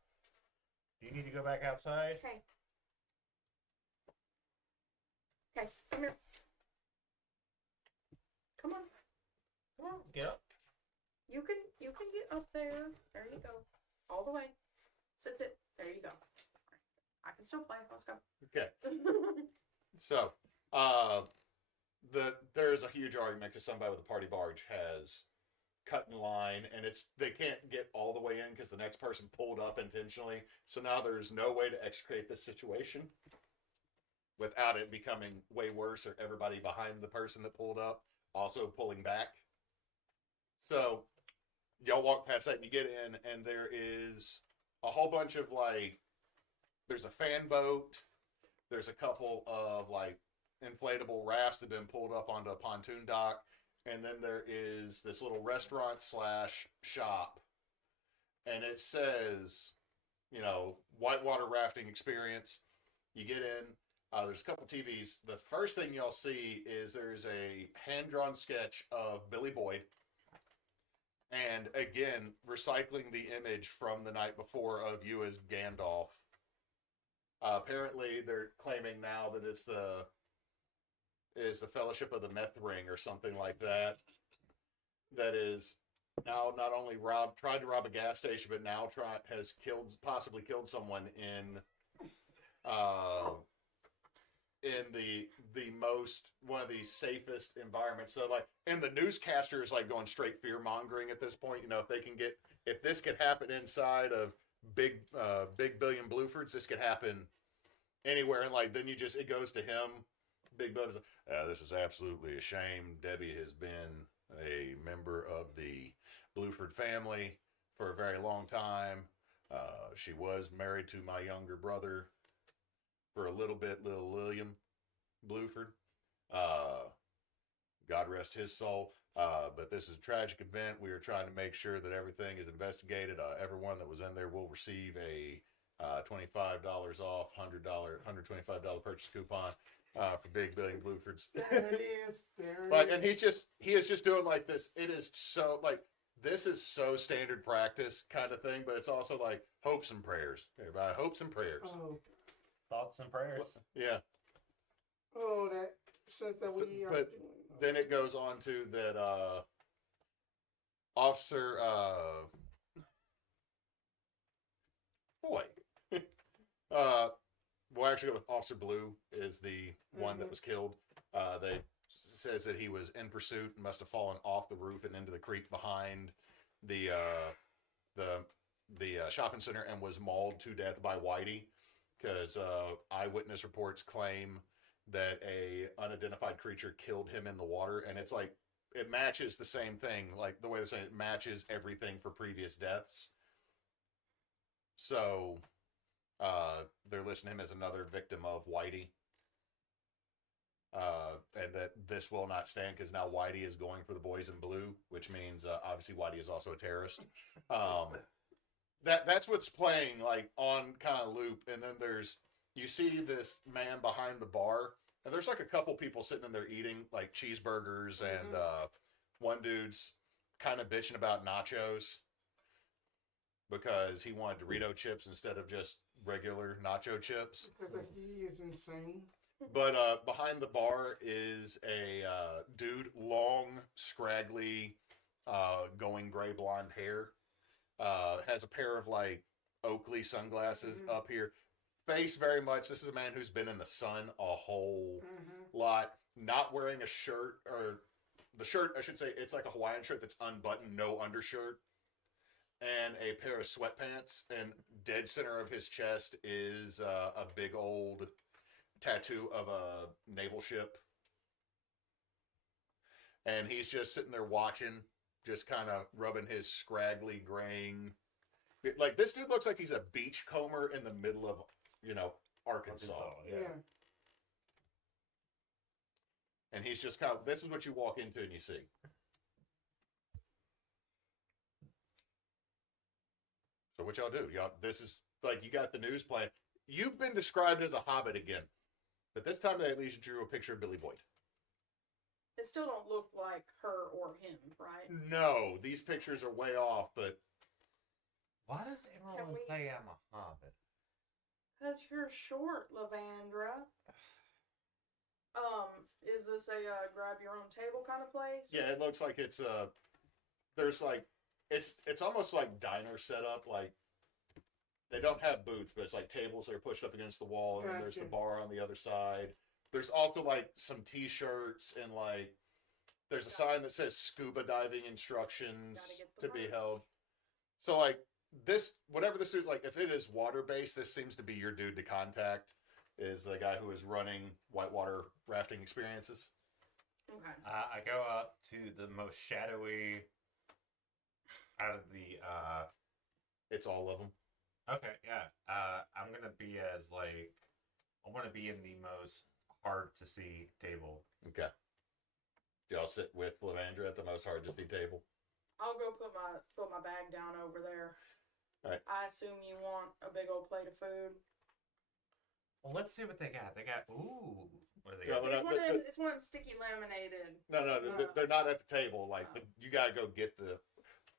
Do you need to go back outside? Okay. Okay, come here. Come on. Come on, get up. You can get up there. There you go. All the way. Sit. There you go. I can still play. Let's go. okay. So, there's a huge argument because somebody with a party barge has cut in line, and they can't get all the way in because the next person pulled up intentionally. So now there's no way to extricate this situation without it becoming way worse, or everybody behind the person that pulled up also pulling back. So y'all walk past that and you get in, and there is a whole bunch of there's a fan boat, there's a couple of inflatable rafts that have been pulled up onto a pontoon dock, and then there is this little restaurant / shop, and it says, whitewater rafting experience. You get in, there's a couple TVs. The first thing y'all see is there's a hand-drawn sketch of Billy Boyd, and again, recycling the image from the night before of you as Gandalf. Apparently, they're claiming now that it's the Fellowship of the Meth Ring or something like that. That is now not only tried to rob a gas station, but now has possibly killed someone in one of the safest environments. So and the newscaster is going straight fear mongering at this point. If this could happen inside of big billion Bluefords, this could happen anywhere. And then it goes to him. Big Bud is this is absolutely a shame. Debbie has been a member of the Blueford family for a very long time. She was married to my younger brother for a little bit, little William Bluford. God rest his soul. But this is a tragic event. We are trying to make sure that everything is investigated. Everyone that was in there will receive a $25 off, $125 purchase coupon for Big Billion Bluefords. There it is. And he is just doing like this. It is so like this is so standard practice kind of thing, but it's also like hopes and prayers. Everybody, hopes and prayers. Oh, Thoughts and prayers. Yeah. oh, that says that we are But doing. then it goes on to that Officer boy. We'll actually go with Officer Blue is the one that was killed. They says that he was in pursuit and must have fallen off the roof and into the creek behind the shopping center and was mauled to death by Whitey, because eyewitness reports claim that a unidentified creature killed him in the water, and it's like it matches the same thing, like the way they're saying it matches everything for previous deaths. So they're listing him as another victim of Whitey. And that this will not stand because now Whitey is going for the boys in blue, which means obviously Whitey is also a terrorist. That's what's playing like on kind of loop, and then you see this man behind the bar, and there's like a couple people sitting in there eating like cheeseburgers, and one dude's kind of bitching about nachos because he wanted Dorito chips instead of just regular nacho chips. Because he is insane. But behind the bar is a dude, long, scraggly, going gray blonde hair. Has a pair of like Oakley sunglasses up here. Face very much. This is a man who's been in the sun a whole lot. Not wearing a shirt, or the shirt, I should say, it's like a Hawaiian shirt that's unbuttoned, no undershirt, and a pair of sweatpants. And dead center of his chest is a big old tattoo of a naval ship. And he's just sitting there watching, just kind of rubbing his scraggly, graying. Like, this dude looks like he's a beachcomber in the middle of, Arkansas. Yeah. And he's just kind of, this is what you walk into and you see. So what y'all do? This is, like, you got the news playing. You've been described as a hobbit again. But this time they at least drew a picture of Billy Boyd. It still don't look like her or him, right? No, these pictures are way off, but... Why does everyone say I'm a hobbit? Because you're short, Levandra. Is this a grab your own table kind of place? Yeah, it looks like it's there's like it's almost like diner setup. Like they don't have booths, but it's like tables that are pushed up against the wall, and then there's the bar on the other side. There's also like some T-shirts, and like there's a sign that says scuba diving instructions to be held. So like this, whatever this is, like if it is water based, this seems to be your dude to contact. Is the guy who is running whitewater rafting experiences. Okay. I go up to the most shadowy out of the... It's all of them. Okay, yeah. I'm going to be as, like... I want to be in the most hard-to-see table. Okay. Do y'all sit with Levandra at the most hard-to-see table? I'll go put my bag down over there. All right. I assume you want a big old plate of food. Well, let's see what they got. They got, ooh. What do they Yeah, got? It's one of them sticky laminated. No, they're not at the table. Like, you got to go get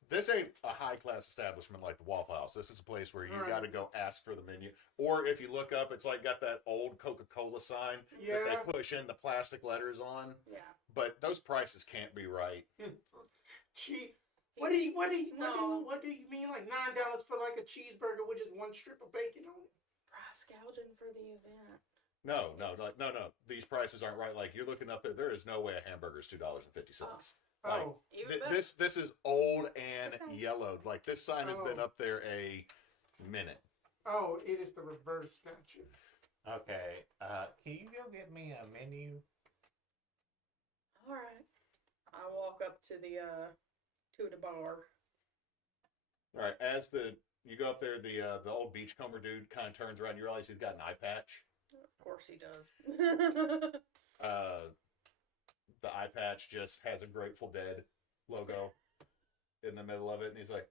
this ain't a high-class establishment like the Waffle House. This is a place where you got to go ask for the menu. Or if you look up, it's like got that old Coca-Cola sign that they push in the plastic letters on. Yeah. But those prices can't be right. Cheap. What do you mean, like $9 for like a cheeseburger with just one strip of bacon on it? Price gouging for the event. No. These prices aren't right. Like, you're looking up there. There is no way a hamburger is $2.50. Like, this is old and yellowed. Like, this sign has been up there a minute. Oh, it is the reverse, gotcha. Okay. Can you go get me a menu? All right. I walk up to the bar. All right, as you go up there, the old beachcomber dude kind of turns around. You realize he's got an eye patch. Of course he does. The eye patch just has a Grateful Dead logo in the middle of it, and he's like,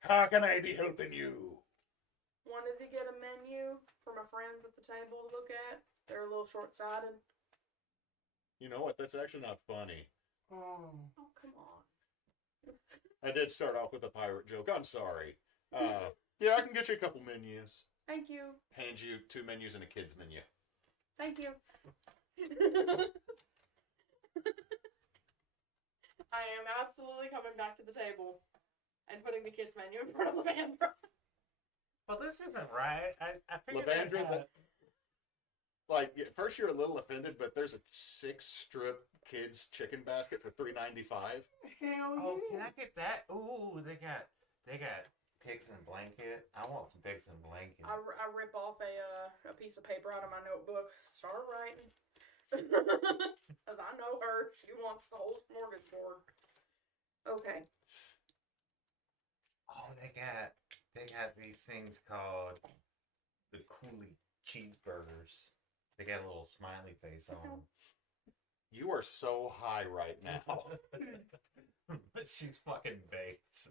"How can I be helping you?" Wanted to get a menu for my friends at the table to look at. They're a little short-sighted. You know what? That's actually not funny. Oh. Oh, come on. I did start off with a pirate joke. I'm sorry. Yeah, I can get you a couple menus. Thank you. Hand you 2 menus and a kids menu. Thank you. I am absolutely coming back to the table and putting the kids menu in front of Levandra. Well, this isn't right. I figured Levandra, first you're a little offended, but there's a 6-strip kids chicken basket for $3.95. Hell Oh, yeah. can I get that? Ooh, they got pigs in blanket. I want some pigs in blanket. I rip off a piece of paper out of my notebook, start writing. Because I know her. She wants the whole smorgasbord. Okay. Oh, they got these things called the Coolie cheeseburgers. They got a little smiley face on them. You are so high right now. But she's fucking baked.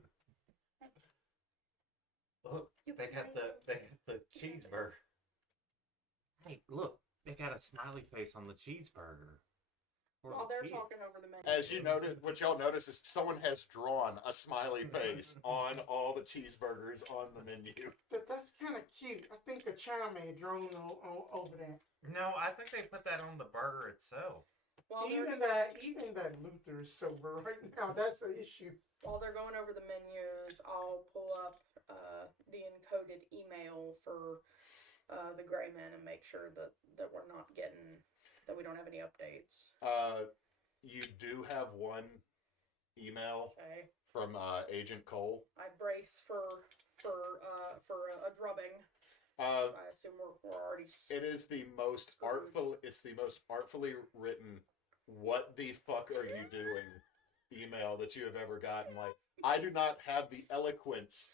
Look, they got the cheeseburger. Hey, look, they got a smiley face on the cheeseburger. While they're talking over the menu. As you noted, what y'all notice is someone has drawn a smiley face on all the cheeseburgers on the menu. That's kind of cute. I think the child may have drawn over that. No, I think they put that on the burger itself. Even that Luther is sober right now. That's an issue. While they're going over the menus, I'll pull up the encoded email for the gray men and make sure that we're not getting, that we don't have any updates. You do have one email Okay. from Agent Cole. I brace for a drubbing. Uh, I assume we're already. It is the most artful. It's the most artfully written. What the fuck are you doing? Email that you have ever gotten. Like, I do not have the eloquence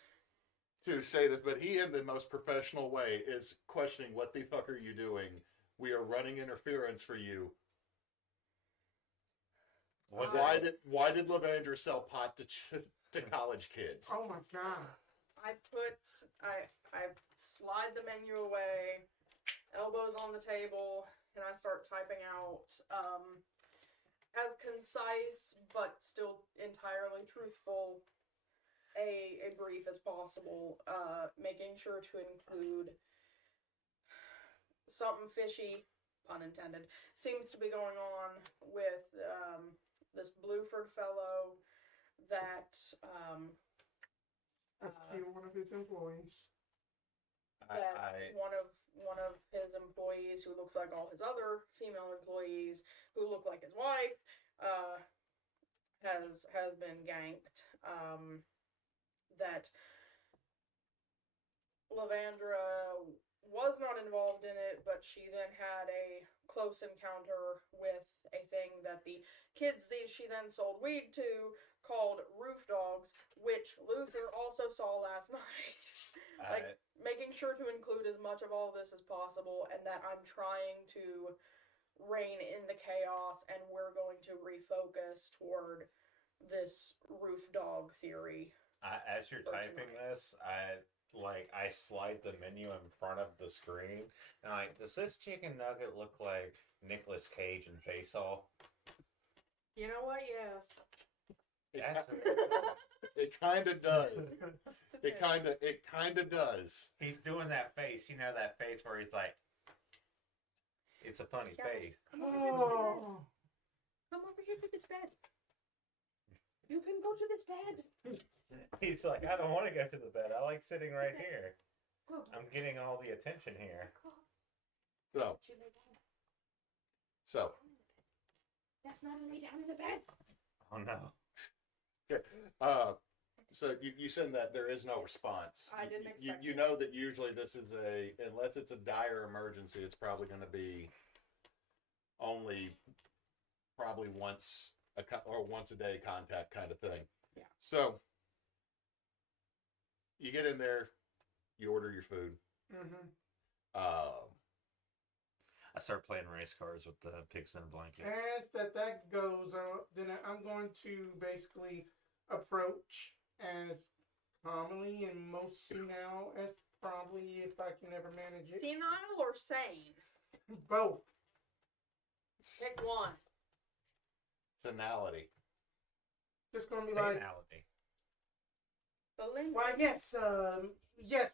to say this, but he, in the most professional way, is questioning, "What the fuck are you doing? We are running interference for you." Why did Levandra sell pot to college kids? Oh my god. I slide the menu away, elbows on the table, and I start typing out as concise but still entirely truthful a brief as possible, making sure to include something fishy, pun intended, seems to be going on with this Bluford fellow that That's killed one of his employees. one of his employees, who looks like all his other female employees, who look like his wife, has been ganked. That Levandra was not involved in it, but she then had a close encounter with a thing that the kids she then sold weed to, called roof dogs, which Luther also saw last night. Making sure to include as much of all this as possible, and that I'm trying to rein in the chaos, and we're going to refocus toward this roof dog theory. As you're typing this, I slide the menu in front of the screen, and does this chicken nugget look like Nicolas Cage in Face Off? You know what? Yes. It kind of does. It kind of does. He's doing that face, that face where he's like, it's a funny face. Come over here to this bed. You can go to this bed. He's like, I don't want to go to the bed. I like sitting right here. I'm getting all the attention here. So. That's not a lay down in the bed. Oh no. Okay. So you send that, there is no response. I didn't expect you know that usually this is unless it's a dire emergency, it's probably going to be only probably once a day contact kind of thing. Yeah. So you get in there, you order your food. I start playing race cars with the pigs in a blanket. As that goes on, then I'm going to basically approach as calmly and most senile as probably if I can ever manage it. Senile or sane? Both. Pick one. Senality. Just gonna be like, Finality. why yes,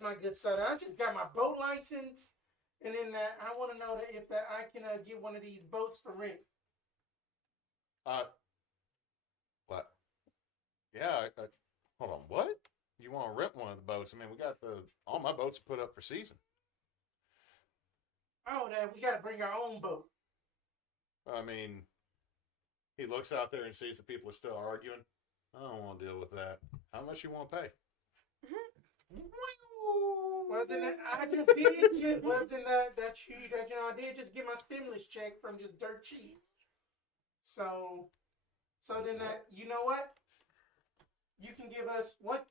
my good son. I just got my boat license, and then I want to know that if I can get one of these boats for rent. What? Yeah. Hold on. What? You want to rent one of the boats? I mean, we got all my boats put up for season. Oh, then we got to bring our own boat. I mean, he looks out there and sees the people are still arguing. I don't want to deal with that. How much you want to pay? Well, then I just did. Well, then I did just get my stimulus check from just dirt cheap. So then you know what? You can give us what?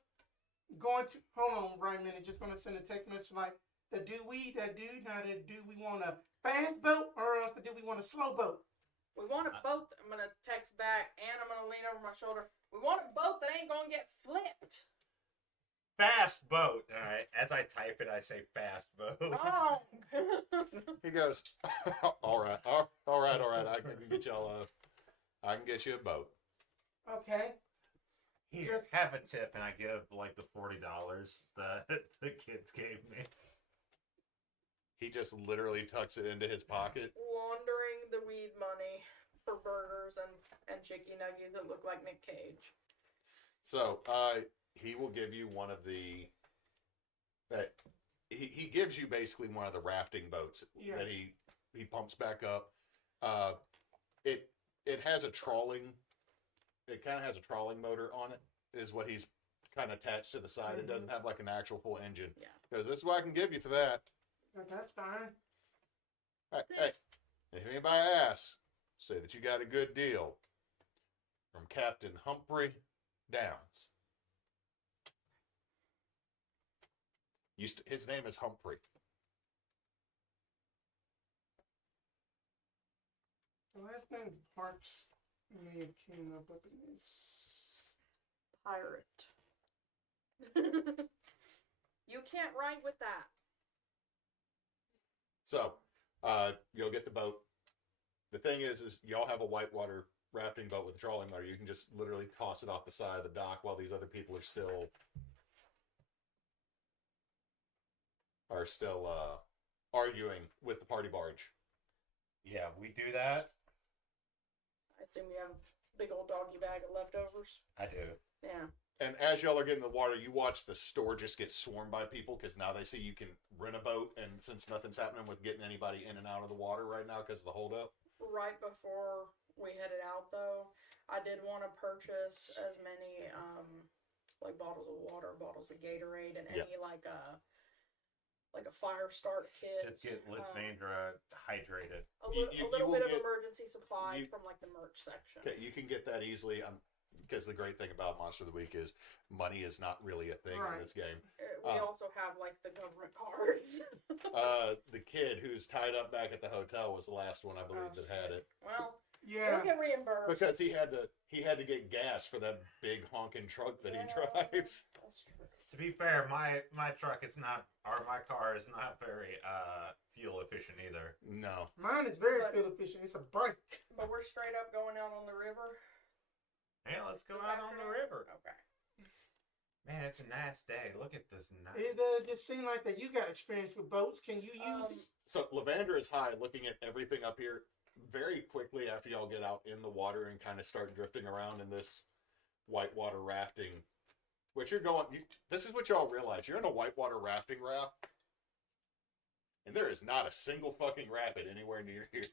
Hold on, right a minute. Just gonna send a text message like, do we want a fast boat or else do we want a slow boat? We want a boat. I'm gonna text back and I'm gonna lean over my shoulder. We want a boat that ain't gonna get flipped. Fast boat. All right. As I type it, I say fast boat. Oh. He goes, all right. I can get y'all I can get you a boat. Okay. Here, have a tip, and I give like the $40 that the kids gave me. He just literally tucks it into his pocket. Laundering the weed money for burgers and chicky nuggies that look like Nick Cage. So, he will give you one of the. He gives you basically one of the rafting boats that he pumps back up. It has a trawling. It kind of has a trawling motor on it. Is what he's kind of attached to the side. Mm-hmm. It doesn't have like an actual full engine. Yeah. Because this is what I can give you for that. That's fine. Hey, if anybody asks, say that you got a good deal from Captain Humphrey Downs. His name is Humphrey. The last name Parks may have came up in this. Pirate. You can't write with that. So, you'll get the boat. The thing is y'all have a whitewater rafting boat with a trolling motor. You can just literally toss it off the side of the dock while these other people are still arguing with the party barge. Yeah, we do that. I assume you have a big old doggy bag of leftovers. I do. Yeah. And as y'all are getting in the water, you watch the store just get swarmed by people because now they see you can rent a boat, and since nothing's happening with getting anybody in and out of the water right now because of the holdup. Right before we headed out, though, I did want to purchase as many like bottles of water, bottles of Gatorade, and any like a fire start kit. Just get Levandra hydrated. A little bit of emergency supply you, from like the merch section. Okay, you can get that easily. Because the great thing about Monster of the Week is money is not really a thing in this game. We also have like the government cards. The kid who's tied up back at the hotel was the last one I believe that had it. Well, yeah, we'll get reimbursed Because he had to get gas for that big honking truck that he drives. That's true. To be fair, my truck is not, or my car is not very fuel efficient either. No. Mine is very fuel efficient. It's a bike. But we're straight up going out on the river. Yeah, let's go out on the river. Okay. Man, it's a nice day. Look at this nice. It just seemed like that you got experience with boats. Can you use? So Levandra is high, looking at everything up here. Very quickly after y'all get out in the water and kind of start drifting around in this whitewater rafting, which you're going. This is what y'all realize: you're in a whitewater rafting raft, and there is not a single fucking rapid anywhere near here.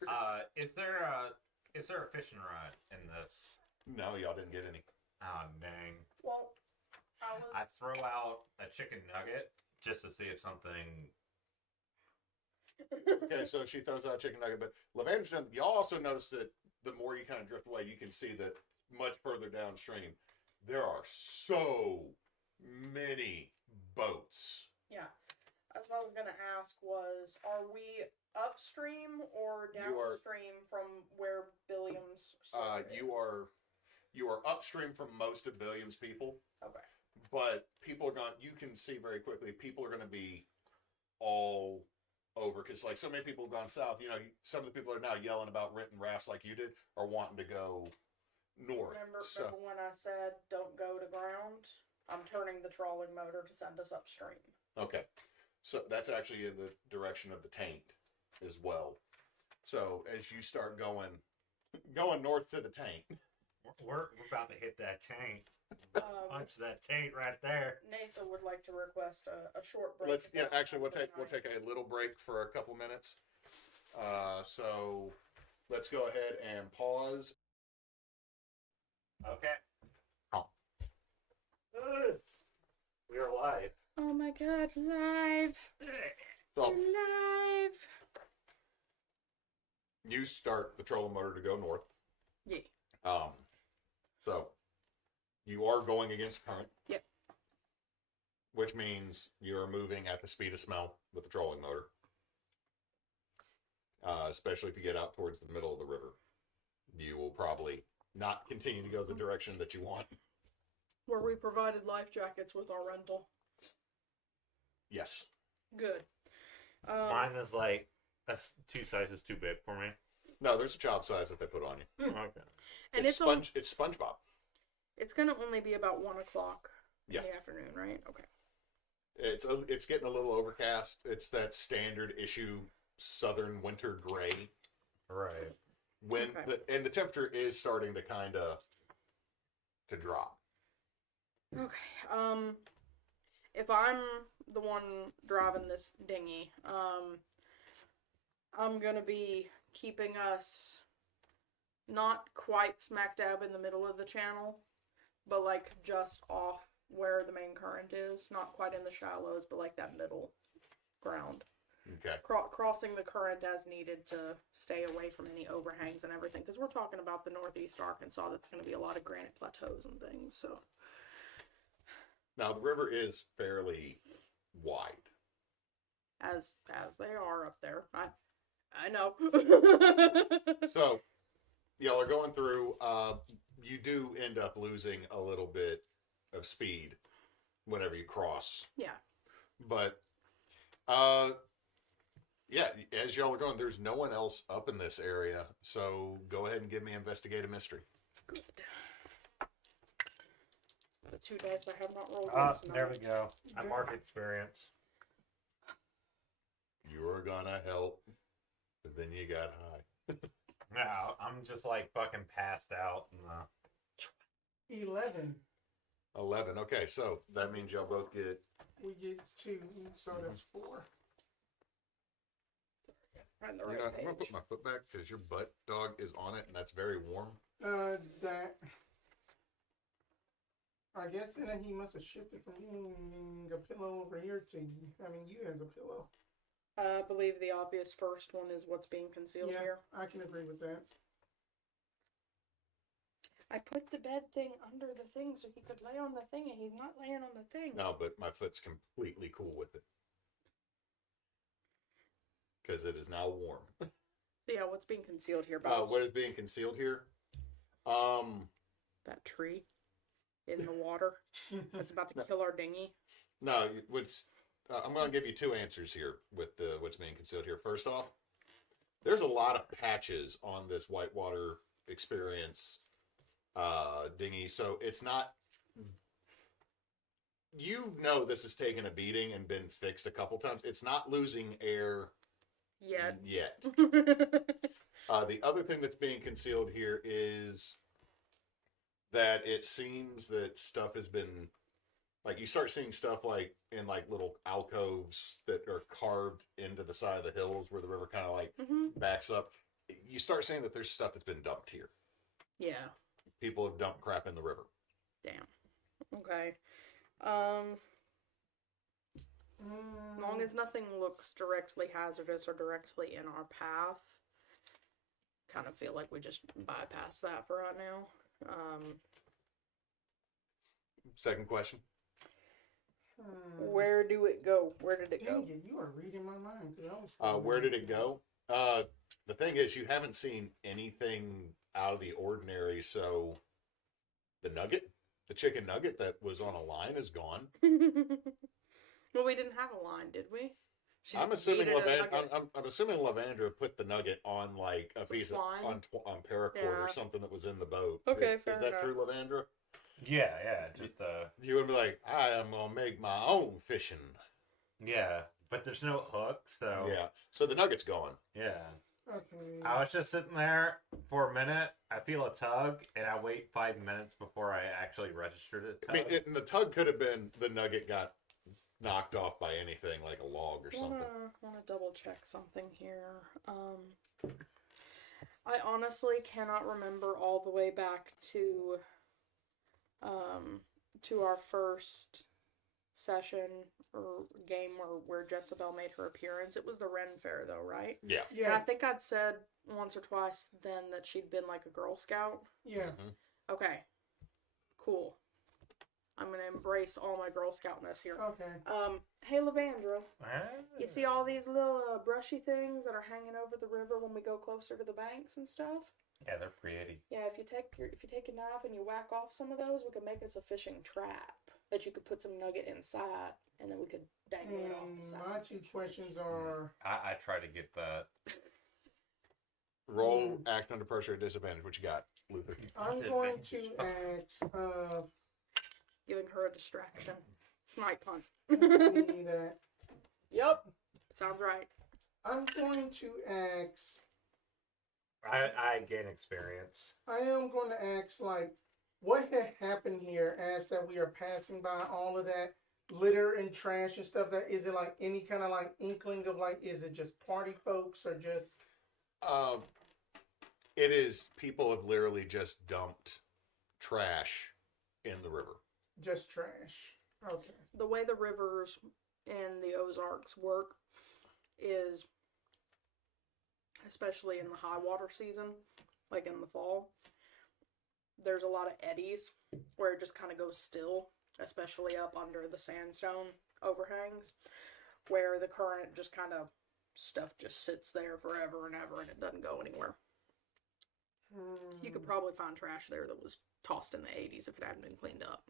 Is there a fishing rod in this? No, y'all didn't get any. Oh, dang. Well, I throw out a chicken nugget just to see if something. Okay, so she throws out a chicken nugget, but Levandra, y'all also notice that the more you kind of drift away, you can see that much further downstream, there are so many boats. Yeah. That's what I was gonna ask was, are we upstream or downstream from where Billiam's store is? You are upstream from most of Billiam's people. Okay. But people are going. You can see very quickly. People are going to be all over because, like, so many people have gone south. You know, some of the people are now yelling about renting rafts like you did, are wanting to go north. Remember when I said don't go to ground? I'm turning the trawling motor to send us upstream. Okay, so that's actually in the direction of the taint as well. So as you start going north to the taint, we're about to hit that taint. Punch that taint right there. Neysa would like to request a short break. We'll take a little break for a couple minutes. So let's go ahead and pause. Okay. Oh. We are live. Oh my god, live! So Live! you start the trolling motor to go north. Yeah. So you are going against current. Yep. Which means you're moving at the speed of smell with the trolling motor. Especially if you get out towards the middle of the river. You will probably not continue to go the direction that you want. Where we provided life jackets with our rental. Yes. Good. Mine is like, that's 2 sizes too big for me. No, there's a child size that they put on you. Okay. And it's SpongeBob. It's gonna only be about 1 o'clock in Yeah. the afternoon, right? Okay. It's getting a little overcast. It's that standard issue southern winter gray. Right. The temperature is starting to kind of to drop. Okay. If I'm the one driving this dinghy, I'm gonna be keeping us not quite smack dab in the middle of the channel, but like just off where the main current is. Not quite in the shallows, but like that middle ground. Okay. Crossing the current as needed to stay away from any overhangs and everything, because we're talking about the northeast Arkansas. That's going to be a lot of granite plateaus and things. So now the river is fairly wide. as they are up there, I know. So y'all are going through. You do end up losing a little bit of speed whenever you cross. Yeah. But yeah, as y'all are going, there's no one else up in this area. So go ahead and give me investigate a mystery. Good. The 2 dice I have not rolled. There we go. I mark experience. You were gonna help, but then you got high. No, I'm just like fucking passed out. 11. 11. Okay, so that means y'all both get. We get 2, so that's 4. On the You right know, I'm gonna page. put my foot back because your butt dog is on it, and that's very warm. That. I guess then he must have shifted from being a pillow over here to having you as a pillow. I believe the obvious first one is what's being concealed Yeah, here. I can agree with that. I put the bed thing under the thing so he could lay on the thing, and he's not laying on the thing. No, but my foot's completely cool with it because it is now warm. Yeah, what's being concealed here, Bob? What is being concealed here? That tree in the water that's about to kill our dinghy. No, I'm going to give you 2 answers here with what's being concealed here. First off, there's a lot of patches on this whitewater experience dinghy, so it's not. You know this has taken a beating and been fixed a couple times. It's not losing air yet. The other thing that's being concealed here is that it seems that stuff has been, like, you start seeing stuff like in like little alcoves that are carved into the side of the hills where the river kind of like backs up. You start seeing that there's stuff that's been dumped here. Yeah. People have dumped crap in the river. Damn. Okay. As long as nothing looks directly hazardous or directly in our path, kind of feel like we just bypass that for right now. Second question. Where do it go? Where did it go? Dang it, you are reading my mind. 'Cause I was Where did it go? The thing is, you haven't seen anything out of the ordinary, so the chicken nugget that was on a line is gone. Well, we didn't have a line, did we? She I'm just assuming needed a nugget. I'm assuming Lavandra put the nugget on like a Some piece twine? on paracord Yeah. or something that was in the boat. Okay, is fair that enough. true, Lavandra? Yeah, just You would be like, I am gonna make my own fishing. yeah, but there's no hook, so Yeah. So the nugget's gone. yeah. Okay. I was just sitting there for a minute. I feel a tug, and I wait 5 minutes before I actually register the I tug. mean, and the tug could have been the nugget got knocked off by anything like a log or something. Want to double check something here. I honestly cannot remember all the way back to our first session or game where Jessabelle made her appearance. It was the Ren Fair though, right? Yeah. And I Yeah. think I'd said once or twice then that she'd been like a Girl Scout. Yeah. Mhm. Okay. Cool. I'm gonna embrace all my Girl Scoutness here. Okay. Hey Levandra, Ah. you see all these little brushy things that are hanging over the river when we go closer to the banks and stuff? Yeah, they're pretty. Yeah, if you take a knife and you whack off some of those, we could make us a fishing trap that you could put some nugget inside, and then we could dangle it off the My side. two questions are: I try to get that. Roll act under pressure at disadvantage. What you got, Luther? I'm going to ask. Giving her a distraction. Snipe hunt. Let's see that. Yep. Sounds right. I'm going to ask. I gain experience. I am going to ask, like, what had happened here as that we are passing by all of that litter and trash and stuff? That is it like any kind of like inkling of like, is it just party folks or just? It is. People have literally just dumped trash in the river. Just trash. Okay. The way the rivers in the Ozarks work is, especially in the high water season, like in the fall, there's a lot of eddies where it just kind of goes still, especially up under the sandstone overhangs, where the current just kind of stuff just sits there forever and ever and it doesn't go anywhere. You could probably find trash there that was tossed in the 80s if it hadn't been cleaned up.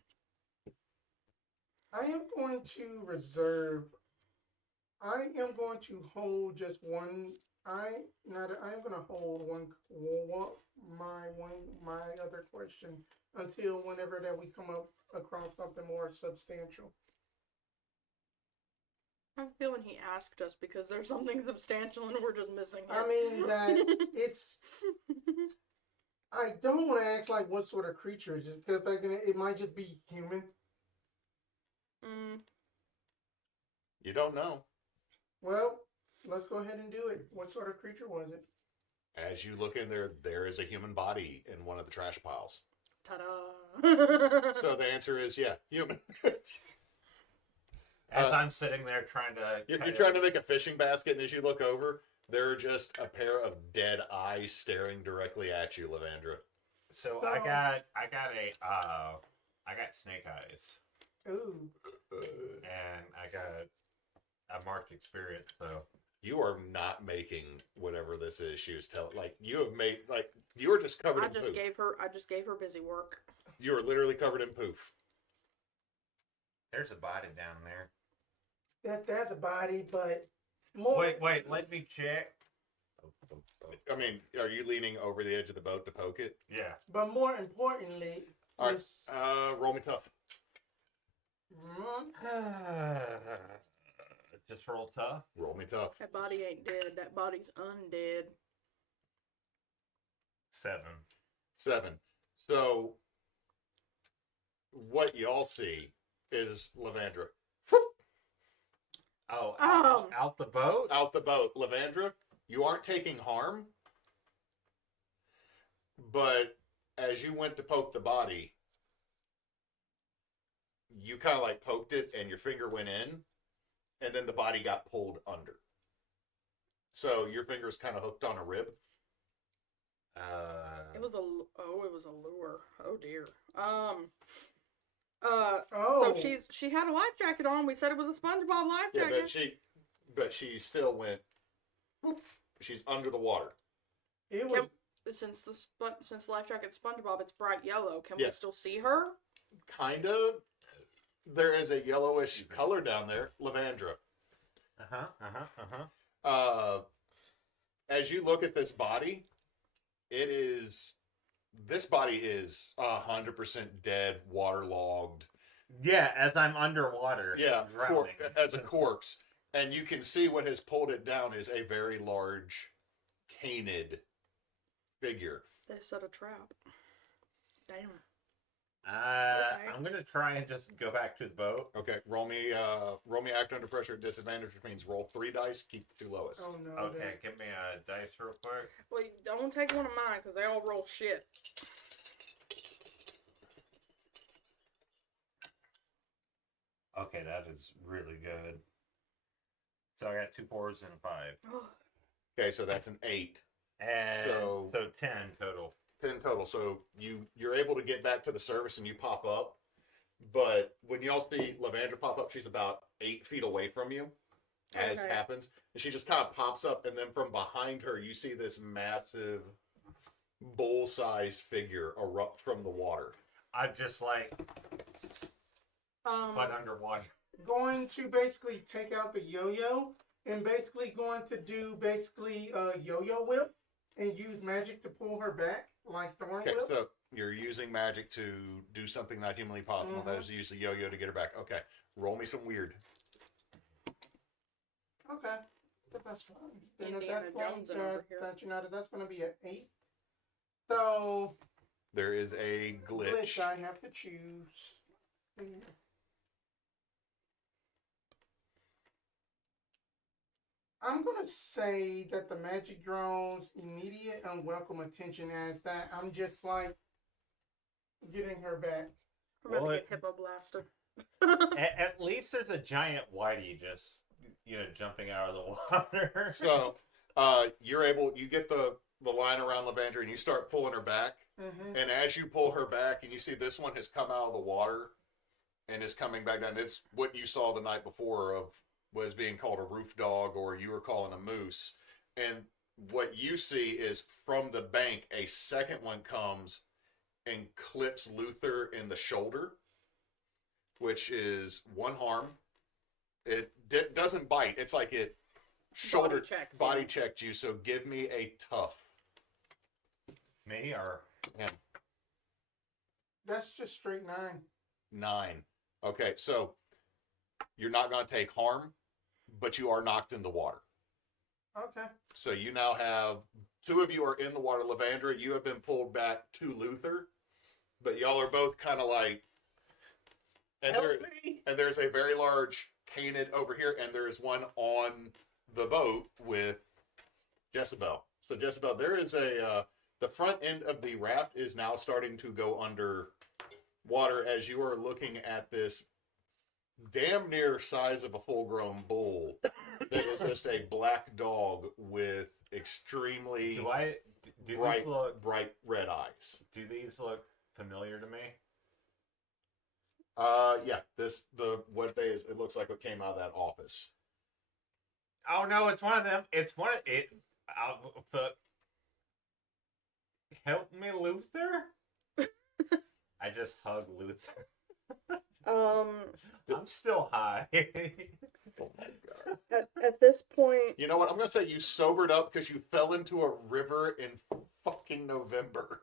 I am going to reserve. I am going to hold just one. I am going to hold my other question until whenever that we come up across something more substantial. I have a feeling he asked us because there's something substantial and we're just missing it. I mean that it's. I don't want to ask like what sort of creature is it, because it might just be human. You don't know. Well, let's go ahead and do it. What sort of creature was it? As you look in there, there is a human body in one of the trash piles. Ta-da! So the answer is yeah, human. As I'm sitting there trying to... You're trying to make a fishing basket, and as you look over, there are just a pair of dead eyes staring directly at you, Levandra. So I got snake eyes. Ooh. And I got a marked experience, so... You are not making whatever this is she was telling. Like, you have made, like, you are just covered in poof. I just gave her busy work. You are literally covered in poof. There's a body down there. That's a body, but more. Wait, let me check. I mean, are you leaning over the edge of the boat to poke it? Yeah. But more importantly, All right, roll me tough. Just roll tough. Roll me tough. That body ain't dead. That body's undead. 7. 7. So, what y'all see is Levandra. Oh, Oh. out the boat? Out the boat. Levandra, you aren't taking harm, but as you went to poke the body, you kind of like poked it and your finger went in, and then the body got pulled under. So your finger's kind of hooked on a rib. It was a lure. Oh dear. So she had a life jacket on. We said it was a SpongeBob life Yeah, jacket. but she still went. Whoop, she's under the water. It was Since the life jacket's SpongeBob, it's bright yellow. Can Yeah. we still see her? Kind of. There is a yellowish color down there, Levandra. As you look at this body, this body is 100% dead, waterlogged. Yeah, as I'm underwater. Yeah, drowning. as a corpse. And you can see what has pulled it down is a very large canid figure. They set a trap. Damn. I'm gonna try and just go back to the boat. Okay, roll me act under pressure at disadvantage, which means roll 3 dice, keep the 2 lowest. Oh no. Okay, give me a dice real quick. Well, don't take one of mine because they all roll shit. Okay, that is really good. So I got 2 4s and a 5. Okay, so that's an 8. And so 10 total. 10 total. So you're able to get back to the surface and you pop up. But when y'all see Levandra pop up, she's about 8 feet away from you as happens. And she just kind of pops up. And then from behind her, you see this massive bull-sized figure erupt from the water. I'm just like, but underwater. Going to basically take out the yo-yo and basically going to do a yo-yo whip and use magic to pull her back like Thorn Okay, whip. so you're using magic to do something not humanly possible. Mm-hmm. That is to use the yo-yo to get her back. Okay, roll me some weird. Okay, that's fine. Then at Indiana that point, Jones over here. that's going to be an 8. So There is a glitch. I have to choose. I'm going to say that the magic draws immediate unwelcome attention as that I'm just like getting her back. I'm about Well, to get hippo blasted. At least there's a giant whitey just, jumping out of the water. So you get the line around Levandra and you start pulling her back. Mm-hmm. And as you pull her back and you see this one has come out of the water and is coming back down. It's what you saw the night before of was being called a roof dog, or you were calling a moose. And what you see is from the bank, a second one comes and clips Luther in the shoulder, which is 1 harm. It doesn't bite. It's like it body checked you. So give me a tough. Me or him? That's just straight 9. 9. Okay, so you're not going to take harm, but you are knocked in the water. Okay. So you now have 2 of you are in the water. Levandra, you have been pulled back to Luther, but y'all are both kind of like. And there's a very large canid over here, and there is one on the boat with Jessabelle. So Jessabelle, there is the front end of the raft is now starting to go under water as you are looking at this damn near size of a full-grown bull that is just a black dog with extremely bright red eyes. Do these look familiar to me? Yeah. It looks like what came out of that office. Oh no, it's one of them. It's one of it. Help me, Luther. I just hug Luther. I'm still high. Oh my god. At this point, You know what? I'm going to say you sobered up because you fell into a river in fucking November.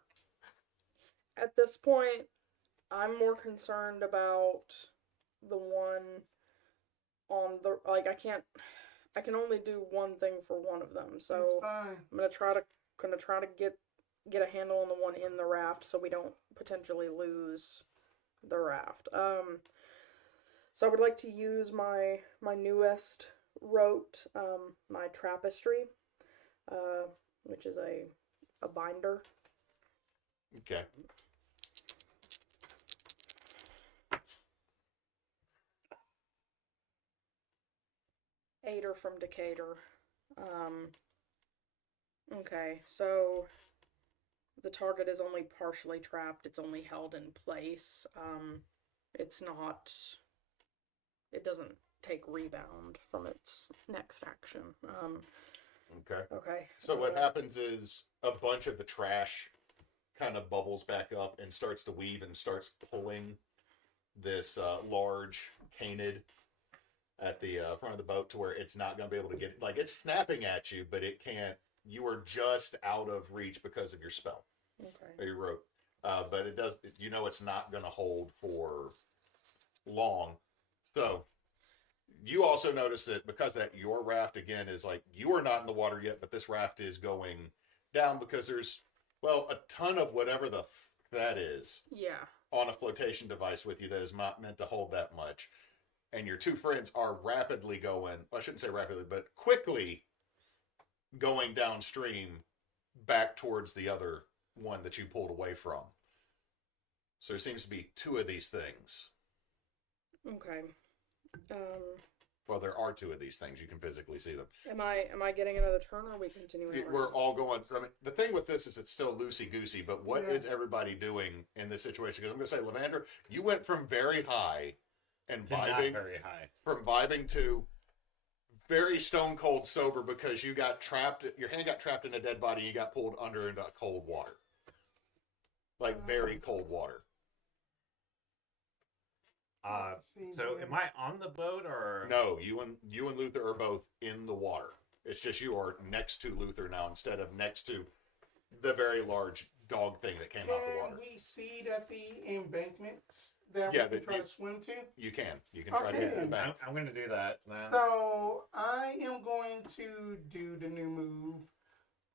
At this point, I'm more concerned about the one on the I can only do one thing for one of them. So Fine. I'm gonna try to get a handle on the one in the raft so we don't potentially lose the raft. So I would like to use my newest rote, my Trappistry, which is a binder. Okay. Aider from Decatur. Okay, so the target is only partially trapped. It's only held in place. it's not. It doesn't take rebound from its next action. Okay. Okay. So what happens is a bunch of the trash kind of bubbles back up and starts to weave and starts pulling this large canid at the front of the boat to where it's not going to be able to get, like, it's snapping at you, but it can't. You are just out of reach because of your spell. Okay. Or your rope. But it does, you know, it's not going to hold for long. So you also notice that because that your raft again is like, you are not in the water yet, but this raft is going down because there's, well, a ton of whatever the that is Yeah. on a flotation device with you that is not meant to hold that much. And your two friends are rapidly going, I shouldn't say rapidly, but quickly going downstream back towards the other one that you pulled away from. So there seems to be two of these things. Okay. Well, there are two of these things. You can physically see them. Am I getting another turn, or are we continuing? We're all going. I mean, the thing with this is it's still loosey-goosey, but what is everybody doing in this situation? Because I'm going to say, Levandra, you went from very high and vibing, not very high, from vibing to very stone cold sober because you got trapped. Your hand got trapped in a dead body. And you got pulled under into cold water, like very cold water. So am I on the boat or No? You and Luther are both in the water. It's just you are next to Luther now instead of next to the very large dog thing that came out the water. Can we see that the embankments that Yeah, we can try to swim to? You can try to get to the bank. I'm going to do that. Then. So I am going to do the new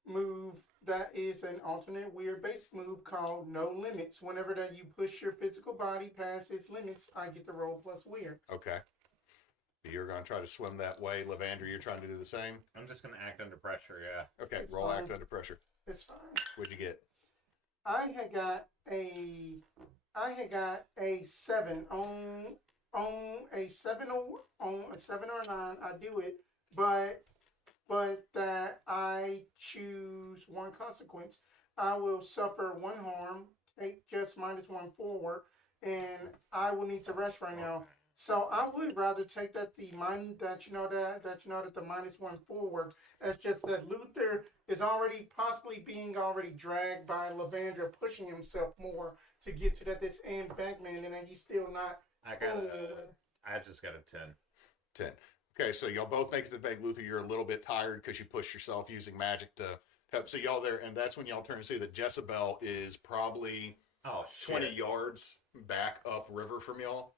move that is an alternate weird base move called No Limits. Whenever that you push your physical body past its limits, I get to roll plus weird. Okay. You're going to try to swim that way. Levandra, you're trying to do the same? I'm just going to act under pressure, yeah. Okay, It's roll fine. act under pressure. It's fine. What'd you get? I had got a 7 on a 7 or a 9. I do it, but that I choose one consequence. I will suffer 1 harm, take just -1 forward, and I will need to rest right now. So I would rather take that the mind that the -1 forward. That's just that Luther is already possibly being dragged by Levandra, pushing himself more to get to this embankment, and then he's still not. I just got a 10. 10. Okay, so y'all both make it to the bank. Luther, you're a little bit tired because you pushed yourself using magic to help. So y'all there, and that's when y'all turn and see that Jessabelle is probably 20 yards back upriver from y'all.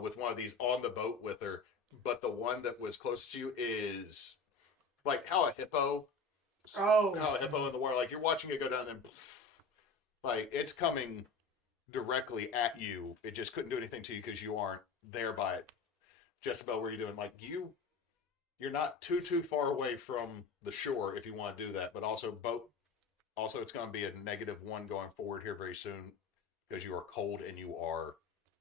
With one of these on the boat with her, but the one that was closest to you is like how a hippo in the water, like you're watching it go down and like it's coming directly at you. It just couldn't do anything to you because you aren't there by it. Jessabelle, what are you doing? Like you're not too far away from the shore if you want to do that, but also it's going to be a -1 going forward here very soon because you are cold and you are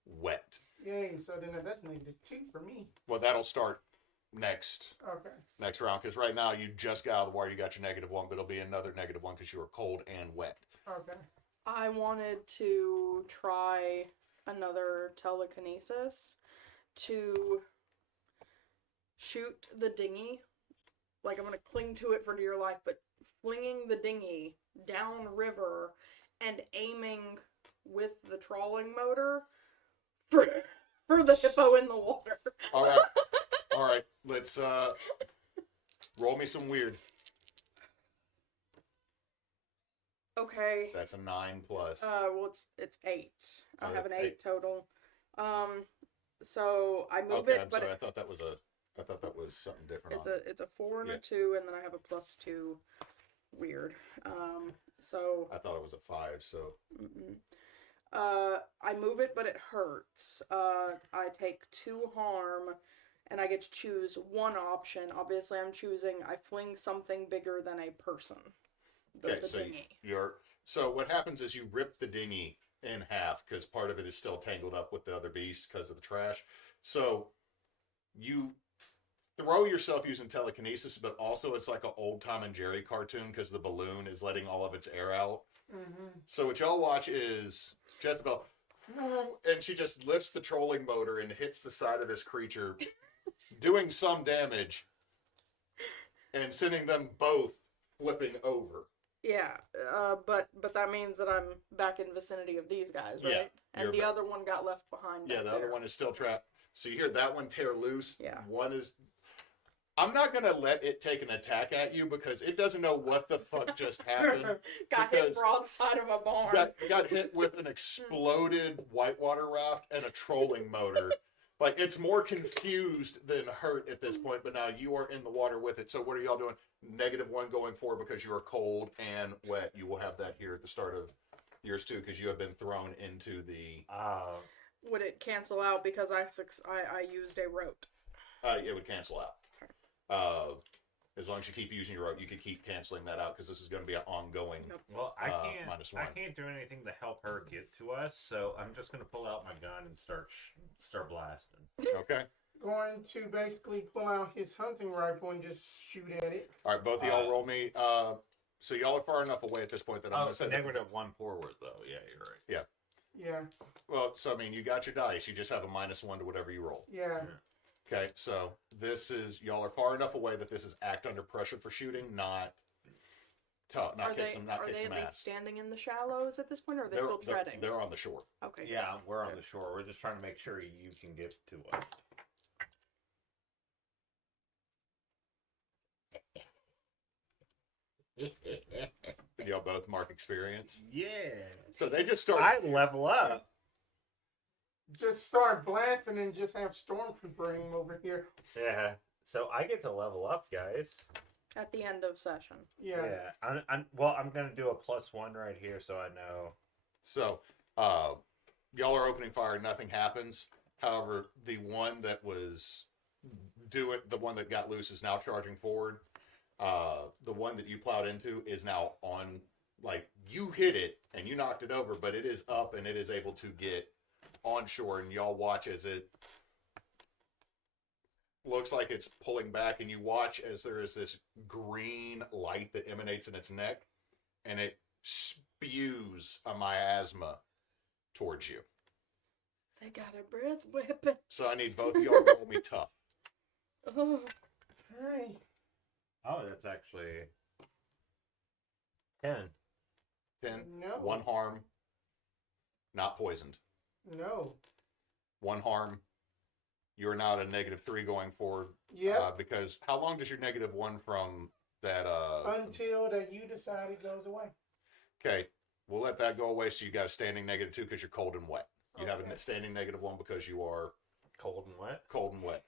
wet. Yay, so then that's -2 for me. Well, that'll start next round, because right now you just got out of the water, you got your -1, but it'll be another -1 because you are cold and wet. Okay. I wanted to try another telekinesis to shoot the dinghy. Like, I'm going to cling to it for dear life, but flinging the dinghy down river and aiming with the trawling motor for the hippo in the water. All right. Let's roll me some weird. Okay. That's a 9 plus. Well, it's 8. I Oh, have an that's 8 total. So I move Okay, it, I'm but sorry. I thought that was something different. it's a 4 and Yeah. a 2, and then I have a +2 weird. So I thought it was a 5. So I move it, but it hurts. I take 2 harm, and I get to choose one option. Obviously, I'm choosing I fling something bigger than a person. The dinghy. So what happens is you rip the dinghy in half because part of it is still tangled up with the other beast because of the trash. So you throw yourself using telekinesis, but also it's like an old Tom and Jerry cartoon because the balloon is letting all of its air out. Mm-hmm. So what y'all watch is Jessabelle and she just lifts the trolling motor and hits the side of this creature, doing some damage, and sending them both flipping over. Yeah, but that means that I'm back in vicinity of these guys, right? Yeah, and the other one got left behind. Yeah, the other one is still trapped. So you hear that one tear loose. Yeah. One is... I'm not going to let it take an attack at you because it doesn't know what the fuck just happened. Got hit broadside of a barn. Got hit with an exploded whitewater raft and a trolling motor. Like, it's more confused than hurt at this point, but now you are in the water with it. So what are y'all doing? -1 going forward because you are cold and wet. You will have that here at the start of yours too because you have been thrown into the... Would it cancel out because I used a rote? It would cancel out. As long as you keep using your rope, you could keep canceling that out because this is going to be an ongoing. Well, I can't. -1. I can't do anything to help her get to us, so I'm just going to pull out my gun and start blasting. Okay. Going to basically pull out his hunting rifle and just shoot at it. All right, both of y'all roll me. So y'all are far enough away at this point that I'm going to say -1 forward, though. Yeah, you're right. Yeah. Yeah. Well, so I mean, you got your dice. You just have a -1 to whatever you roll. Yeah. Okay, so this is y'all are far enough away that this is act under pressure for shooting, not tough, not kick them, not Are kick they them at least ass. standing in the shallows at this point, or are they still treading? They're on the shore. Okay. Yeah, we're on the shore. We're just trying to make sure you can get to us. Y'all both mark experience. Yeah. So they just start. I level up. Just start blasting and just have Stormtrooper aim over here. Yeah. So I get to level up, guys. At the end of session. Yeah. Yeah. I'm gonna do a +1 right here, so I know. So, y'all are opening fire. Nothing happens. However, the one that was the one that got loose is now charging forward. The one that you plowed into is now on. Like, you hit it and you knocked it over, but it is up and it is able to get on shore, and y'all watch as it looks like it's pulling back, and you watch as there is this green light that emanates in its neck, and it spews a miasma towards you. They got a breath weapon. So I need both of y'all to roll me tough. Oh. Hey. Oh, that's actually 10. 10. No. 1 harm. Not poisoned. No. 1 harm. You're now at a -3 going forward. Yeah. Because how long does your -1 from that? Until that you decide it goes away. Okay, we'll let that go away. So you got a standing -2 because you're cold and wet. You have a standing -1 because you are Cold and wet. Cold and wet.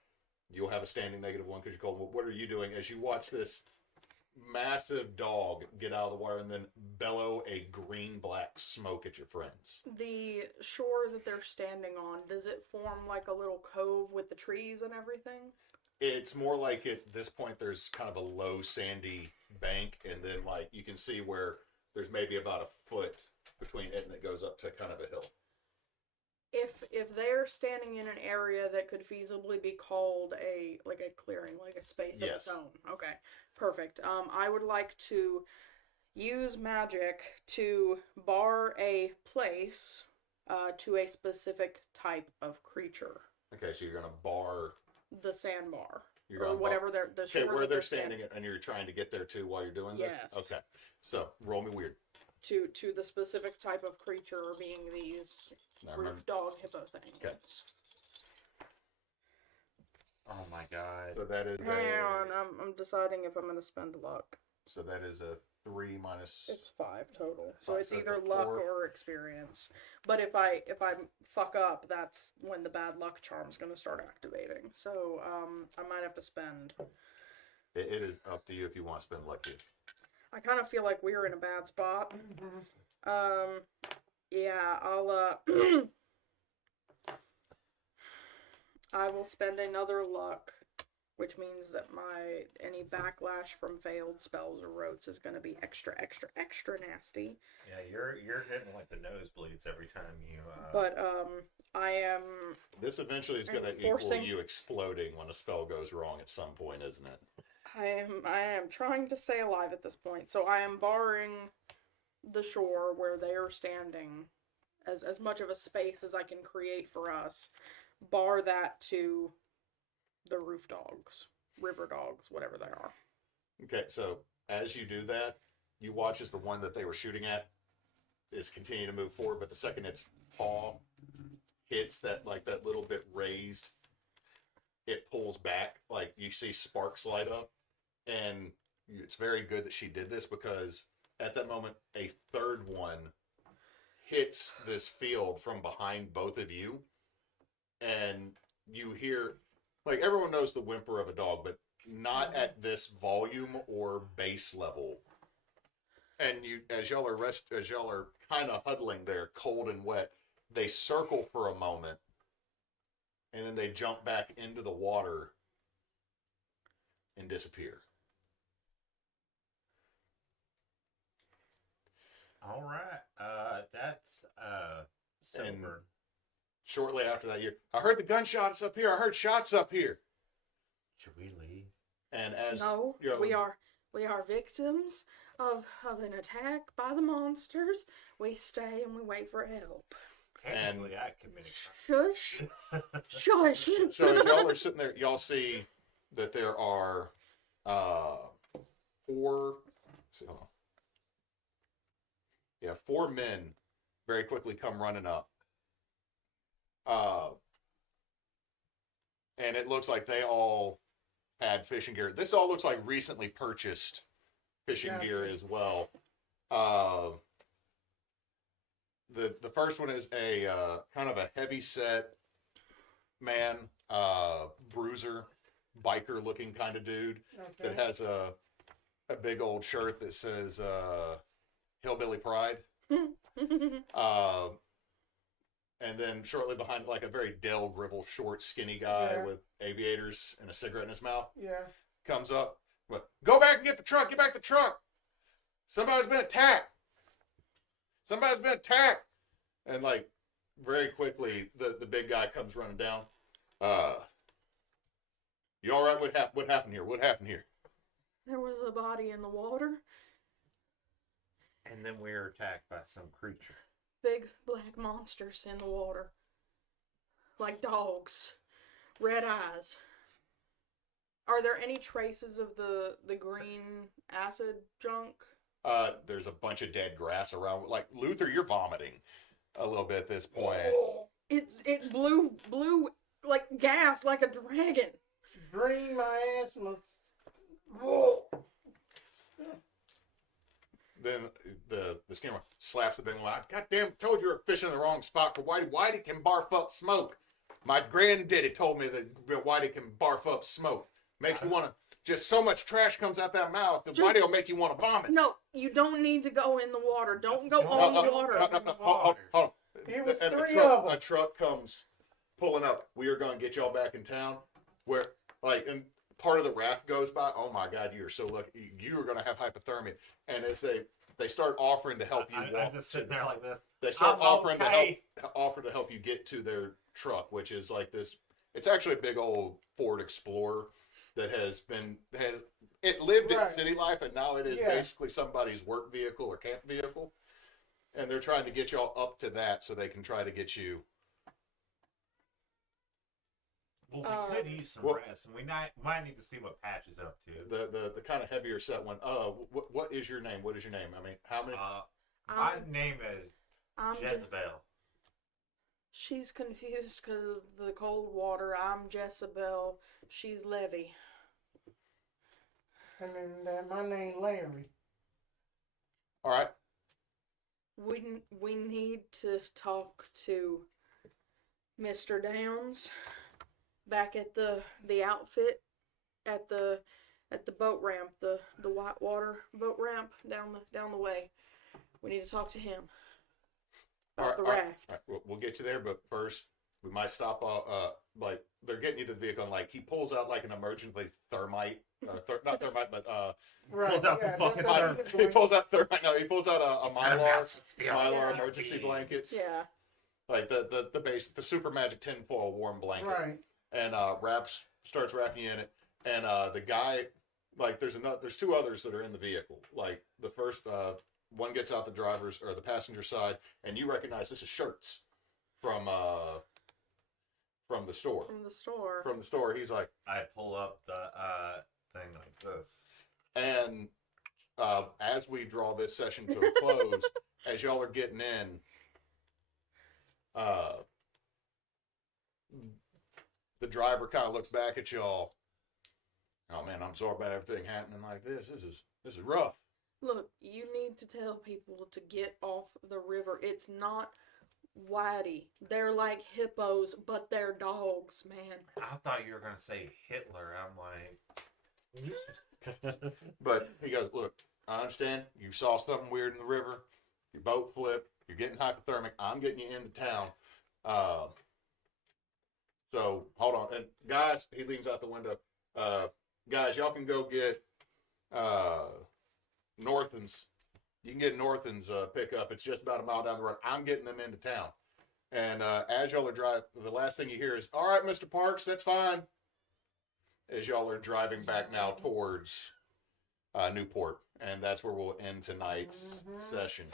You'll have a standing -1 because you're cold and wet. What are you doing as you watch this massive dog get out of the water and then bellow a green-black smoke at your friends? The shore that they're standing on, does it form like a little cove with the trees and everything? It's more like at this point there's kind of a low sandy bank, and then like you can see where there's maybe about a foot between it and it goes up to kind of a hill. If they're standing in an area that could feasibly be called a clearing, like a space of its own. Okay, perfect. I would like to use magic to bar a place to a specific type of creature. Okay, so you're gonna bar the sandbar. You're or whatever they're the okay, where they're standing at, and you're trying to get there too while you're doing this? Yes. Okay. So roll me weird. To the specific type of creature being these roof dog hippo things. Okay. Oh my god. So that is Hang on, I'm deciding if I'm gonna spend luck. So that is a 3 minus. It's 5 total. So 5, it's so it's either a luck 4. or experience. But if I fuck up, that's when the bad luck charm's gonna start activating. So I might have to spend. It is up to you if you want to spend lucky. I kind of feel like we're in a bad spot. Mm-hmm. Yeah, I'll I will spend another luck, which means that any backlash from failed spells or rotes is going to be extra nasty. Yeah, you're getting like the nosebleeds every time you. But I am. This eventually is going to equal you exploding when a spell goes wrong at some point, isn't it? I am trying to stay alive at this point, so I am barring the shore where they are standing as much of a space as I can create for us. Bar that to the roof dogs, river dogs, whatever they are. Okay, so as you do that, you watch as the one that they were shooting at is continuing to move forward, but the second its paw hits that little bit raised, it pulls back. Like you see sparks light up, and it's very good that she did this because at that moment a third one hits this field from behind both of you, and you hear, like, everyone knows the whimper of a dog, but not at this volume or base level. And you, as y'all are kind of huddling there, cold and wet, they circle for a moment, and then they jump back into the water and disappear. All right. That's silver. And shortly after that, I heard the gunshots up here. I heard shots up here. Should we leave? And as No, we are victims of an attack by the monsters. We stay and we wait for help. Technically, I committed crime. Shush. Shush. So as y'all are sitting there, y'all see that there are four men very quickly come running up. And it looks like they all had fishing gear. This all looks like recently purchased fishing gear as well. The first one is a kind of a heavy set man, bruiser, biker looking kind of dude that has a big old shirt that says Hillbilly Pride. And then shortly behind, like a very Del Gribble, short, skinny guy with aviators and a cigarette in his mouth. Yeah. Comes up. But, go back and get the truck. Get back the truck. Somebody's been attacked. Somebody's been attacked. And like very quickly, the big guy comes running down. You all right? What happened here? What happened here? There was a body in the water. And then we were attacked by some creature. Big black monsters in the water. Like dogs. Red eyes. Are there any traces of the green acid junk? There's a bunch of dead grass around. Like, Luther, you're vomiting a little bit at this point. It blew like gas like a dragon. Drain my ass must. Then the skimmer slaps the bin. God damn, told you were fishing in the wrong spot for Whitey. Whitey can barf up smoke. My granddaddy told me that Whitey can barf up smoke. Makes you want to, just so much trash comes out that mouth that Whitey will make you want to vomit. No, you don't need to go in the water. Don't go on the water. Hold on. It was And three of them. a truck comes pulling up. We are going to get y'all back in town. Where, like, and part of the raft goes by. Oh my God, you are so lucky. You are going to have hypothermia. And as they start offering to help you walk. I'm just sitting there like this. They start I'm offering okay. to help you get to their truck, which is like this. It's actually a big old Ford Explorer that it lived its city life, and now it is basically somebody's work vehicle or camp vehicle. And they're trying to get y'all up to that so they can try to get you. Well, we could use some rest, and we might need to see what Patch is up to. The kind of heavier set one. What is your name? What is your name? I mean, how many? My name is Jessabelle. She's confused because of the cold water. I'm Jessabelle. She's Levy. And then my name Larry. All right. We need to talk to Mr. Downs back at the outfit at the boat ramp, the whitewater boat ramp down the way. We need to talk to him about the raft. All right. We'll get you there, but first we might stop. Like they're getting you to the vehicle, and like he pulls out like an emergency thermite, not thermite, but he pulls out thermite. No, he pulls out a mylar emergency blankets. Yeah. Like the super magic tinfoil warm blanket. Right. And starts wrapping you in it. And the guy, like there's two others that are in the vehicle. Like the first one gets out the driver's or the passenger side, and you recognize this is shirts from the store. From the store. From the store. He's like, I pull up the thing like this. and as we draw this session to a close, as y'all are getting in, the driver kind of looks back at y'all. Oh man, I'm sorry about everything happening like this. This is rough. Look, you need to tell people to get off the river. It's not Whitey. They're like hippos, but they're dogs, man. I thought you were gonna say Hitler. I'm like, But he goes, look, I understand. You saw something weird in the river. Your boat flipped. You're getting hypothermic. I'm getting you into town. So hold on. And guys, he leans out the window. Guys, y'all can go get Northen's. You can get Northen's pickup. It's just about a mile down the road. I'm getting them into town. And as y'all are driving, the last thing you hear is, all right, Mr. Parks, that's fine. As y'all are driving back now towards Newport. And that's where we'll end tonight's session.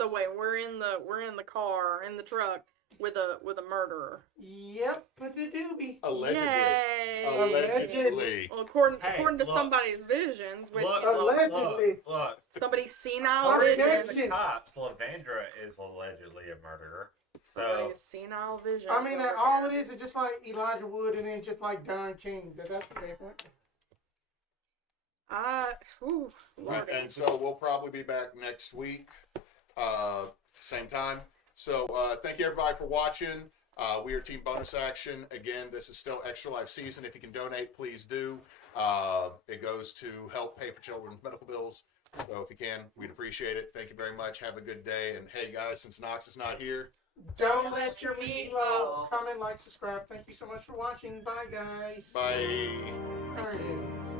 So wait, we're in the car, in the truck with a murderer. Yep, but the doobie. Allegedly. Yay! Allegedly. Well, according Hey, to look. somebody's visions, with look, Allegedly. look. somebody's senile Objection. vision. The cops, Levandra is allegedly a murderer. So Somebody's senile vision. I mean, over all here. it is just like Elijah Wood and then just like Don King. That's what they want. Lordy. And so we'll probably be back next week, same time. So thank you everybody for watching. We are Team Bonus Action. Again, this is still Extra Life season. If you can donate, please do. It goes to help pay for children's medical bills. So if you can, we'd appreciate it. Thank you very much. Have a good day. And hey guys, since Knox is not here, Don't let your meat low. Comment, like, subscribe. Thank you so much for watching. Bye, guys. bye. There it is.